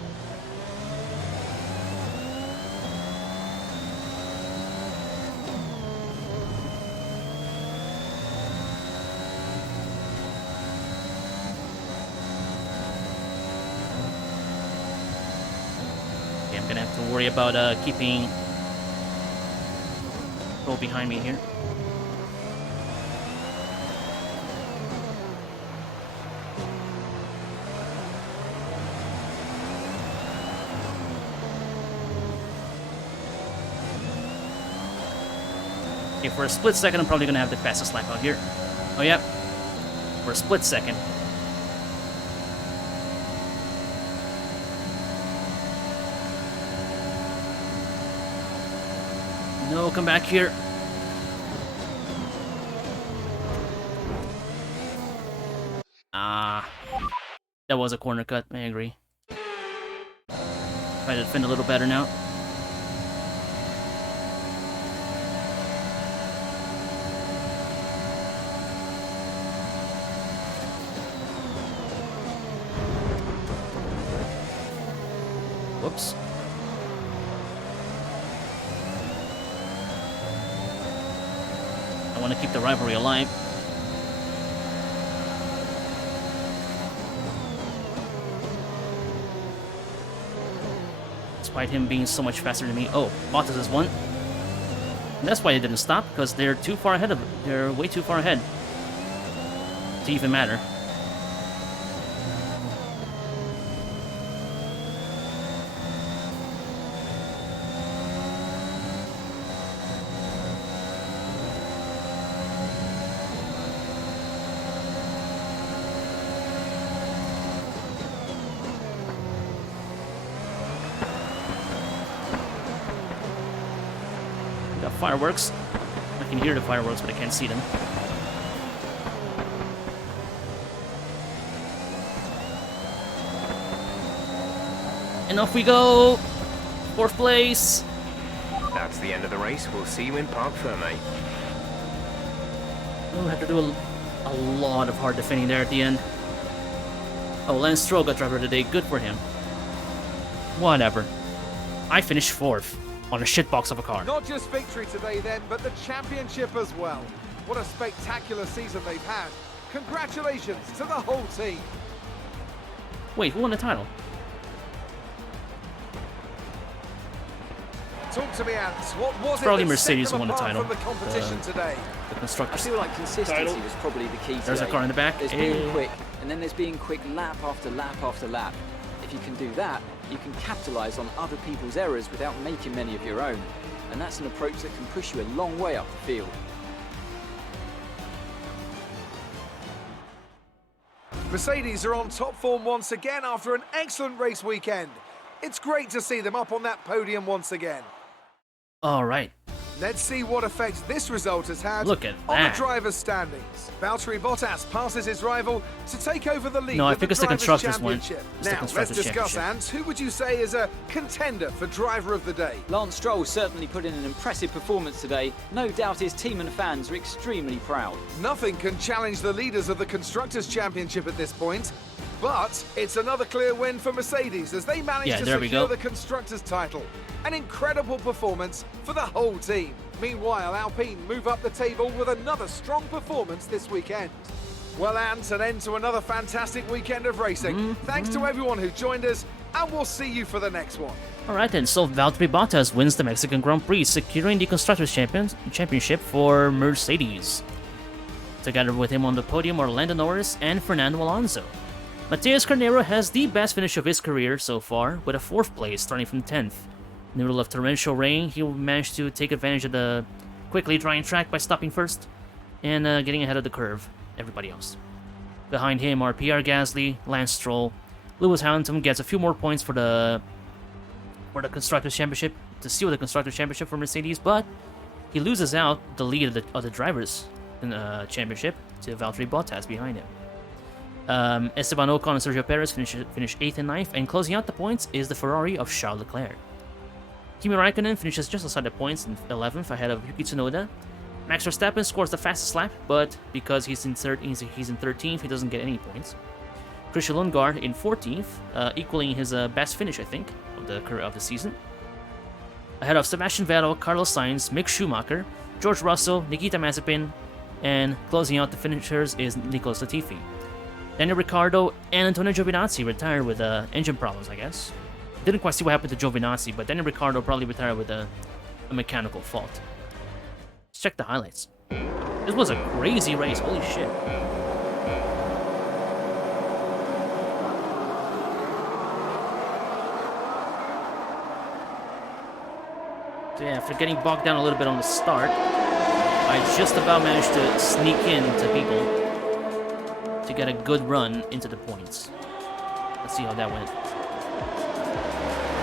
Okay, I'm gonna have to worry about keeping Cole behind me here. Okay, for a split second, I'm probably gonna have the fastest lap out here. Oh, yeah. For a split second. No, come back here. Ah. That was a corner cut, I agree. Try to defend a little better now. Whoops. I want to keep the rivalry alive. Despite him being so much faster than me. Oh, Bottas is one. And that's why they didn't stop, because they're too far ahead of it. They're way too far ahead to even matter. Fireworks. I can hear the fireworks, but I can't see them. And off we go! 4th place! That's the end of the race. We'll see you in Parc Ferme. Oh, I have to do a lot of hard defending there at the end. Oh, Lance Stroll got driver of the day. Good for him. Whatever. I finished 4th. On a shitbox of a car. Not just victory today then, but the championship as well. What a spectacular season they've had. Congratulations to the whole team. Wait, who won the title? Talk to me, Ants. What was Probably it that Mercedes set them won the apart title. from the competition today? The I constructors. feel like consistency was probably the key There's a today. car in the back. There's Hey. being quick, and then there's being quick lap after lap after lap. If you can do that, you can capitalise on other people's errors without making many of your own. And that's an approach that can push you a long way up the field. Mercedes are on top form once again after an excellent race weekend. It's great to see them up on that podium once again. All right. Let's see what effect this result has had Look at on the that. drivers' standings. Valtteri Bottas passes his rival to take over the lead. No, I of think the it's the Drivers' Constructors one. Championship. It's the Now, let's Constructors discuss, Championship. Ants. Who would you say is a contender for driver of the day? Lance Stroll certainly put in an impressive performance today. No doubt his team and fans are extremely proud. Nothing can challenge the leaders of the Constructors' Championship at this point. But it's another clear win for Mercedes as they manage to there we secure go. the Constructors' title. An incredible performance for the whole team. Meanwhile, Alpine move up the table with another strong performance this weekend. Well, Ant, an end to another fantastic weekend of racing. Thanks to everyone who joined us, and we'll see you for the next one. All right then. So Valtteri Bottas wins the Mexican Grand Prix, securing the Constructors Championship for Mercedes. Together with him on the podium are Lando Norris and Fernando Alonso. Matheus Carneiro has the best finish of his career so far, with a 4th place starting from 10th. In the middle of torrential rain, he managed to take advantage of the quickly drying track by stopping first and getting ahead of the curve, everybody else. Behind him are Pierre Gasly, Lance Stroll. Lewis Hamilton gets a few more points for the Constructors' Championship, to seal the Constructors' Championship for Mercedes, but he loses out the lead of the Drivers' Championship to Valtteri Bottas behind him. Esteban Ocon and Sergio Perez finish 8th and 9th, and closing out the points is the Ferrari of Charles Leclerc. Kimi Raikkonen finishes just outside the points in 11th, ahead of Yuki Tsunoda. Max Verstappen scores the fastest lap, but because he's in 13th, he doesn't get any points. Christian Lundgaard in 14th, equaling his best finish, I think, of the season. Ahead of Sebastian Vettel, Carlos Sainz, Mick Schumacher, George Russell, Nikita Mazepin, and closing out the finishers is Nicolas Latifi. Daniel Ricciardo and Antonio Giovinazzi retired with engine problems, I guess. Didn't quite see what happened to Giovinazzi, but Daniel Ricciardo probably retired with a mechanical fault. Let's check the highlights. This was a crazy race, holy shit. So yeah, after getting bogged down a little bit on the start, I just about managed to sneak into people to get a good run into the points. Let's see how that went.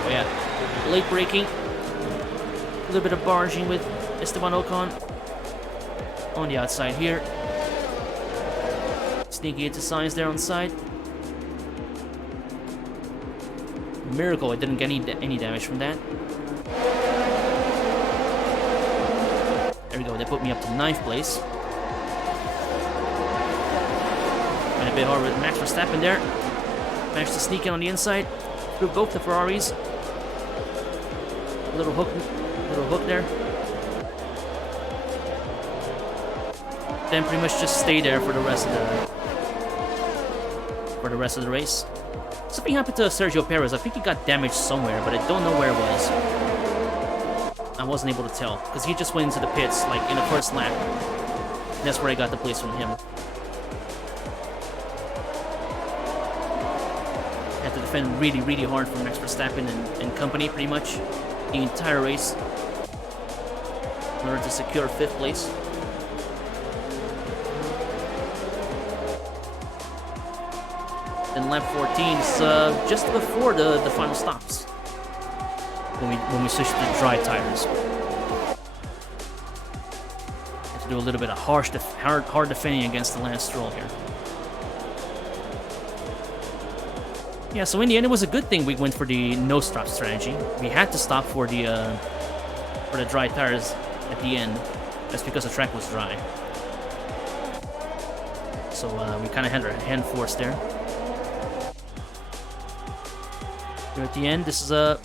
Oh yeah, late braking, a little bit of barging with Esteban Ocon on the outside here. Sneaking into Sainz there on the side. Miracle, it didn't get any damage from that. There we go, they put me up to 9th place. Went a bit hard with Max Verstappen there. Managed to sneak in on the inside through both the Ferraris. Little hook there. Then pretty much just stay there for the rest of the race. Something happened to Sergio Perez. I think he got damaged somewhere, but I don't know where it was. I wasn't able to tell because he just went into the pits like in the first lap. And that's where I got the place from him. Had to defend really, really hard from Max Verstappen and company pretty much the entire race in order to secure 5th place. Then lap 14 is just before the final stops when we switch to dry tires. Have to do a little bit of hard defending against the Lance Stroll here. Yeah, so in the end, it was a good thing we went for the no-stop strategy. We had to stop for the dry tires at the end. That's because the track was dry. So we kind of had our hand forced there. Here at the end, this is a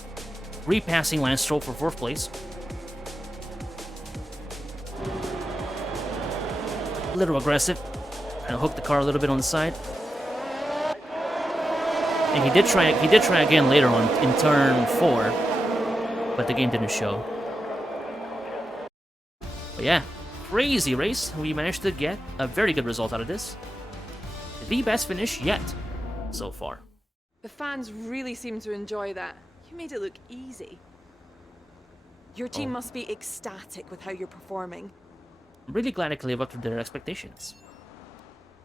repassing Lance Stroll for 4th place. A little aggressive. Kind of hooked the car a little bit on the side. And he did try again later on in turn 4. but the game didn't show. But yeah, crazy race. We managed to get a very good result out of this. The best finish yet, so far. The fans really seem to enjoy that. You made it look easy. Your team must be ecstatic with how you're performing. I'm really glad I can live up to their expectations.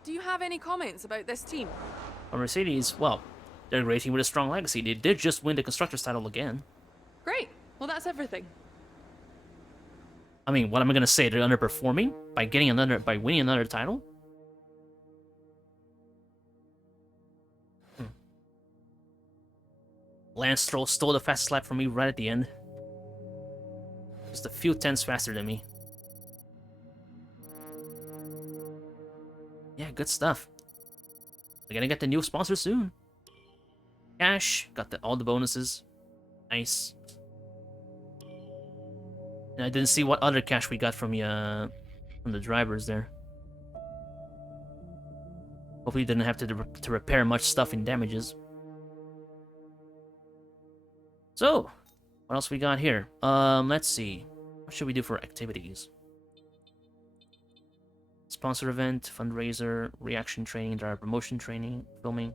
Do you have any comments about this team? On Mercedes, well, they're a great team with a strong legacy. They did just win the Constructors title again. Great. Well, that's everything. I mean, what am I gonna say? They're underperforming by winning another title? Lance Stroll stole the fastest lap from me right at the end. Just a few tenths faster than me. Yeah, good stuff. We're gonna get the new sponsor soon. Cash, got all the bonuses. Nice. And I didn't see what other cash we got from the drivers there. Hopefully, didn't have to repair much stuff in damages. So, what else we got here? Let's see. What should we do for activities? Sponsor event, fundraiser, reaction training, driver promotion training, filming.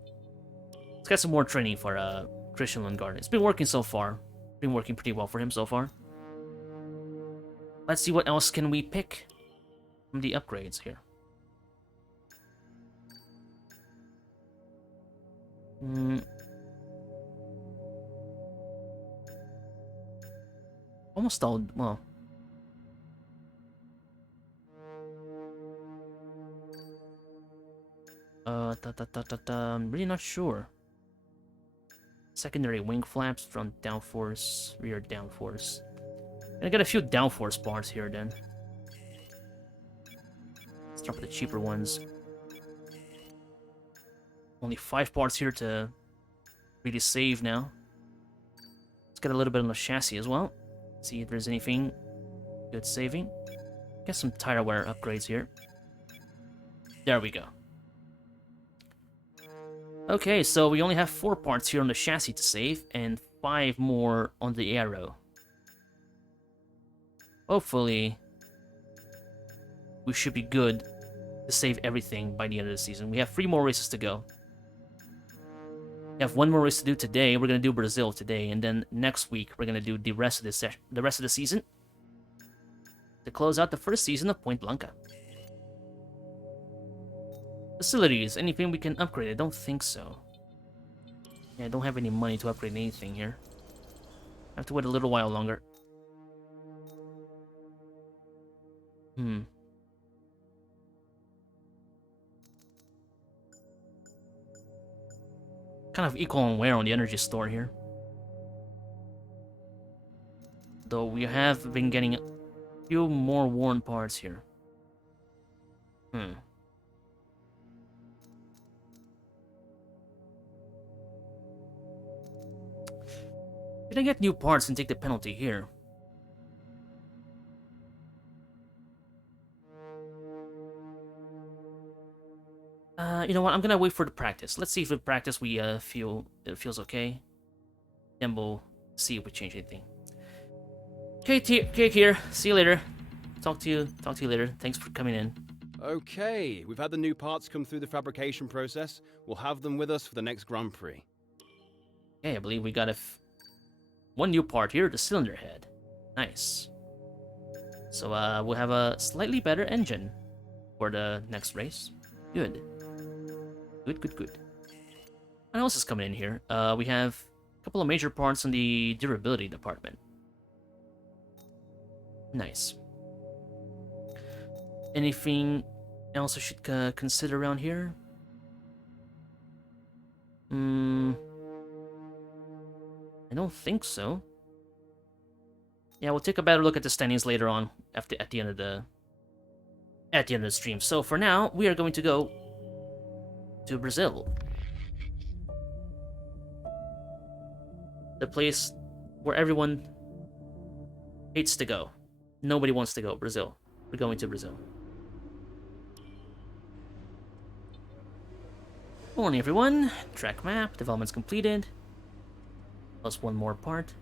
Let's get some more training for Christian Lundgaard. It's been working so far. Been working pretty well for him so far. Let's see what else can we pick from the upgrades here. Almost all, well. I'm really not sure. Secondary wing flaps, front downforce, rear downforce. Gonna get a few downforce parts here then. Let's start with the cheaper ones. Only 5 parts here to really save now. Let's get a little bit on the chassis as well. See if there's anything good saving. Get some tire wear upgrades here. There we go. Okay, so we only have 4 parts here on the chassis to save, and 5 more on the aero. Hopefully, we should be good to save everything by the end of the season. We have 3 more races to go. We have 1 more race to do today. We're gonna do Brazil today, and then next week we're gonna do the rest of the season to close out the first season of Point Blanca. Facilities, anything we can upgrade? I don't think so. Yeah, I don't have any money to upgrade anything here. I have to wait a little while longer. Kind of equal on wear on the energy store here. Though we have been getting a few more worn parts here. Did I get new parts and take the penalty here? You know what? I'm gonna wait for the practice. Let's see if in practice we feel it feels okay. Then we'll see if we change anything. Okay, here. See you later. Talk to you later. Thanks for coming in. Okay, we've had the new parts come through the fabrication process. We'll have them with us for the next Grand Prix. Okay, I believe we got one new part here, the cylinder head. Nice. So we'll have a slightly better engine for the next race. Good. Good. What else is coming in here? We have a couple of major parts in the durability department. Nice. Anything else I should consider around here? I don't think so. Yeah, we'll take a better look at the standings later on at the end of the stream. So for now, we are going to go to Brazil. The place where everyone hates to go. Nobody wants to go. Brazil. We're going to Brazil. Morning, everyone. Track map. Development's completed. Plus 1 more part.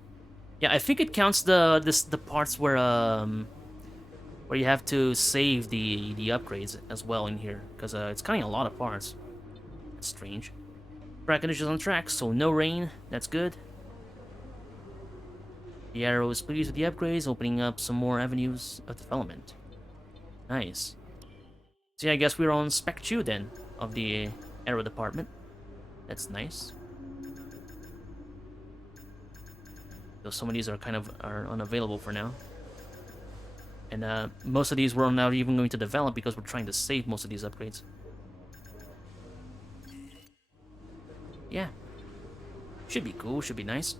Yeah, I think it counts the parts where you have to save the upgrades as well in here, because it's counting a lot of parts. That's strange. Track conditions on track, so no rain. That's good. The arrow is pleased with the upgrades, opening up some more avenues of development. Nice. So yeah, I guess we're on Spec 2 then, of the arrow department. That's nice. Though some of these are kind of unavailable for now. And most of these we're not even going to develop because we're trying to save most of these upgrades. Yeah. Should be cool, should be nice.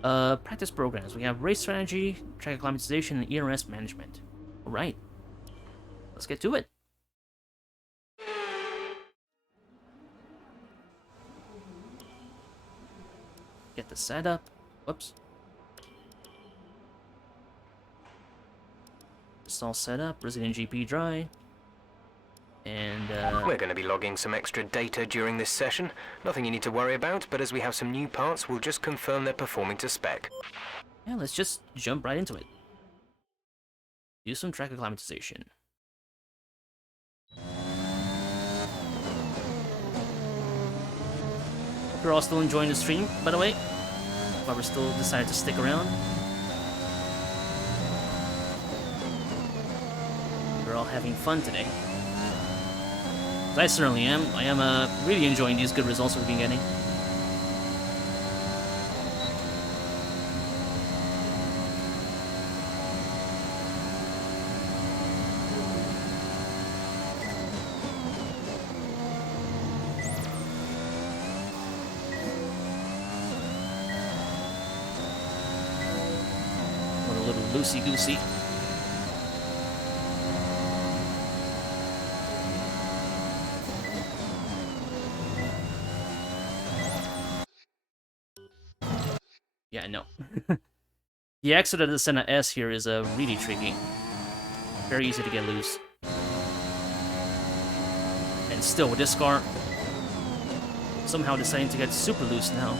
Practice programs. We have race strategy, track acclimatization, and ERS management. Alright. Let's get to it. Get the setup. Whoops. It's all set up. Resident GP dry. And We're going to be logging some extra data during this session. Nothing you need to worry about, but as we have some new parts, we'll just confirm they're performing to spec. yeah, let's just jump right into it. Do some track acclimatization. Hope you're all still enjoying the stream, by the way. Whoever still decided to stick around. We're all having fun today. I certainly am. I am really enjoying these good results we've been getting. What a little loosey-goosey. Yeah, no. The exit of the Senna S here is really tricky. Very easy to get loose. And still, with this car, somehow deciding to get super loose now.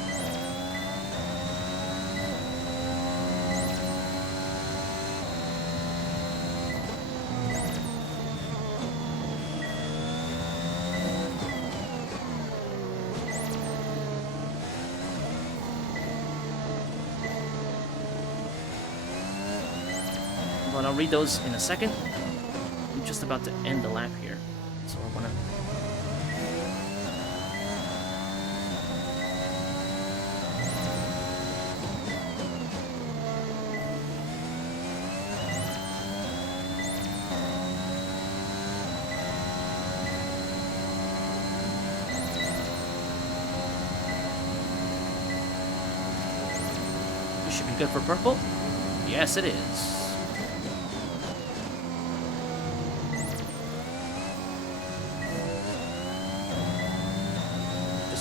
But I'll read those in a second. I'm just about to end the lap here, so I wanna... This should be good for purple. Yes, it is.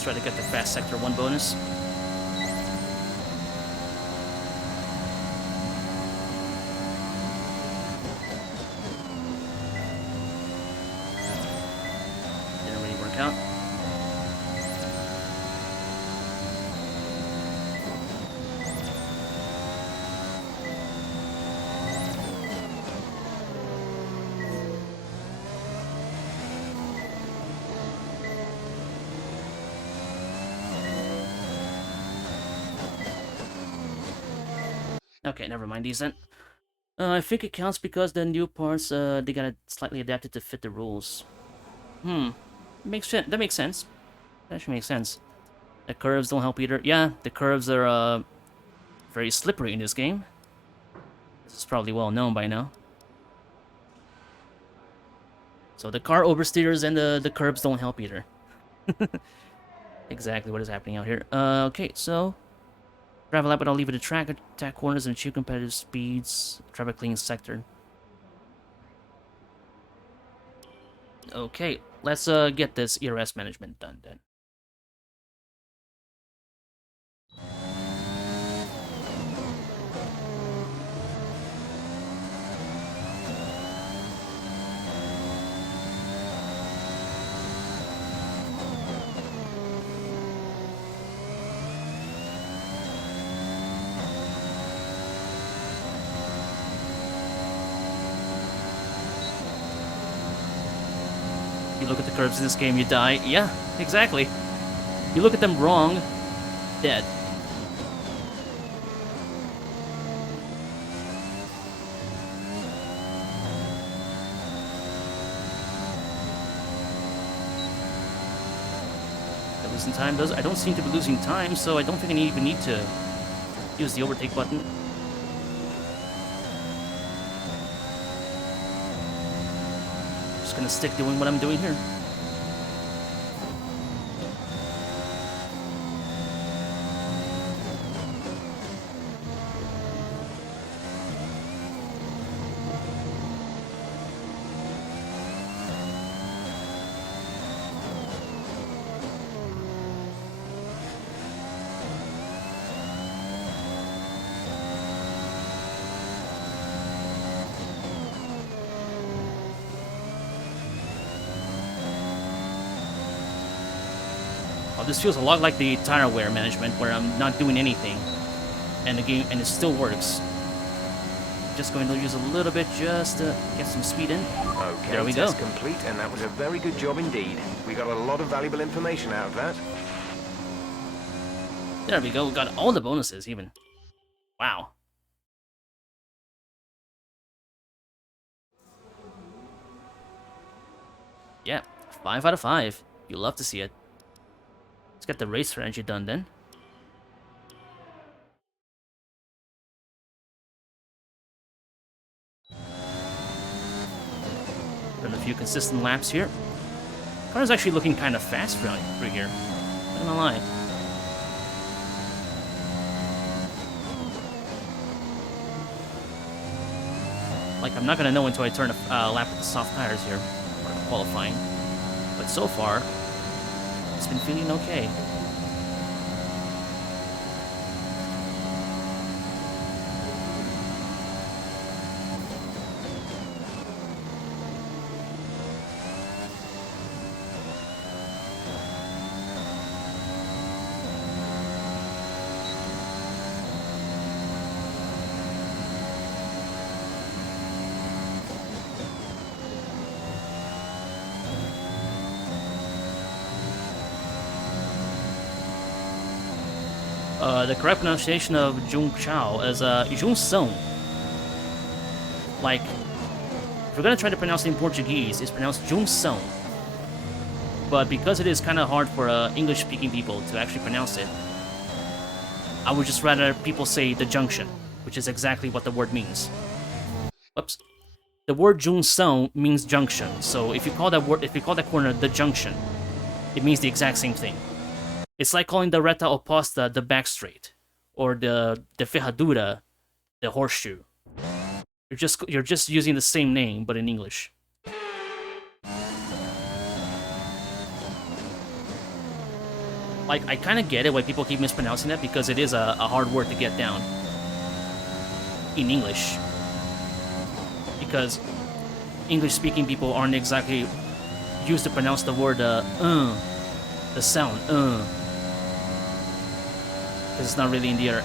Try to get the fast sector 1 bonus. Didn't really work out. Okay, never mind these then. I think it counts because the new parts, they got slightly adapted to fit the rules. Makes sense. That makes sense. That actually makes sense. The curves don't help either. Yeah, the curves are, very slippery in this game. This is probably well known by now. So the car oversteers and the curbs don't help either. Exactly what is happening out here. Okay, so... Drive a lap, but I'll leave it to track, attack corners, and achieve competitive speeds. Drive a clean sector. Okay, let's get this ERS management done then. You look at the curves in this game, you die. Yeah, exactly. You look at them wrong, dead. Losing time does. I don't seem to be losing time, so I don't think I even need to use the overtake button. Just gonna stick doing what I'm doing here. This feels a lot like the tire wear management, where I'm not doing anything, and the game and it still works. Just going to use a little bit just to get some speed in. Okay, there we go. test complete, and that was a very good job indeed. We got a lot of valuable information out of that. There we go. We got all the bonuses even. Wow. Yeah, 5 out of 5. You love to see it. Let's get the race strategy done then. Run a few consistent laps here. Car's actually looking kind of fast for here. Not gonna lie. Like, I'm not gonna know until I turn a lap with the soft tires here, or qualifying. But so far, it's been feeling okay. The correct pronunciation of Jung Chao is Jung Song. Like, if we're gonna try to pronounce it in Portuguese, it's pronounced Jung Song. But because it is kind of hard for English-speaking people to actually pronounce it, I would just rather people say the junction, which is exactly what the word means. Whoops. The word Jung Song means junction, so if you call that corner the junction, it means the exact same thing. It's like calling the reta oposta the back straight, or the ferradura the horseshoe. You're just using the same name, but in English. Like, I kind of get it why people keep mispronouncing that, because it is a hard word to get down in English. Because English-speaking people aren't exactly used to pronounce the word the sound because it's not really in their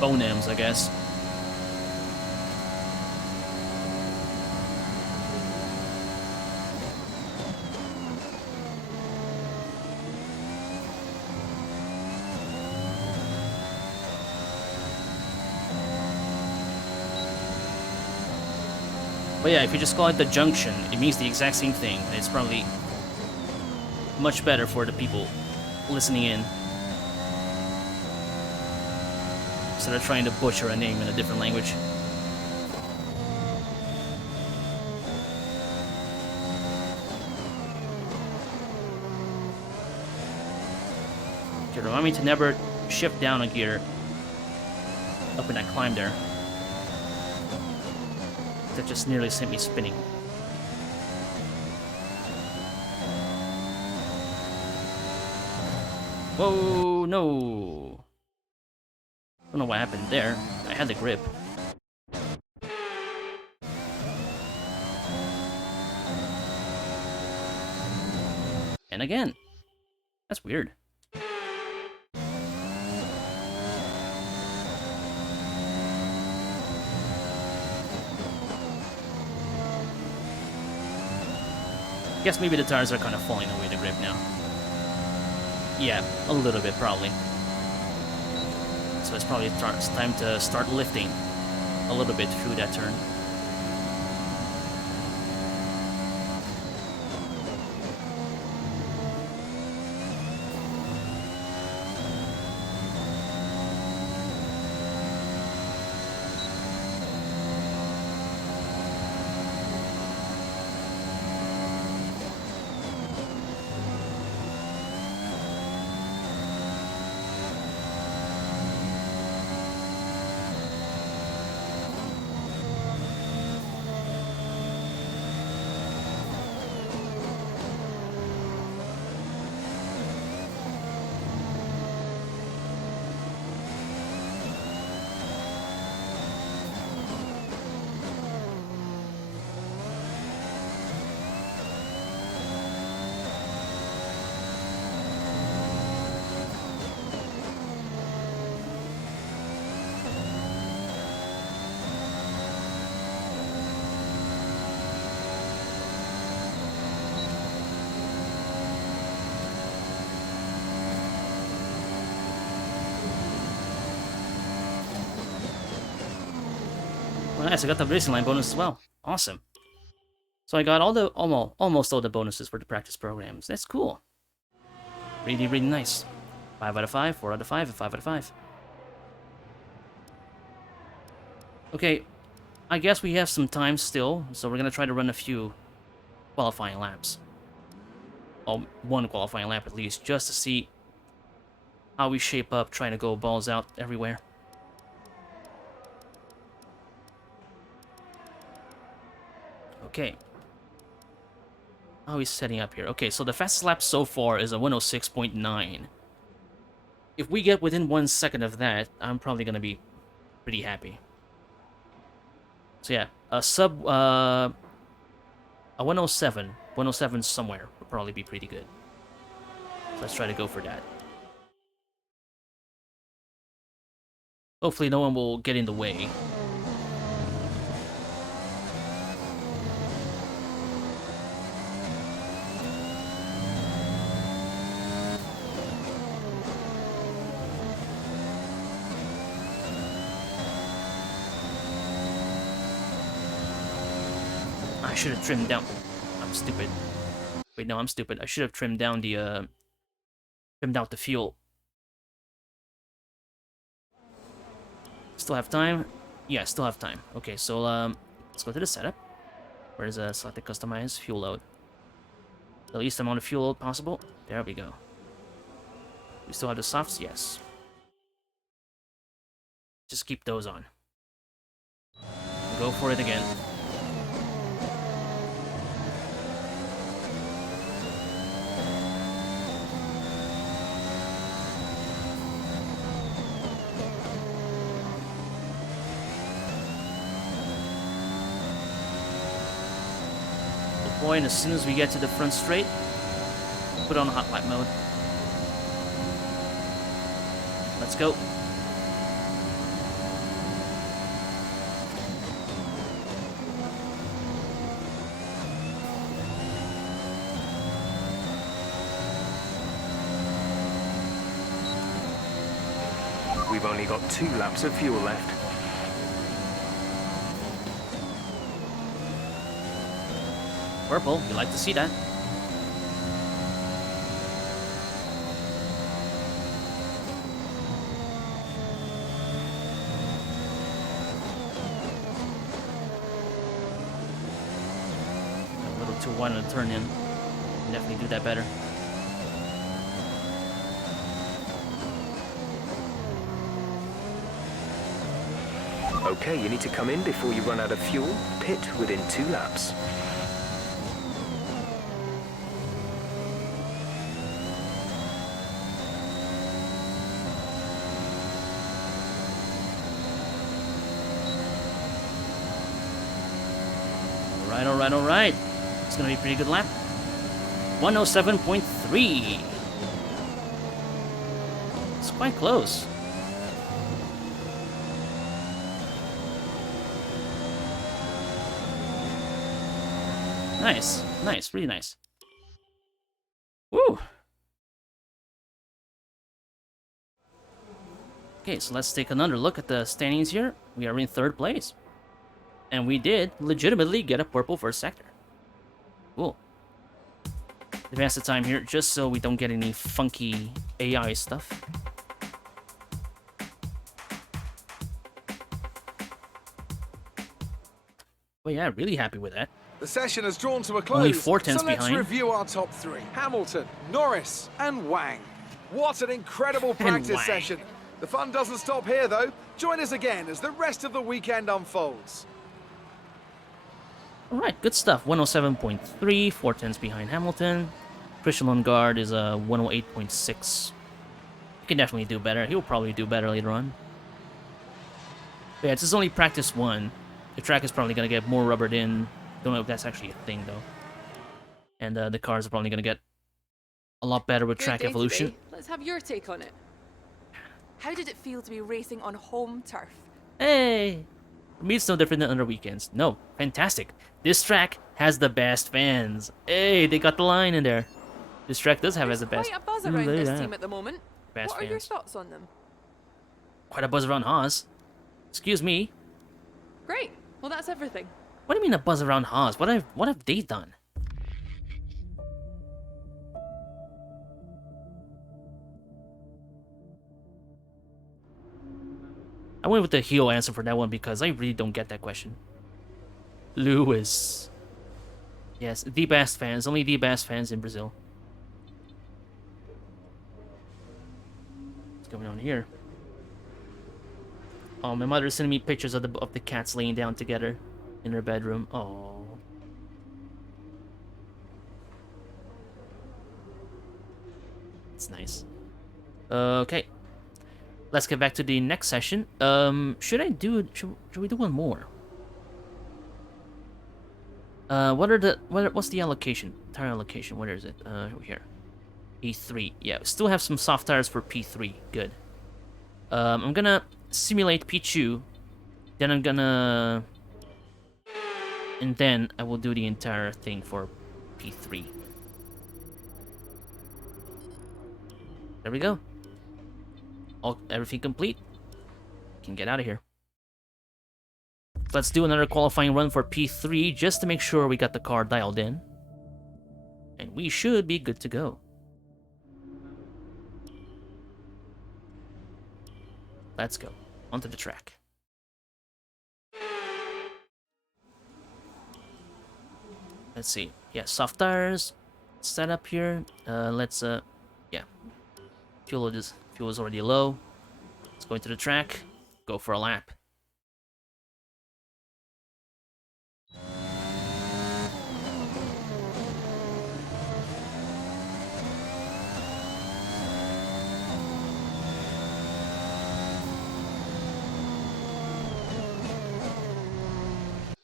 phonemes, I guess. But yeah, if you just call it the junction, it means the exact same thing, and it's probably much better for the people listening in, instead of trying to butcher a name in a different language. To remind me to never shift down a gear up in that climb there. That just nearly sent me spinning. Whoa, no. Don't know what happened there. I had the grip. And again. That's weird. Guess maybe the tires are kind of falling away the grip now. Yeah, a little bit probably. So it's probably time to start lifting a little bit through that turn. Well, nice, I got the racing line bonus as well. Awesome. So I got almost all the bonuses for the practice programs. That's cool. Really, really nice. 5 out of 5, 4 out of 5, and 5 out of 5. Okay, I guess we have some time still, so we're gonna try to run a few qualifying laps. Well, one qualifying lap at least, just to see how we shape up trying to go balls out everywhere. Okay. How are we setting up here? Okay, so the fastest lap so far is a 106.9. If we get within 1 second of that, I'm probably gonna be pretty happy. So yeah, a 107 somewhere would probably be pretty good. So let's try to go for that. Hopefully no one will get in the way. I should have trimmed down. I'm stupid. Wait, no, I'm stupid. I should have trimmed down the trimmed out the fuel. Still have time? Yeah, still have time. Okay, so let's go to the setup. Where's select the customize fuel load? The least amount of fuel load possible. There we go. We still have the softs, yes. Just keep those on. Go for it again. Point as soon as we get to the front straight, put on hot lap mode. Let's go. We've only got 2 laps of fuel left. Purple, you like to see that. A little too wide on the turn in. Definitely do that better. Okay, you need to come in before you run out of fuel. Pit within 2 laps. Alright. It's gonna be a pretty good lap. 107.3. It's quite close. Nice, really nice. Okay, so let's take another look at the standings here. We are in 3rd place. And we did legitimately get a purple first sector. Cool. Advance the time here just so we don't get any funky AI stuff. Well, yeah, really happy with that. The session has drawn to a close. Only 4 tenths so let's behind. review our top 3. Hamilton, Norris, and Wang. What an incredible practice Wang. session. The fun doesn't stop here, though. Join us again as the rest of the weekend unfolds. Alright, good stuff. 107.3, 4 tenths behind Hamilton. Christian Lundgaard is a 108.6. He can definitely do better. He'll probably do better later on. But yeah, it's just only practice 1. The track is probably going to get more rubbered in. Don't know if that's actually a thing, though. And the cars are probably going to get a lot better with Great track day evolution. today. Let's have your take on it. How did it feel to be racing on home turf? Hey! For me, it's no different than other weekends. No, fantastic. This track has the best fans. Hey, they got the line in there. This track does have There's the best. quite a buzz Look around at this that. team at the moment. Fast What are your fans. thoughts on them? Quite a buzz around Haas. Excuse me. Great. Well, that's everything. What do you mean a buzz around Haas? What have they done? I went with the heel answer for that one because I really don't get that question. Lewis. Yes, the best fans. Only the best fans in Brazil. What's going on here? Oh, my mother's sending me pictures of the cats laying down together in her bedroom. Oh. It's nice. Okay. Let's get back to the next session. Should we do one more? What's the allocation? Tire allocation, where is it? Here. P3. Yeah, we still have some soft tires for P3. Good. I'm gonna simulate P2. Then I'm gonna... And then I will do the entire thing for P3. There we go. Everything complete. Can get out of here. Let's do another qualifying run for P3 just to make sure we got the car dialed in. And we should be good to go. Let's go. Onto the track. Let's see. Yeah, soft tires. Set up here. Yeah. Fuel is already low. Let's go into the track. Go for a lap.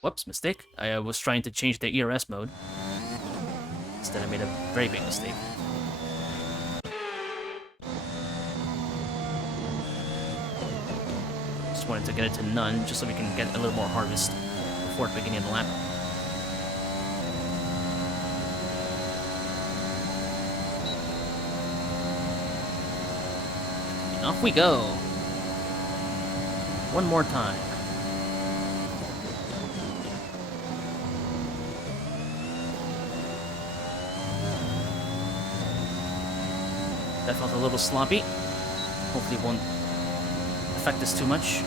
Whoops, mistake. I was trying to change the ERS mode. Instead, I made a very big mistake. Just wanted to get it to none, just so we can get a little more harvest before the beginning of the lap. And off we go. One more time. That felt a little sloppy. Hopefully it won't affect us too much.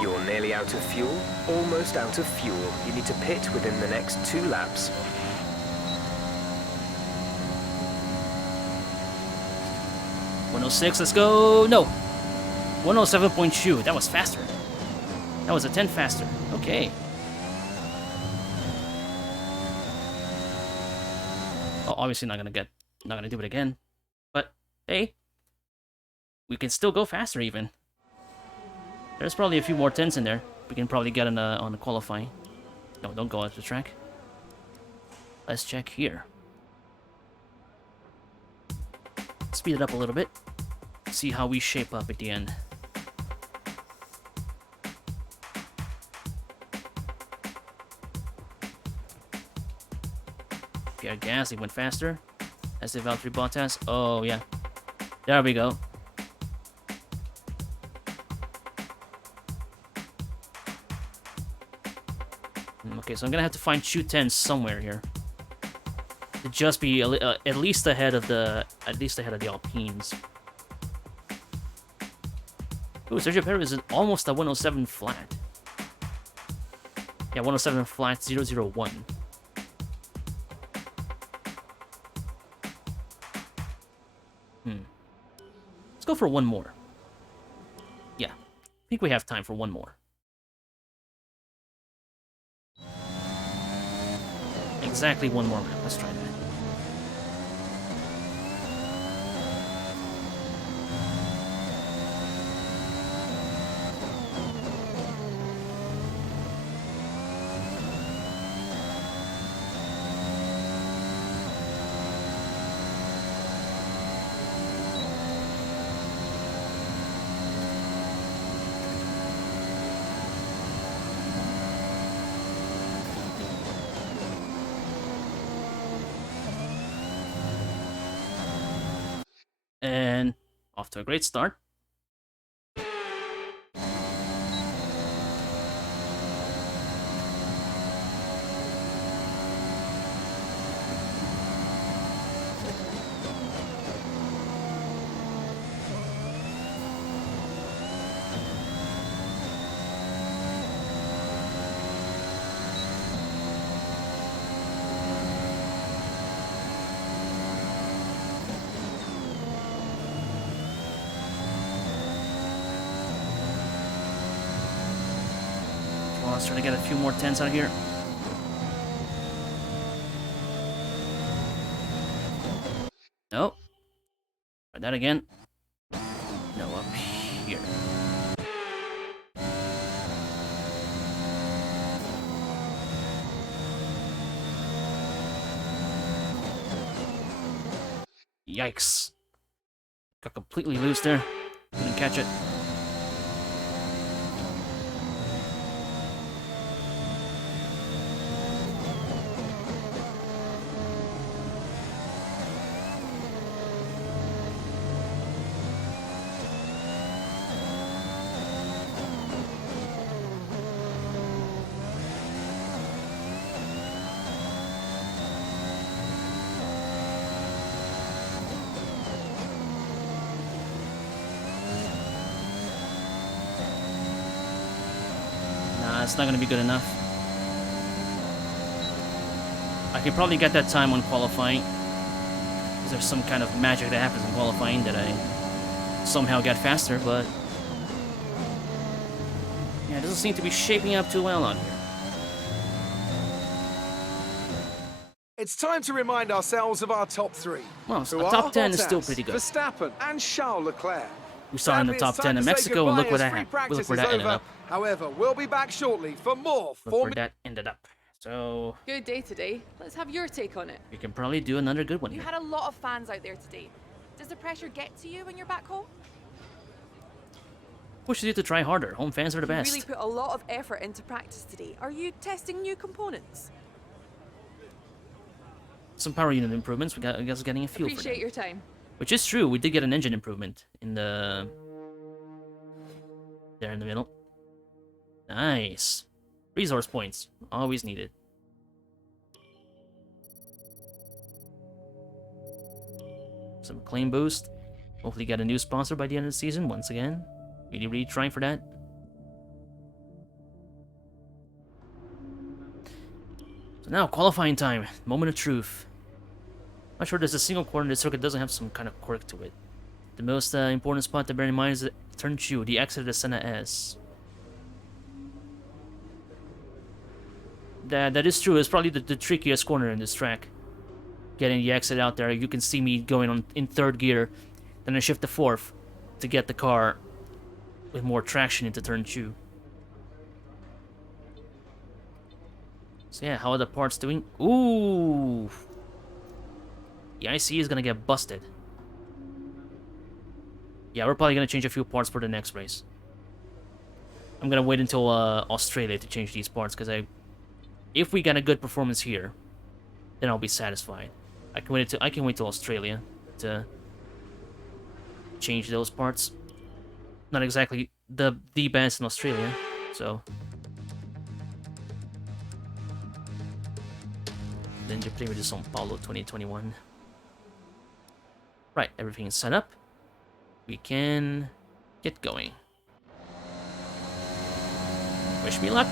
You're nearly out of fuel, almost out of fuel. You need to pit within the next 2 laps. 106, let's go. No. 107.2. That was faster. That was a 10 faster. Okay. obviously not gonna do it again. But hey, we can still go faster even. There's probably a few more tens in there. We can probably get on the qualifying. No, don't go off the track. Let's check here. Speed it up a little bit. See how we shape up at the end. Pierre Gasly went faster. As did Valtteri Bottas. Oh, yeah. There we go. Okay, so I'm gonna have to find 210 somewhere here. To just be at least ahead of the Alpines. Ooh, Sergio Perez is almost at 107 flat. Yeah, 107 flat 001. Let's go for one more. Yeah, I think we have time for one more. Exactly one more lap. Let's try that. And off to a great start. Let's try to get a few more tens out of here. Nope. Try that again. No, up here. Yikes. Got completely loose there. Couldn't catch it. It's not going to be good enough. I could probably get that time on qualifying. Because there's some kind of magic that happens in qualifying that I somehow get faster, but... yeah, it doesn't seem to be shaping up too well on here. It's time to remind ourselves of our top three. Well, who a are top 10 is Bottas, still pretty good. Verstappen and Charles Leclerc. We saw in the top 10 in Mexico, and look where that happened. Look where that ended up. However, we'll be back shortly for more Look where that ended up. So... Good day today. Let's have your take on it. we can probably do another good one You here. had a lot of fans out there today. Does the pressure get to you when you're back home? Pushes you to try harder. Home fans are the You best. really put a lot of effort into practice today. Are you testing new components? Some power unit improvements. We got, I guess, getting a fuel for Appreciate that. your time. Which is true. We did get an engine improvement in the... there in the middle. Nice. Resource points. Always needed. Some claim boost. Hopefully get a new sponsor by the end of the season once again. Really trying for that. So now, qualifying time. Moment of truth. Not sure there's a single corner in this circuit that doesn't have some kind of quirk to it. The most important spot to bear in mind is turn 2, the exit of the Senna S. That is true. It's probably the trickiest corner in this track. getting the exit out there. You can see me going on in 3rd gear, then I shift to 4th to get the car with more traction into turn 2. So yeah, how are the parts doing? Ooh! The IC is gonna get busted. Yeah, we're probably gonna change a few parts for the next race. I'm gonna wait until Australia to change these parts, because if we get a good performance here, then I'll be satisfied. I can wait till Australia to change those parts. Not exactly the best in Australia, so. Then you play with the São Paulo 2021. Right, everything is set up. We can get going. Wish me luck.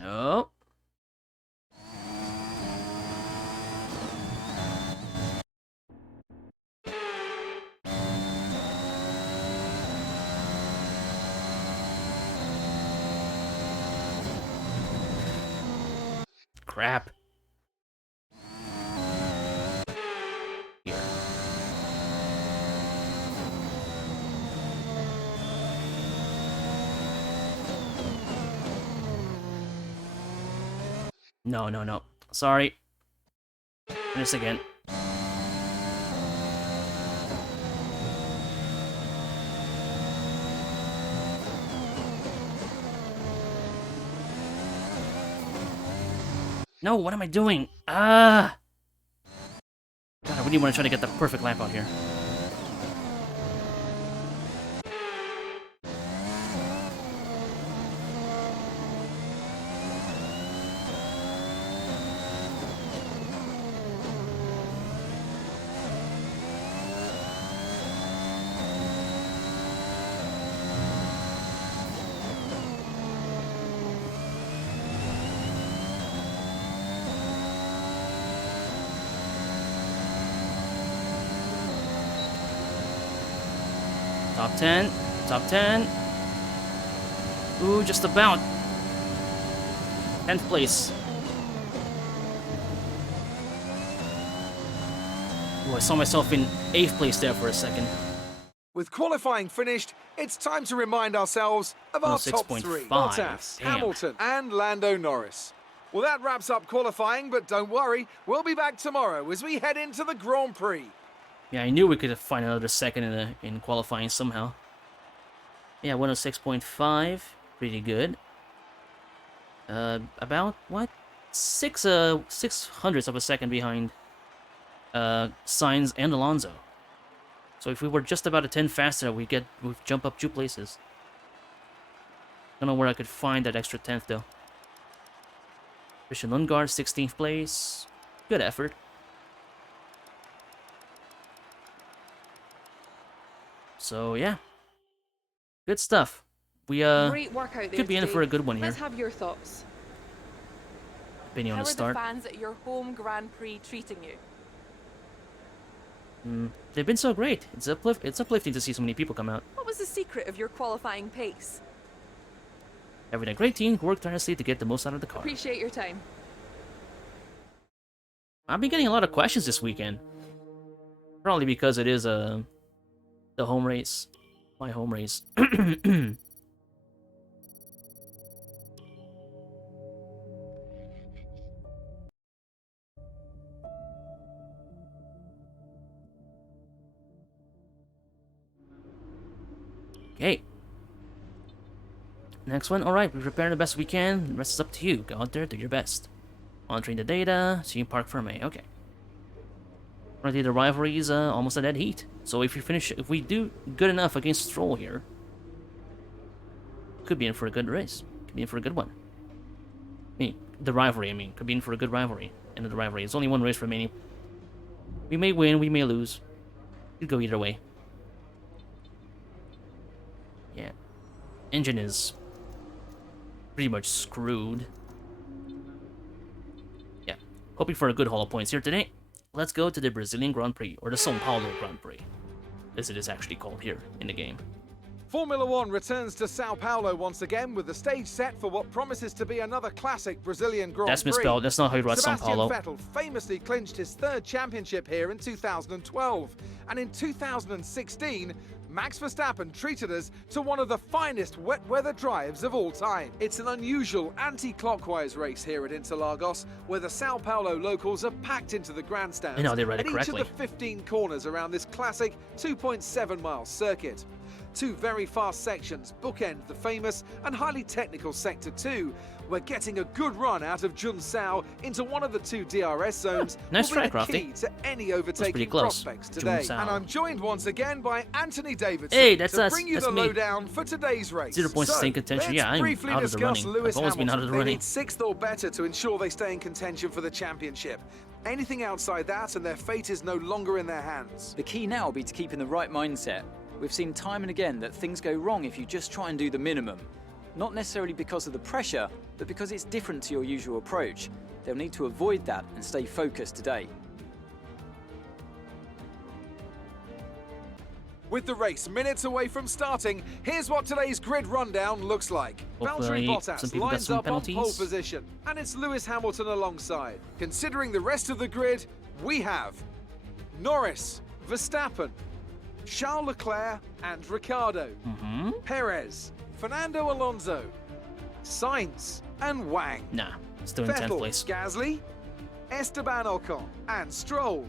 No. Crap. Here. No, no, no. Sorry. Finish again. No, what am I doing? Ah! God, I really want to try to get the perfect lap out here. Top 10. Top 10. Ooh, just about. 10th place. Ooh, I saw myself in 8th place there for a second. With qualifying finished, it's time to remind ourselves of our top 3. 6.5. Bottas, Damn. Hamilton, and Lando Norris. Well, that wraps up qualifying, but don't worry, we'll be back tomorrow as we head into the Grand Prix. Yeah, I knew we could find another second in qualifying somehow. Yeah, 106.5. Pretty good. About, what? 600ths of a second behind Sainz and Alonso. So if we were just about a 10 faster, we'd jump up 2 places. Don't know where I could find that extra 10th though. Christian Lundgaard, 16th place. Good effort. So yeah, good stuff. We Great workout there could be in today. for a good one here. Let's have your thoughts. Opinion on How the are start. the fans at your home Grand Prix treating you? They've been so great. It's uplifting to see so many people come out. What was the secret of your qualifying pace? Having a great team who worked tirelessly to get the most out of the car. Appreciate your time. I've been getting a lot of questions this weekend. Probably because it is the home race. My home race. Okay. Next one. Alright, we prepare the best we can. The rest is up to you. Go out there, do your best. Monitoring the data. See you park for me. Okay. Currently the rivalry is almost a dead heat. So if we do good enough against Stroll here, could be in for a good race. Could be in for a good one. The rivalry, could be in for a good rivalry. End of the rivalry. There's only one race remaining. We may win, we may lose. Could go either way. Yeah. Engine is pretty much screwed. Yeah. Hoping for a good haul of points here today. Let's go to the Brazilian Grand Prix, or the São Paulo Grand Prix, as it is actually called here in the game. Formula One returns to Sao Paulo once again with the stage set for what promises to be another classic Brazilian Grand That's Prix. misspelled. That's not how you write São Sebastian Paulo. Vettel famously clinched his third championship here in 2012. And in 2016, Max Verstappen treated us to one of the finest wet weather drives of all time. It's an unusual anti-clockwise race here at Interlagos, where the Sao Paulo locals are packed into the grandstands I know, they read at it each correctly. of the 15 corners around this classic 2.7-mile circuit. Two very fast sections bookend the famous and highly technical Sector 2. We're getting a good run out of Junsao into one of the two DRS zones. Nice will try, be the Crofty. key to any pretty overtaking close. prospects today. Junsao. And I'm joined once again by Anthony Davidson Hey, that's to us. bring you That's the me. lowdown for today's race. 0 points to stay in contention. Yeah, I'm briefly out of the discuss running. Lewis I've always been out of Hamilton. the They running. need 6th or better to ensure they stay in contention for the championship. Anything outside that and their fate is no longer in their hands. The key now will be to keep in the right mindset. We've seen time and again that things go wrong if you just try and do the minimum. Not necessarily because of the pressure, but because it's different to your usual approach. They'll need to avoid that and stay focused today. With the race minutes away from starting, here's what today's grid rundown looks like. Hopefully Valtteri some Bottas people got lines some up on penalties. pole position, and it's Lewis Hamilton alongside. Considering the rest of the grid, we have Norris, Verstappen, Charles Leclerc and Ricciardo, Perez, Fernando Alonso, Sainz and Wang, Nah, still in 10th Vettel, place. Gasly, Esteban Ocon and Stroll,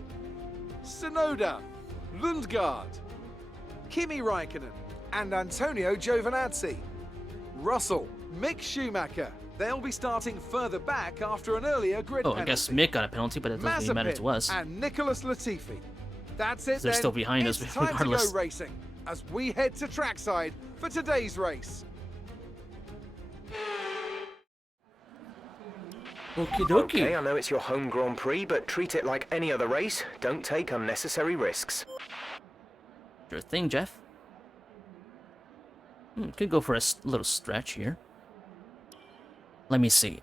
Tsunoda, Lundgaard, Kimi Raikkonen and Antonio Giovinazzi, Russell, Mick Schumacher. They'll be starting further back after an earlier grid Oh, I penalty. guess Mick got a penalty, but it doesn't really matter to Mazepin us. and Nicholas Latifi. That's it They're then. still behind us, It's time regardless. to go racing as we head to trackside for today's race. Okie dokie. Okay, I know it's your home Grand Prix, but treat it like any other race. Don't take unnecessary risks. Sure thing, Jeff. Could go for a little stretch here. Let me see.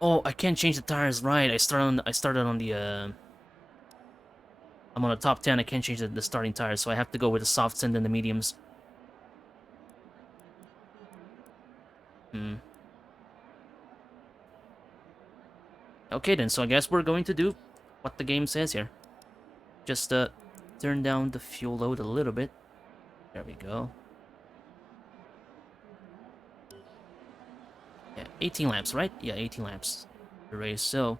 Oh, I can't change the tires. Right, I started on the. I'm on the top 10. I can't change the starting tires, so I have to go with the softs and then the mediums. Okay then, so I guess we're going to do what the game says here. Just turn down the fuel load a little bit. There we go. Yeah, 18 laps, right? Yeah, 18 laps. The race, so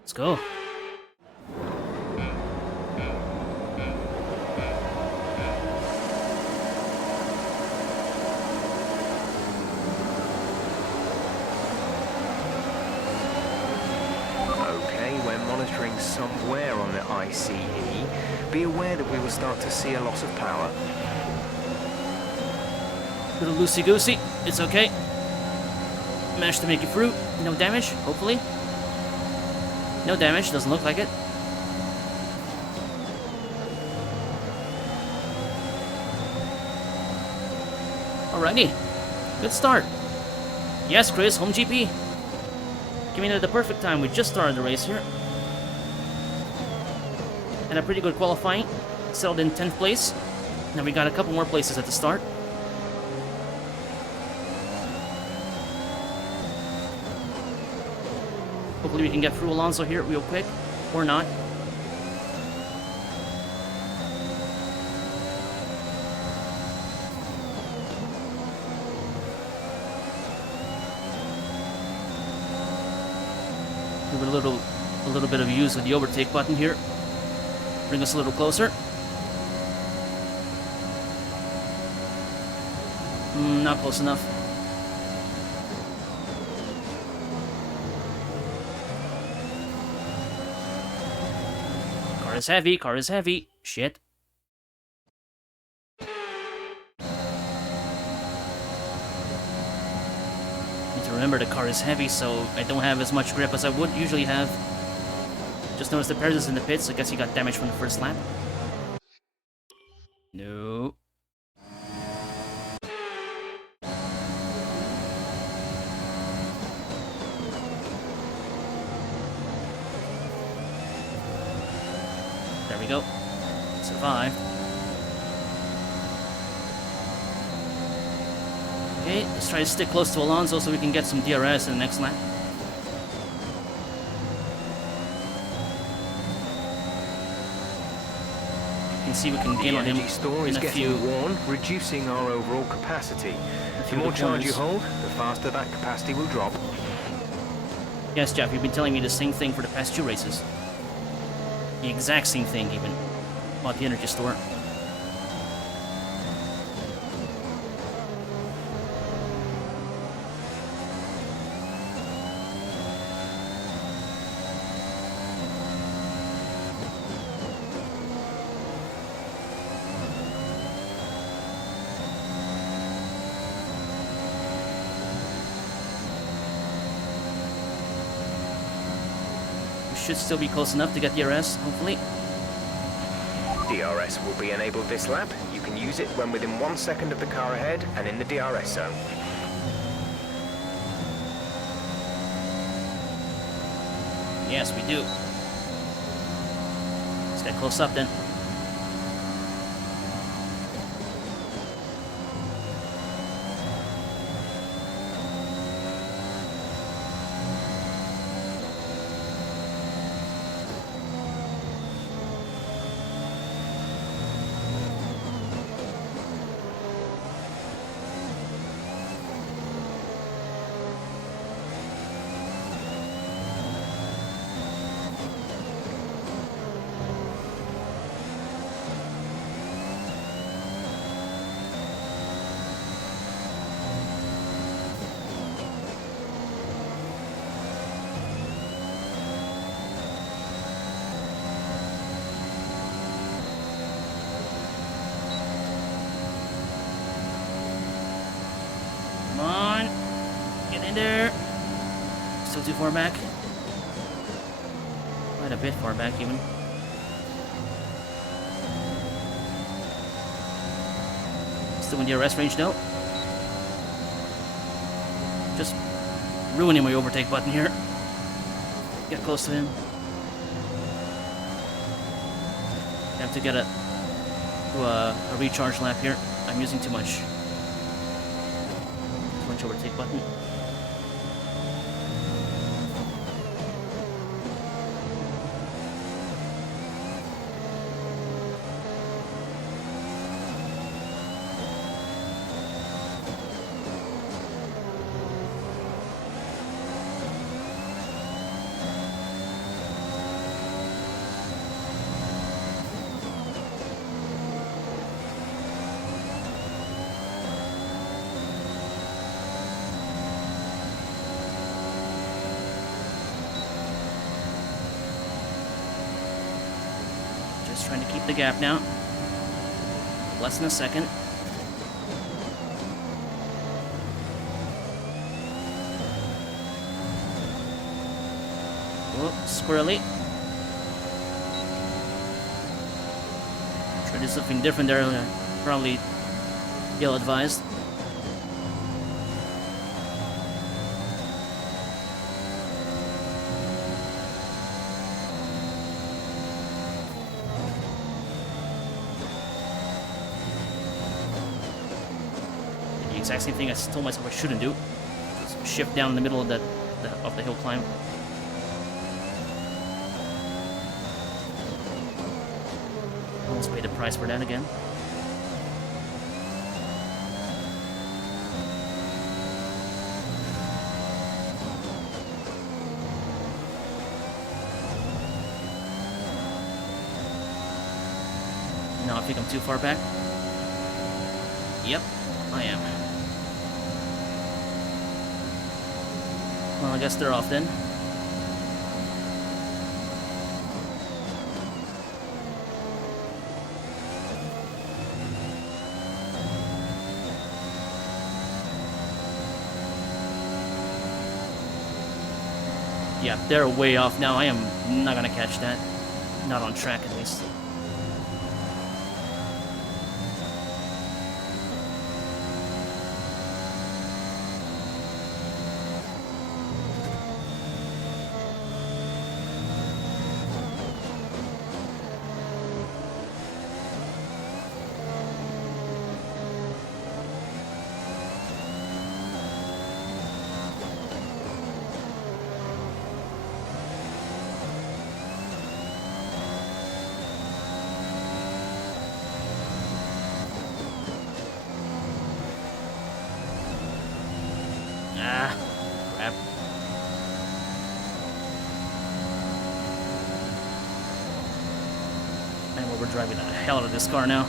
let's go. Okay, we're monitoring somewhere on the ICE. Be aware that we will start to see a loss of power. Little loosey-goosey. It's okay. Managed to make it through. No damage, hopefully. No damage, doesn't look like it. Alrighty. Good start. Yes, Chris, home GP. Came in at the perfect time. We just started the race here. And a pretty good qualifying. Settled in 10th place. Now we got a couple more places at the start. Hopefully we can get through Alonso here real quick. Or not. Give it a little bit of use of the overtake button here. Bring us a little closer. Not close enough. Car is heavy, car is heavy. Shit. Need to remember the car is heavy, so I don't have as much grip as I would usually have. Just noticed the Perez is in the pits, I guess he got damaged from the first lap. No. There we go. Survived. Okay, let's try to stick close to Alonso so we can get some DRS in the next lap. You can see we can gain The on him energy store in is a getting few. worn, reducing our overall capacity. The few more charge you corners. hold, the faster that capacity will drop. Yes, Jeff, you've been telling me the same thing for the past 2 races. The exact same thing, even, about the energy store. We should still be close enough to get DRS, hopefully. DRS will be enabled this lap. You can use it when within 1 second of the car ahead and in the DRS zone. Yes, we do. Let's get close up then. Come on. Get in there. Still too far back. Quite a bit far back, even. Still in the DRS range, though. Just ruining my overtake button here. Get close to him. Have to get a recharge lap here. I'm using too much overtake button. Just trying to keep the gap now. Less than a second. Oh, squirrely. Try to do something different there. Probably ill advised. Exact same thing I told myself I shouldn't do. Just shift down in the middle of the hill climb. Almost paid the price for that again. Now I think I'm too far back. Yep, I am. Well, I guess they're off then. Yeah, they're way off now. I am not gonna catch that. Not on track, at least. driving the hell out of this car now.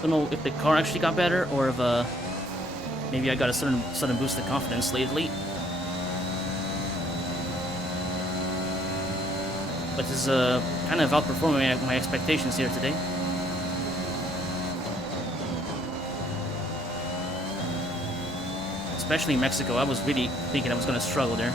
Don't know if the car actually got better or if maybe I got a sudden boost of confidence lately. But this is kind of outperforming my expectations here today. Especially in Mexico, I was really thinking I was going to struggle there.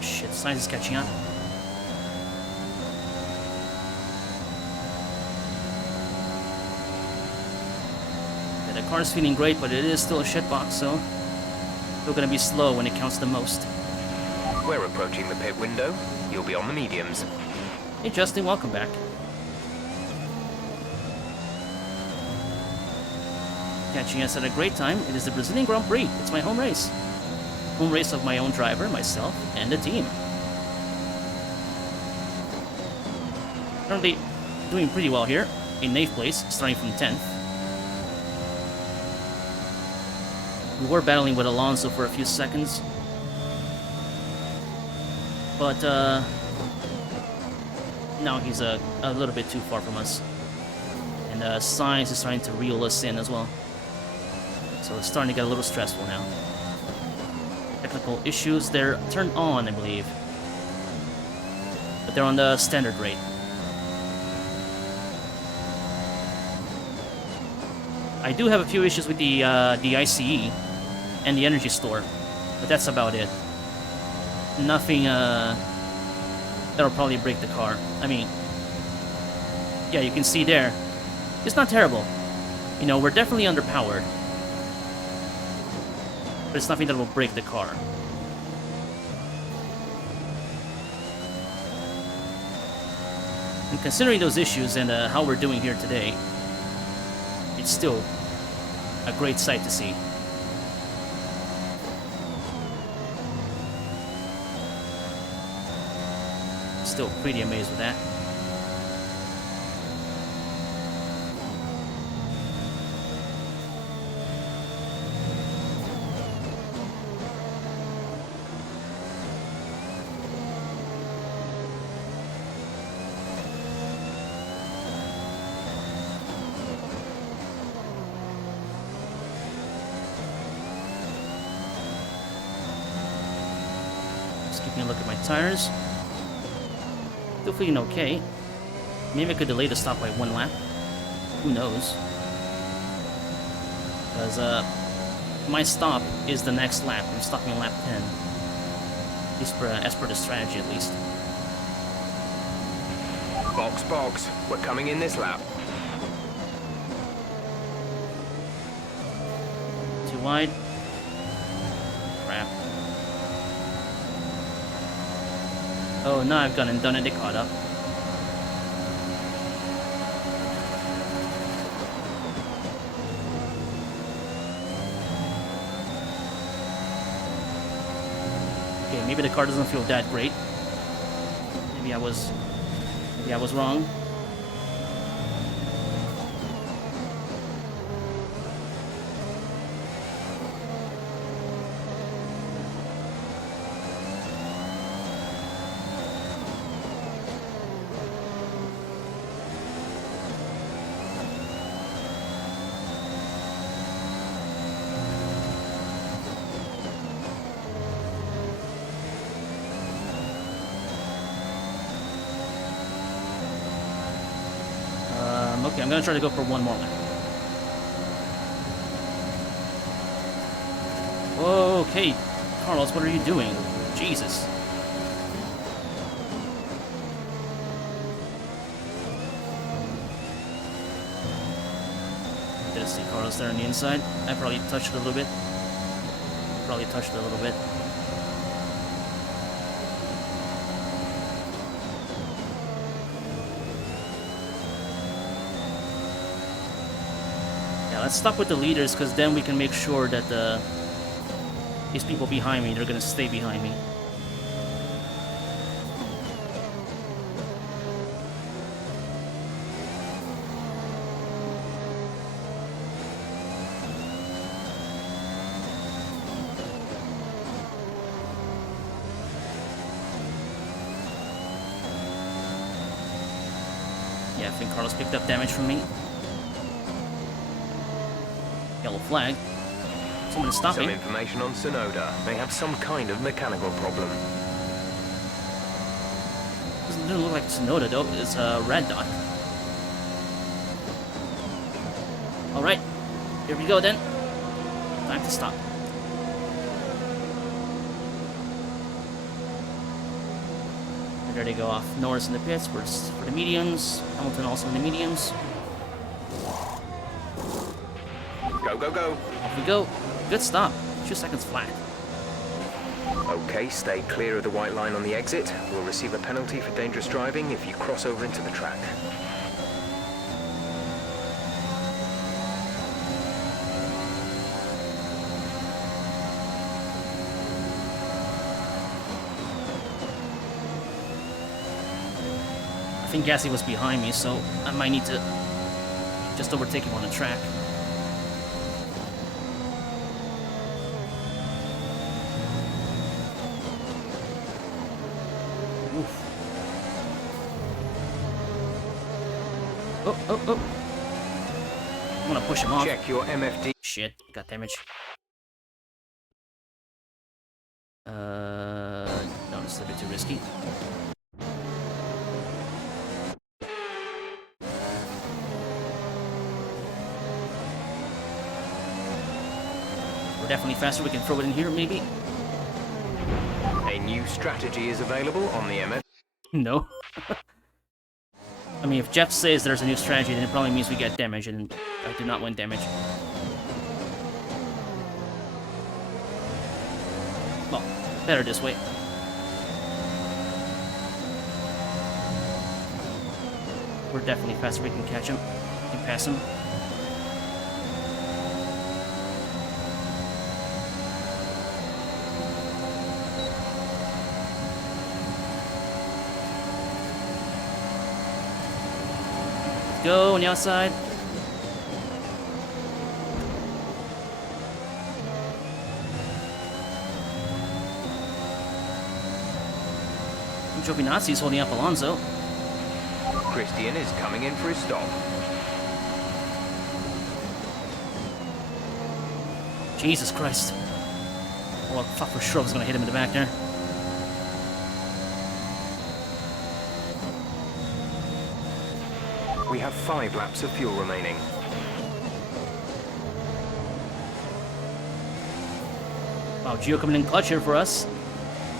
Shit, science is catching up. Yeah, the car's feeling great, but it is still a shitbox, so still gonna be slow when it counts the most. We're approaching the pit window. You'll be on the mediums. Hey Justin, welcome back. Catching us at a great time. It is the Brazilian Grand Prix. It's my home race. Home race of my own driver, myself, and the team. Currently doing pretty well here, in 8th place, starting from 10th. We were battling with Alonso for a few seconds, but now he's a little bit too far from us. And Sainz is trying to reel us in as well. So it's starting to get a little stressful now. Technical issues, they're turned on, I believe. But they're on the standard rate. I do have a few issues with the ICE and the energy store, but that's about it. Nothing that'll probably break the car. I mean, yeah, you can see there. It's not terrible. You know, we're definitely underpowered. But it's nothing that will break the car. And considering those issues and how we're doing here today, it's still a great sight to see. Still pretty amazed with that. Keeping a look at my tires. Still feeling okay. Maybe I could delay the stop by 1 lap. Who knows? Because my stop is the next lap. I'm stopping on lap 10. As per the strategy, at least. Box, box. We're coming in this lap. Too wide. Crap. Oh, now I've gone and done it, they caught up. Okay, maybe the car doesn't feel that great. Maybe I was wrong. Okay, I'm gonna try to go for 1 more lap. Whoa, okay, Carlos, what are you doing? Jesus. Did I see Carlos there on the inside? I probably touched it a little bit. Let's stop with the leaders, because then we can make sure that these people behind me, they're gonna stay behind me. Yeah, I think Carlos picked up damage from me. Yellow flag. Someone is stopping. Some information on Sonoda. They have some kind of mechanical problem. Doesn't look like Sonoda though. It's a red dot. Alright. Here we go then. Time to stop. And there they go off. Norris in the pits for the mediums. Hamilton also in the mediums. Go, go, go. Off we go. Good stop. 2 seconds flat. Okay, stay clear of the white line on the exit. We'll receive a penalty for dangerous driving if you cross over into the track. I think Gasly was behind me, so I might need to just overtake him on the track. Oof. Oh. I'm gonna push him off. Check your MFD. Shit, got damage. No, this is a bit too risky. We're definitely faster. We can throw it in here, maybe. A new strategy is available on the MF. No. I mean, if Jeff says there's a new strategy, then it probably means we get damage, and I do not want damage. Well, better this way. We're definitely faster. We can catch him. We can pass him. Go on the outside. Giovinazzi is holding up Alonso. Christian is coming in for his stop. Jesus Christ. Oh, I thought for sure I was going to hit him in the back there. We have 5 laps of fuel remaining. Wow, Gio coming in clutch here for us.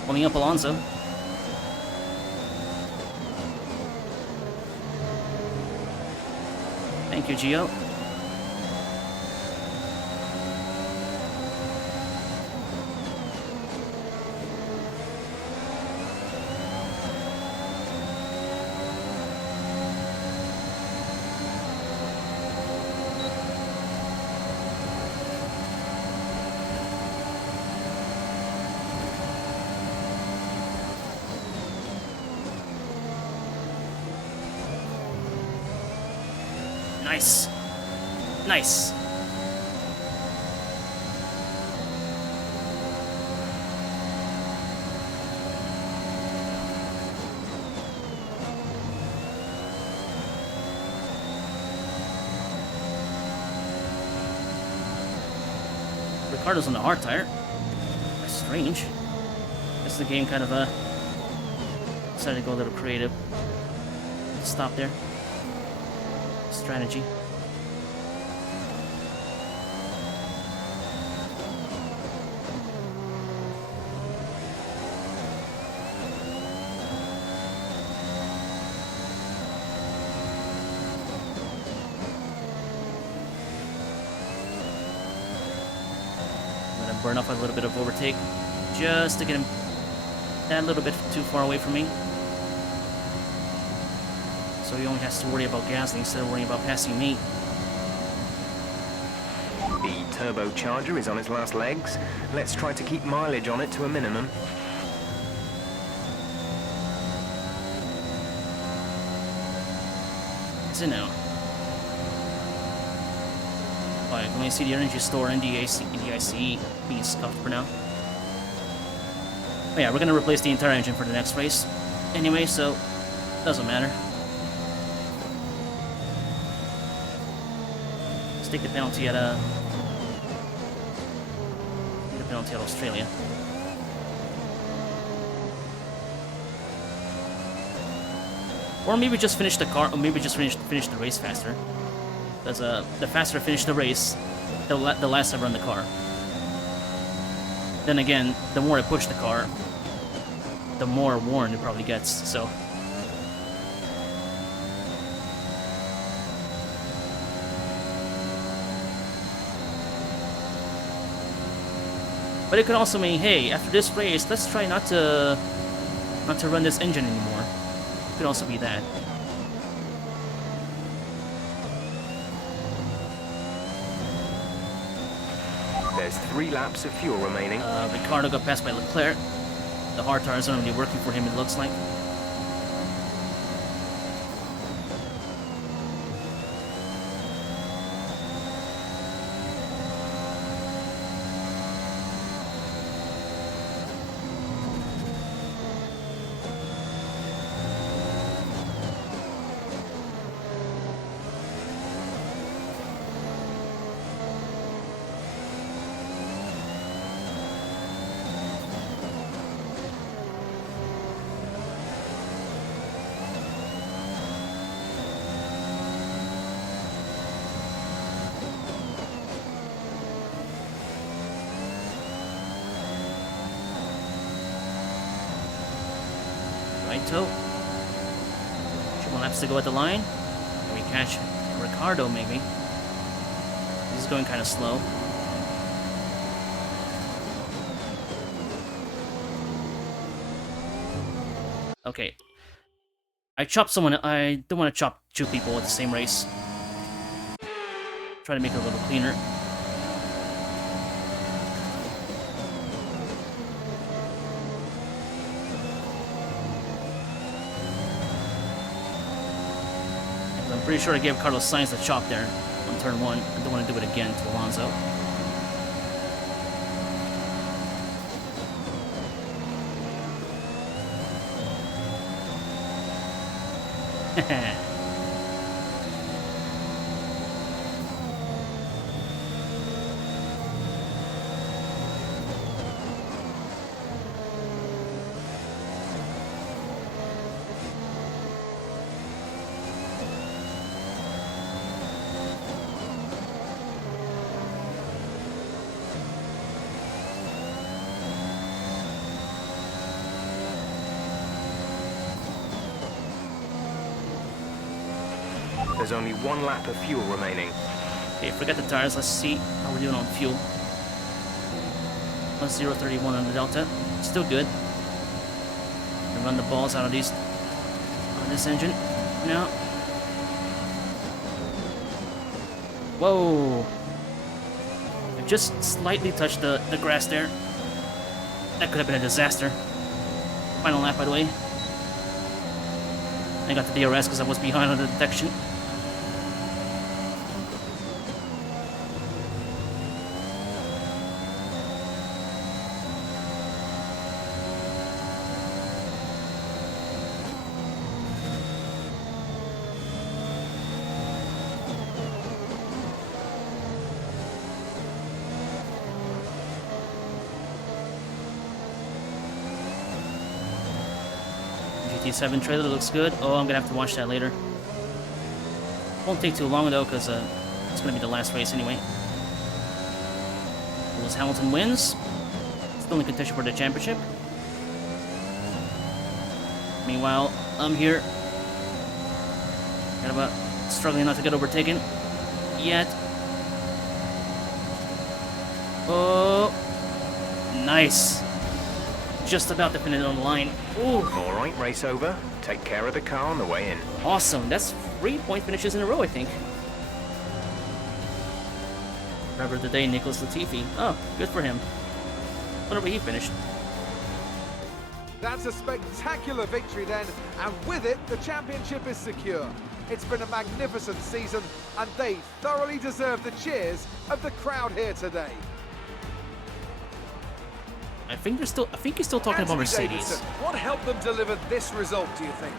Holding up Alonso. Thank you, Gio. Nice. Nice. Ricardo's on the hard tire. That's strange. Guess the game kind of decided to go a little creative. Stop there. Strategy. I'm gonna burn off a little bit of overtake just to get him that little bit too far away from me. So he only has to worry about Gasly instead of worrying about passing me. The turbocharger is on its last legs. Let's try to keep mileage on it to a minimum. Is it now? Oh, I can only see the energy store and the IC being scuffed for now. Oh yeah, we're gonna replace the entire engine for the next race. Anyway, so doesn't matter. Let's take the penalty at Australia. Or maybe just finish the car, or maybe just finish the race faster. Because the faster I finish the race, the less I run the car. Then again, the more I push the car, the more worn it probably gets, so... But it could also mean, hey, after this race, let's try not to run this engine anymore. It could also be that. There's 3 laps of fuel remaining. Ricardo got passed by Leclerc. The hard tires aren't really working for him, it looks like. Right toe. 2 more laps to go at the line. Can we catch Ricardo, maybe? He's going kind of slow. Okay. I chopped someone. I don't want to chop 2 people at the same race. Try to make it a little cleaner. I'm pretty sure I gave Carlos Sainz the chop there on turn 1. I don't want to do it again to Alonso. There's only 1 lap of fuel remaining. Okay, forget the tires. Let's see how we're doing on fuel. Plus 0.31 on the Delta. Still good. And run the balls out of these on this engine. Now. Whoa! I just slightly touched the grass there. That could have been a disaster. Final lap, by the way. I got the DRS because I was behind on the detection. GT7 trailer looks good. Oh, I'm gonna have to watch that later. Won't take too long though, because it's gonna be the last race anyway. Lewis Hamilton wins. Still in contention for the championship. Meanwhile, I'm here. Kind of struggling not to get overtaken yet. Oh, nice. Just about to finish on the line. Ooh. Alright, race over. Take care of the car on the way in. Awesome. That's 3 point finishes in a row, I think. Driver of the day, Nicholas Latifi. Oh, good for him. Wonder where he finished. That's a spectacular victory then, and with it, the championship is secure. It's been a magnificent season, and they thoroughly deserve the cheers of the crowd here today. I think he's still talking about Anthony Mercedes. Davidson, what helped them deliver this result, do you think?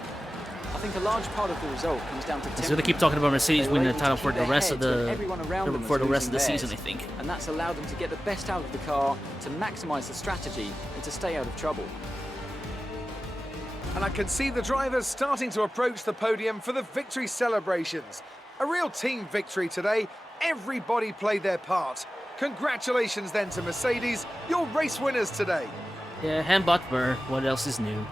I think a large part of the result comes down to He's gonna temperament. keep talking about Mercedes They were winning the able to title keep for the their rest of heads when the everyone around them was for the rest of the losing season, I theirs. think. And that's allowed them to get the best out of the car, to maximise the strategy, and to stay out of trouble. And I can see the drivers starting to approach the podium for the victory celebrations. A real team victory today. Everybody played their part. Congratulations then to Mercedes, your race winners today. Yeah, handbot were. What else is new?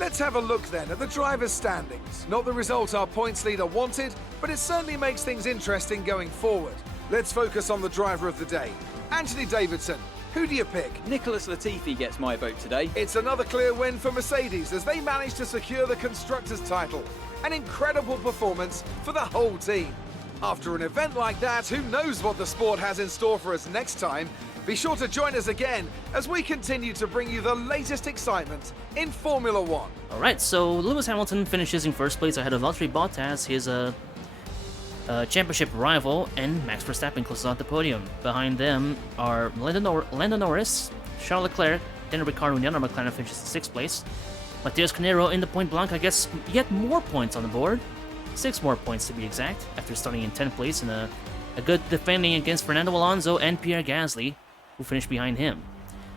Let's have a look then at the drivers' standings. Not the result our points leader wanted, but it certainly makes things interesting going forward. Let's focus on the driver of the day. Anthony Davidson, who do you pick? Nicholas Latifi gets my vote today. It's another clear win for Mercedes as they managed to secure the Constructors' title. An incredible performance for the whole team. After an event like that, who knows what the sport has in store for us next time? Be sure to join us again as we continue to bring you the latest excitement in Formula One. Alright, so Lewis Hamilton finishes in first place ahead of Valtteri Bottas, his championship rival, and Max Verstappen closes out the podium. Behind them are Lando Norris, Charles Leclerc, Daniel Ricciardo and Yannick McLaren finishes in 6th place. Matias Canero in the Point Blanca gets yet more points on the board. 6 more points to be exact, after starting in 10th place in a good defending against Fernando Alonso and Pierre Gasly, who finished behind him.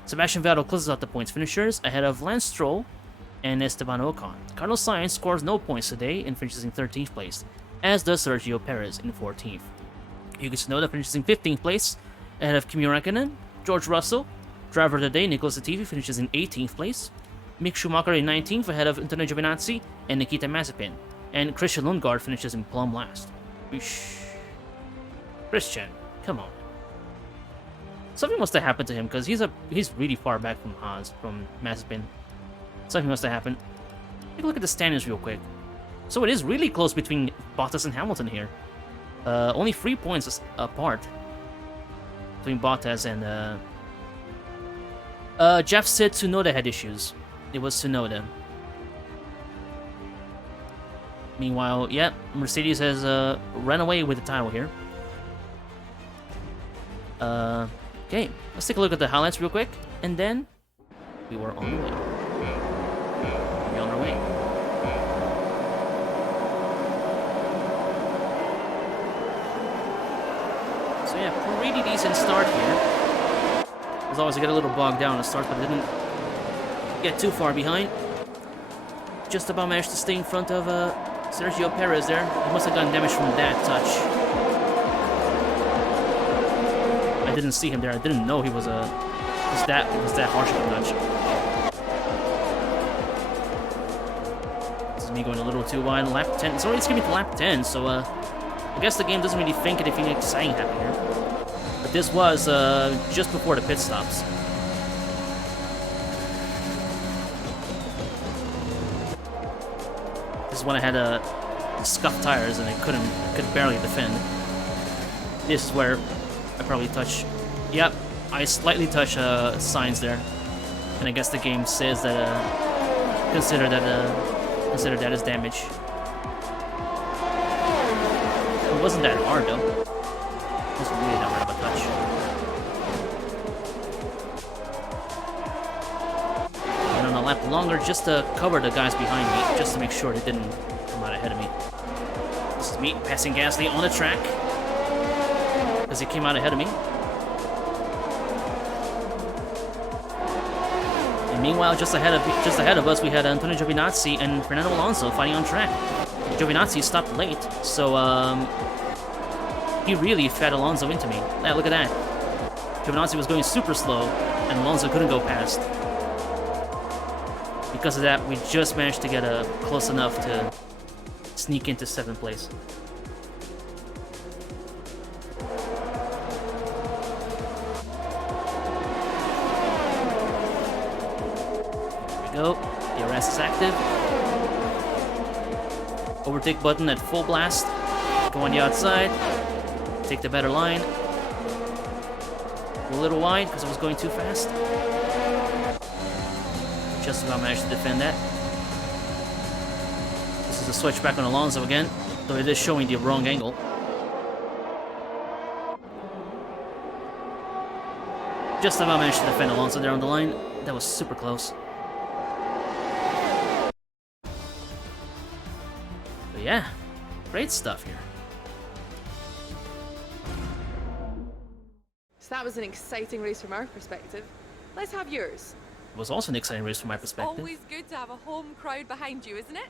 Sebastian Vettel closes out the points finishers ahead of Lance Stroll and Esteban Ocon. Carlos Sainz scores no points today and finishes in 13th place, as does Sergio Perez in 14th. Yuki Tsunoda finishes in 15th place ahead of Kimi Räikkönen. George Russell, driver of the day, Nicholas Latifi, finishes in 18th place. Mick Schumacher in 19th ahead of Antonio Giovinazzi and Nikita Mazepin. And Christian Lundgaard finishes in plumb last. Whoosh. Christian, come on. Something must have happened to him because he's really far back from Haas, from Mazepin. Something must have happened. Take a look at the standings real quick. So it is really close between Bottas and Hamilton here. Only 3 points apart between Bottas and Jeff said Tsunoda had issues. It was Tsunoda. Meanwhile, yeah, Mercedes has run away with the title here. Okay, let's take a look at the highlights real quick, and then we were on the way. We're on our way. So yeah, pretty decent start here. As always, I get a little bogged down at the start, but I didn't get too far behind. Just about managed to stay in front of Sergio Perez there. He must have gotten damage from that touch. I didn't see him there. I didn't know he was that harsh of a touch. This is me going a little too wide. Lap 10. It's already skipping to lap 10, so I guess the game doesn't really think anything exciting happened here. But this was just before the pit stops. This is when I had scuffed tires and I could barely defend. This is where I probably touch. Yep, I slightly touch signs there, and I guess the game says that consider that as damage. It wasn't that hard though. It wasn't really that hard of a touch. And on a lap longer, just to cover the guys behind me, just to make sure they didn't come out ahead of me. This is me passing Gasly on the track, because he came out ahead of me. And meanwhile, just ahead of us, we had Antonio Giovinazzi and Fernando Alonso fighting on track. Giovinazzi stopped late, so he really fed Alonso into me. Yeah, look at that. Giovinazzi was going super slow, and Alonso couldn't go past. Because of that, we just managed to get close enough to sneak into 7th place. Go. DRS is active. Overtake button at full blast. Go on the outside. take the better line. A little wide because I was going too fast. Just about managed to defend that. This is a switch back on Alonso again, though it is showing the wrong angle. Just about managed to defend Alonso there on the line. That was super close. But yeah, great stuff here. So that was an exciting race from our perspective. Let's have yours. It was also an exciting race from my perspective. Always good to have a home crowd behind you, isn't it?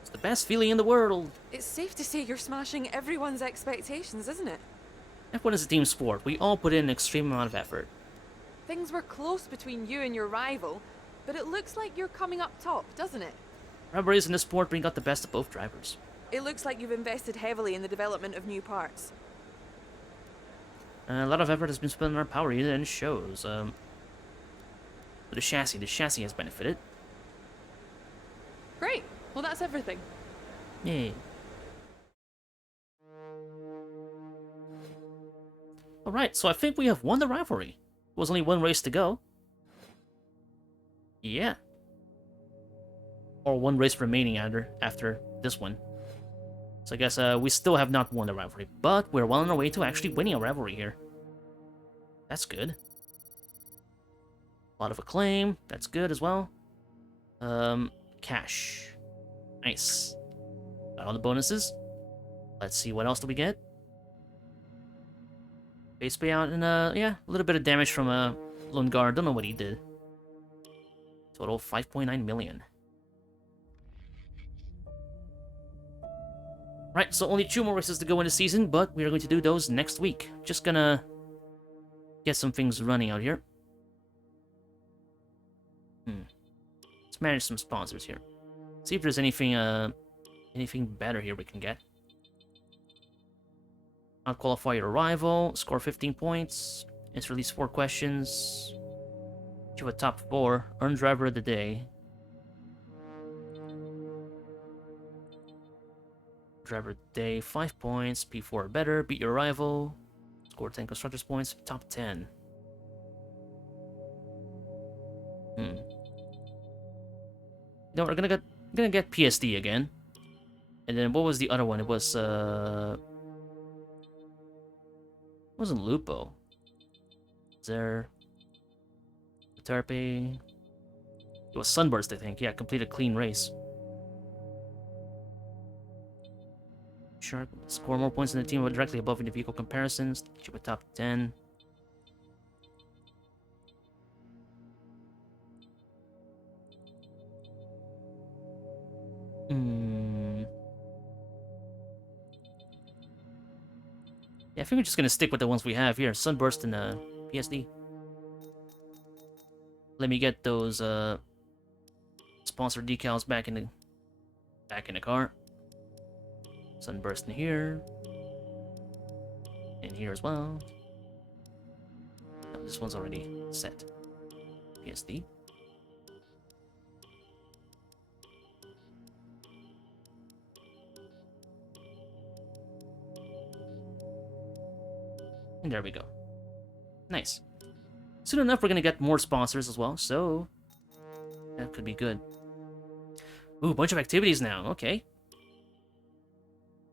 It's the best feeling in the world. It's safe to say you're smashing everyone's expectations, isn't it? F1 is a team sport. We all put in an extreme amount of effort. Things were close between you and your rival, but it looks like you're coming up top, doesn't it? Rivalries in this sport bring out the best of both drivers. It looks like you've invested heavily in the development of new parts. A lot of effort has been spent on our power unit and it shows. But the chassis has benefited. Great. Well, that's everything. Yay. Alright, so I think we have won the rivalry. There was only one race to go. Yeah. Or one race remaining after this one. So I guess we still have not won the rivalry, but we're well on our way to actually winning a rivalry here. That's good. A lot of acclaim, that's good as well. Cash. Nice. Got all the bonuses. Let's see, what else do we get? Base payout and, yeah, a little bit of damage from, Lundgaard. Don't know what he did. Total 5.9 million. Right, so only 2 more races to go in the season, but we are going to do those next week. Just gonna get some things running out here. Let's manage some sponsors here. See if there's anything better here we can get. Out-qualify your rival, score 15 points, answer at least 4 questions, achieve a top 4, earn driver of the day. Driver of the day, 5 points, P4 or better, beat your rival, score 10 constructors points, top 10. No, we're gonna get PSD again. And then what was the other one? It was it wasn't Lupo. Is there Tarpe? It was Sunburst, I think. Yeah, complete a clean race. Shark score more points than the team directly above in the vehicle comparisons. Achieve a top 10. Yeah, I think we're just gonna stick with the ones we have here. Sunburst and PSD. Let me get those sponsor decals back in the car. Sunburst in here. In here as well. No, this one's already set. PSD. And there we go. Nice. Soon enough, we're gonna get more sponsors as well, so that could be good. Ooh, bunch of activities now. Okay.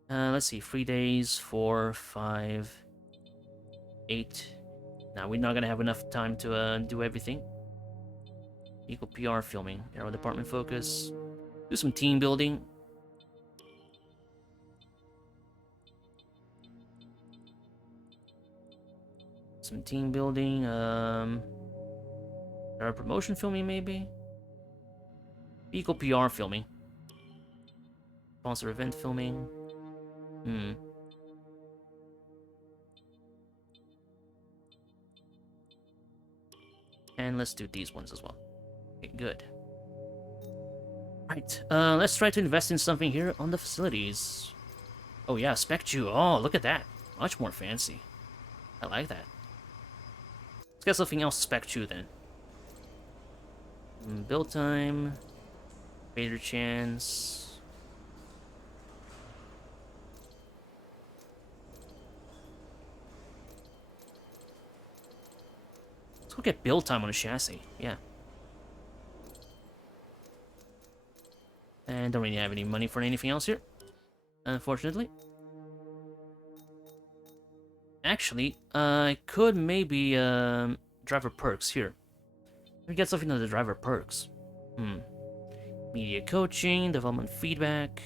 Let's see. 3 days, 4, 5, 8. Now we're not gonna have enough time to do everything. Equal PR filming, aero department focus, do some team building. Some team building, or promotion filming maybe? Vehicle PR filming. Sponsor event filming. And let's do these ones as well. Okay, good. Right, let's try to invest in something here on the facilities. Oh yeah, Spec Chew. Oh, look at that. Much more fancy. I like that. Let's get something else Spec Chew then. Build time. Vader chance. Let's look at build time on a chassis. Yeah. And don't really have any money for anything else here, unfortunately. Actually, I could maybe driver perks here. Let me get something on the driver perks. Media coaching, development feedback,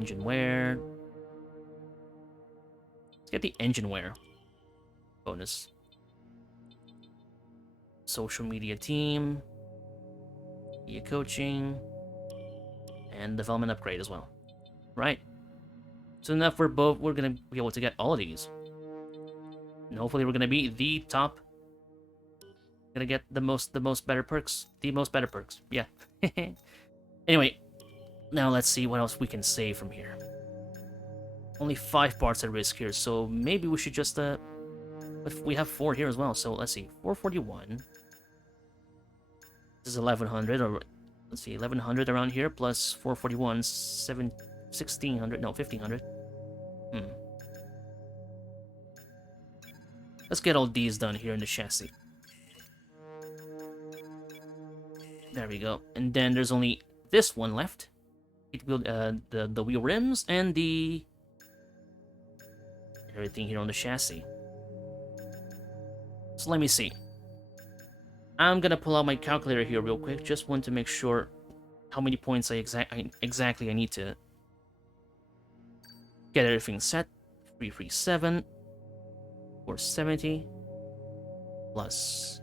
engine wear. Let's get the engine wear bonus. Social media team, media coaching, and development upgrade as well. Right. So enough, we're gonna be able to get all of these. And hopefully we're gonna be the top. Gonna get the most better perks. The most better perks. Yeah. Anyway, now let's see what else we can save from here. Only 5 parts at risk here, so maybe we should just but we have 4 here as well, so let's see. 441. This is 1100, or let's see, 1100 around here, plus 441, 1600, no, 1500. Let's get all these done here in the chassis. There we go. And then there's only this one left. It will the wheel rims and the everything here on the chassis. So let me see. I'm gonna pull out my calculator here real quick. Just want to make sure how many points exactly I need to get everything set. 337, 470, plus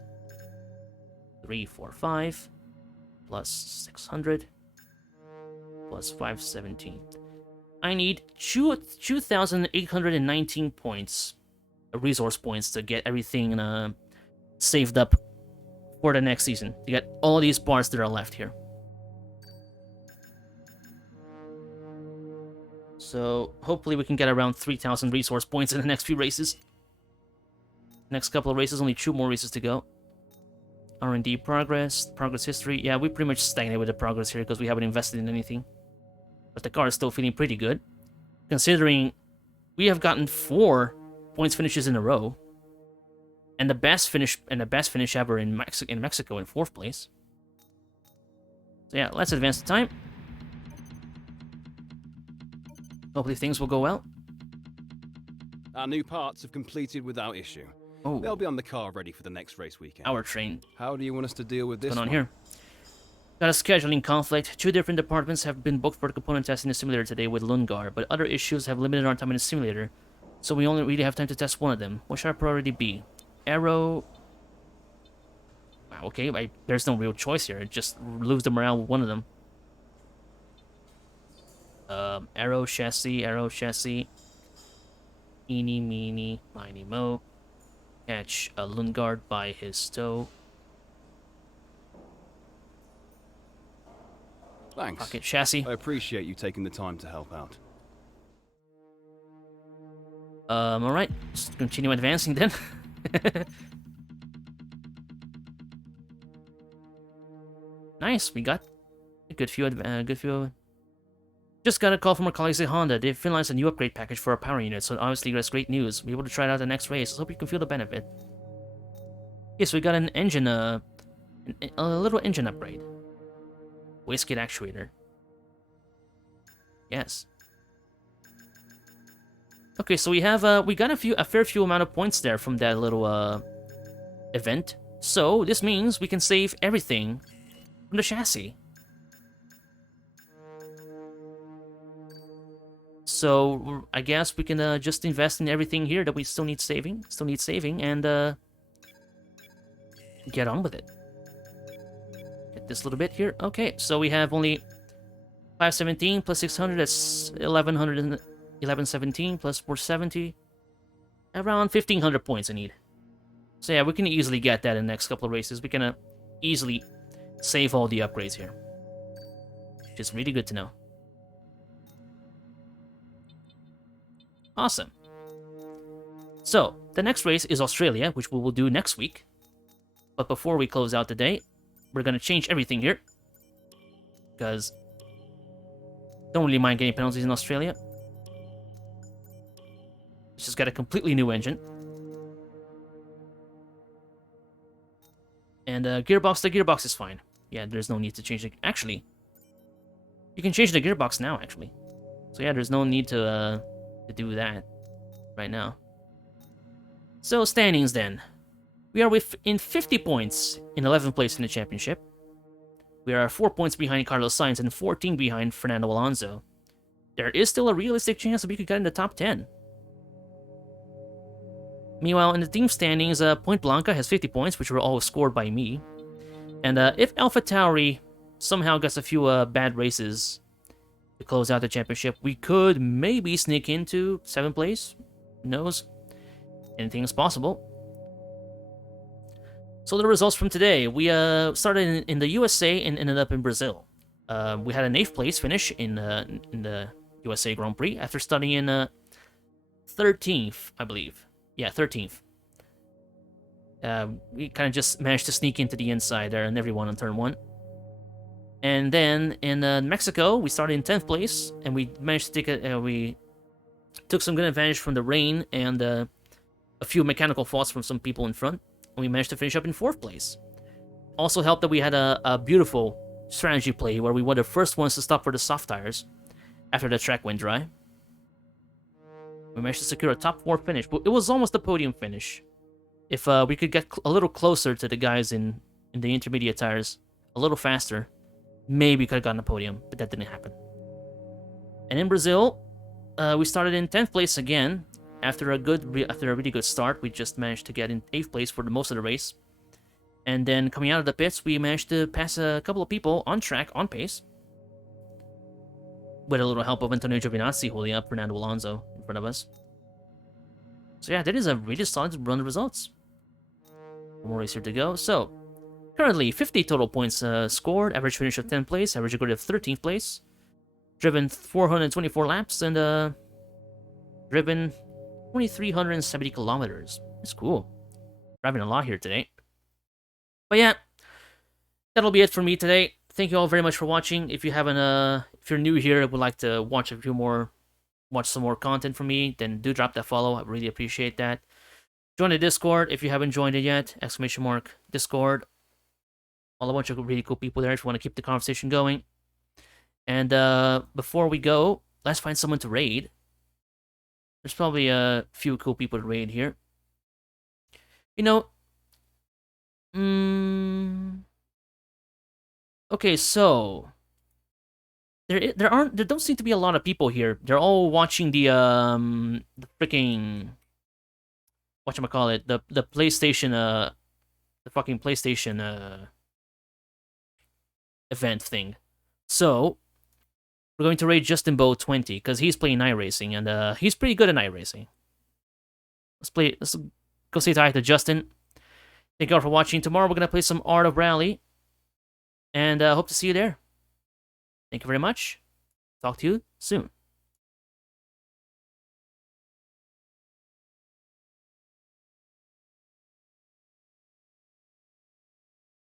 345, plus 600, plus 517. I need 2,819 points, resource points, to get everything saved up for the next season. To get all these parts that are left here. So hopefully we can get around 3,000 resource points in the next few races. Next couple of races, only 2 more races to go. R&D progress history. Yeah, we pretty much stagnate with the progress here because we haven't invested in anything. But the car is still feeling pretty good, considering we have gotten 4 points finishes in a row, and the best finish ever in Mexico in 4th place. So yeah, let's advance the time. Hopefully things will go well. Our new parts have completed without issue. Oh, They'll be on the car ready for the next race weekend. our train. How do you want us to deal with this What's going on one? here? Got a scheduling conflict. 2 different departments have been booked for the component test in the simulator today with Lungar, but other issues have limited our time in the simulator, so we only really have time to test one of them. What should our priority be? Aero... Wow, okay, there's no real choice here. Just lose the morale with one of them. Aero chassis. Eeny, meeny, miny, mo. Catch a Lungard by his toe. Thanks. Rocket chassis. I appreciate you taking the time to help out. Alright. Let's continue advancing then. Nice, we got a good few. Just got a call from our colleagues at Honda. They've finalized a new upgrade package for our power unit, so obviously that's great news. We'll be able to try it out the next race. I hope you can feel the benefit. Yes, we got an engine, a little engine upgrade. Wastegate actuator. Yes. Okay, so we have we got a fair few amount of points there from that little event. So this means we can save everything from the chassis. So I guess we can just invest in everything here that we still need saving, and get on with it. Get this little bit here. Okay, so we have only 517 plus 600. That's 1117 plus 470. Around 1,500 points I need. So yeah, we can easily get that in the next couple of races. We can easily save all the upgrades here, which is really good to know. Awesome. So, the next race is Australia, which we will do next week. But before we close out the day, we're going to change everything here. Because don't really mind getting penalties in Australia. It's just got a completely new engine. And gearbox, the gearbox is fine. Yeah, there's no need to change it. Actually, you can change the gearbox now, actually. So yeah, there's no need to do that right now. So standings then. We are in 50 points in 11th place in the championship. We are 4 points behind Carlos Sainz and 14 behind Fernando Alonso. There is still a realistic chance that we could get in the top 10. Meanwhile, in the team standings, Point Blanca has 50 points, which were all scored by me. And if AlphaTauri somehow gets a few bad races to close out the championship, we could maybe sneak into 7th place. Who knows? Anything is possible. So the results from today. We started in the USA and ended up in Brazil. We had an 8th place finish in the USA Grand Prix after starting in 13th, I believe. Yeah, 13th. We kind of just managed to sneak into the inside there and everyone on turn 1. And then in Mexico, we started in 10th place, and we managed to take we took some good advantage from the rain and a few mechanical faults from some people in front, and we managed to finish up in 4th place. Also helped that we had a beautiful strategy play where we were the first ones to stop for the soft tires after the track went dry. We managed to secure a top 4 finish, but it was almost a podium finish. If we could get a little closer to the guys in the intermediate tires, a little faster, maybe we could have gotten a podium, but that didn't happen. And in Brazil, we started in 10th place again. After a really good start, we just managed to get in 8th place for most of the race. And then coming out of the pits, we managed to pass a couple of people on track, on pace, with a little help of Antonio Giovinazzi holding up Fernando Alonso in front of us. So yeah, that is a really solid run of results. One more race here to go. So, currently 50 total points scored, average finish of 10th place, average record of 13th place, driven 424 laps, and driven 2,370 kilometers. That's cool. Driving a lot here today. But yeah, that'll be it for me today. Thank you all very much for watching. If you haven't, if you're new here and would like to watch some more content from me, then do drop that follow. I really appreciate that. Join the Discord if you haven't joined it yet. ! Discord. All a bunch of really cool people there if you want to keep the conversation going. And before we go, let's find someone to raid. There's probably a few cool people to raid here. You know, okay, so there don't seem to be a lot of people here. They're all watching the freaking whatchamacallit, the PlayStation the fucking PlayStation event thing. So we're going to raid Justin Bow 20 because he's playing iRacing and he's pretty good at iRacing. Let's go say hi to Justin. Thank you all for watching. Tomorrow we're gonna play some Art of Rally, and hope to see you there. Thank you very much. Talk to you soon.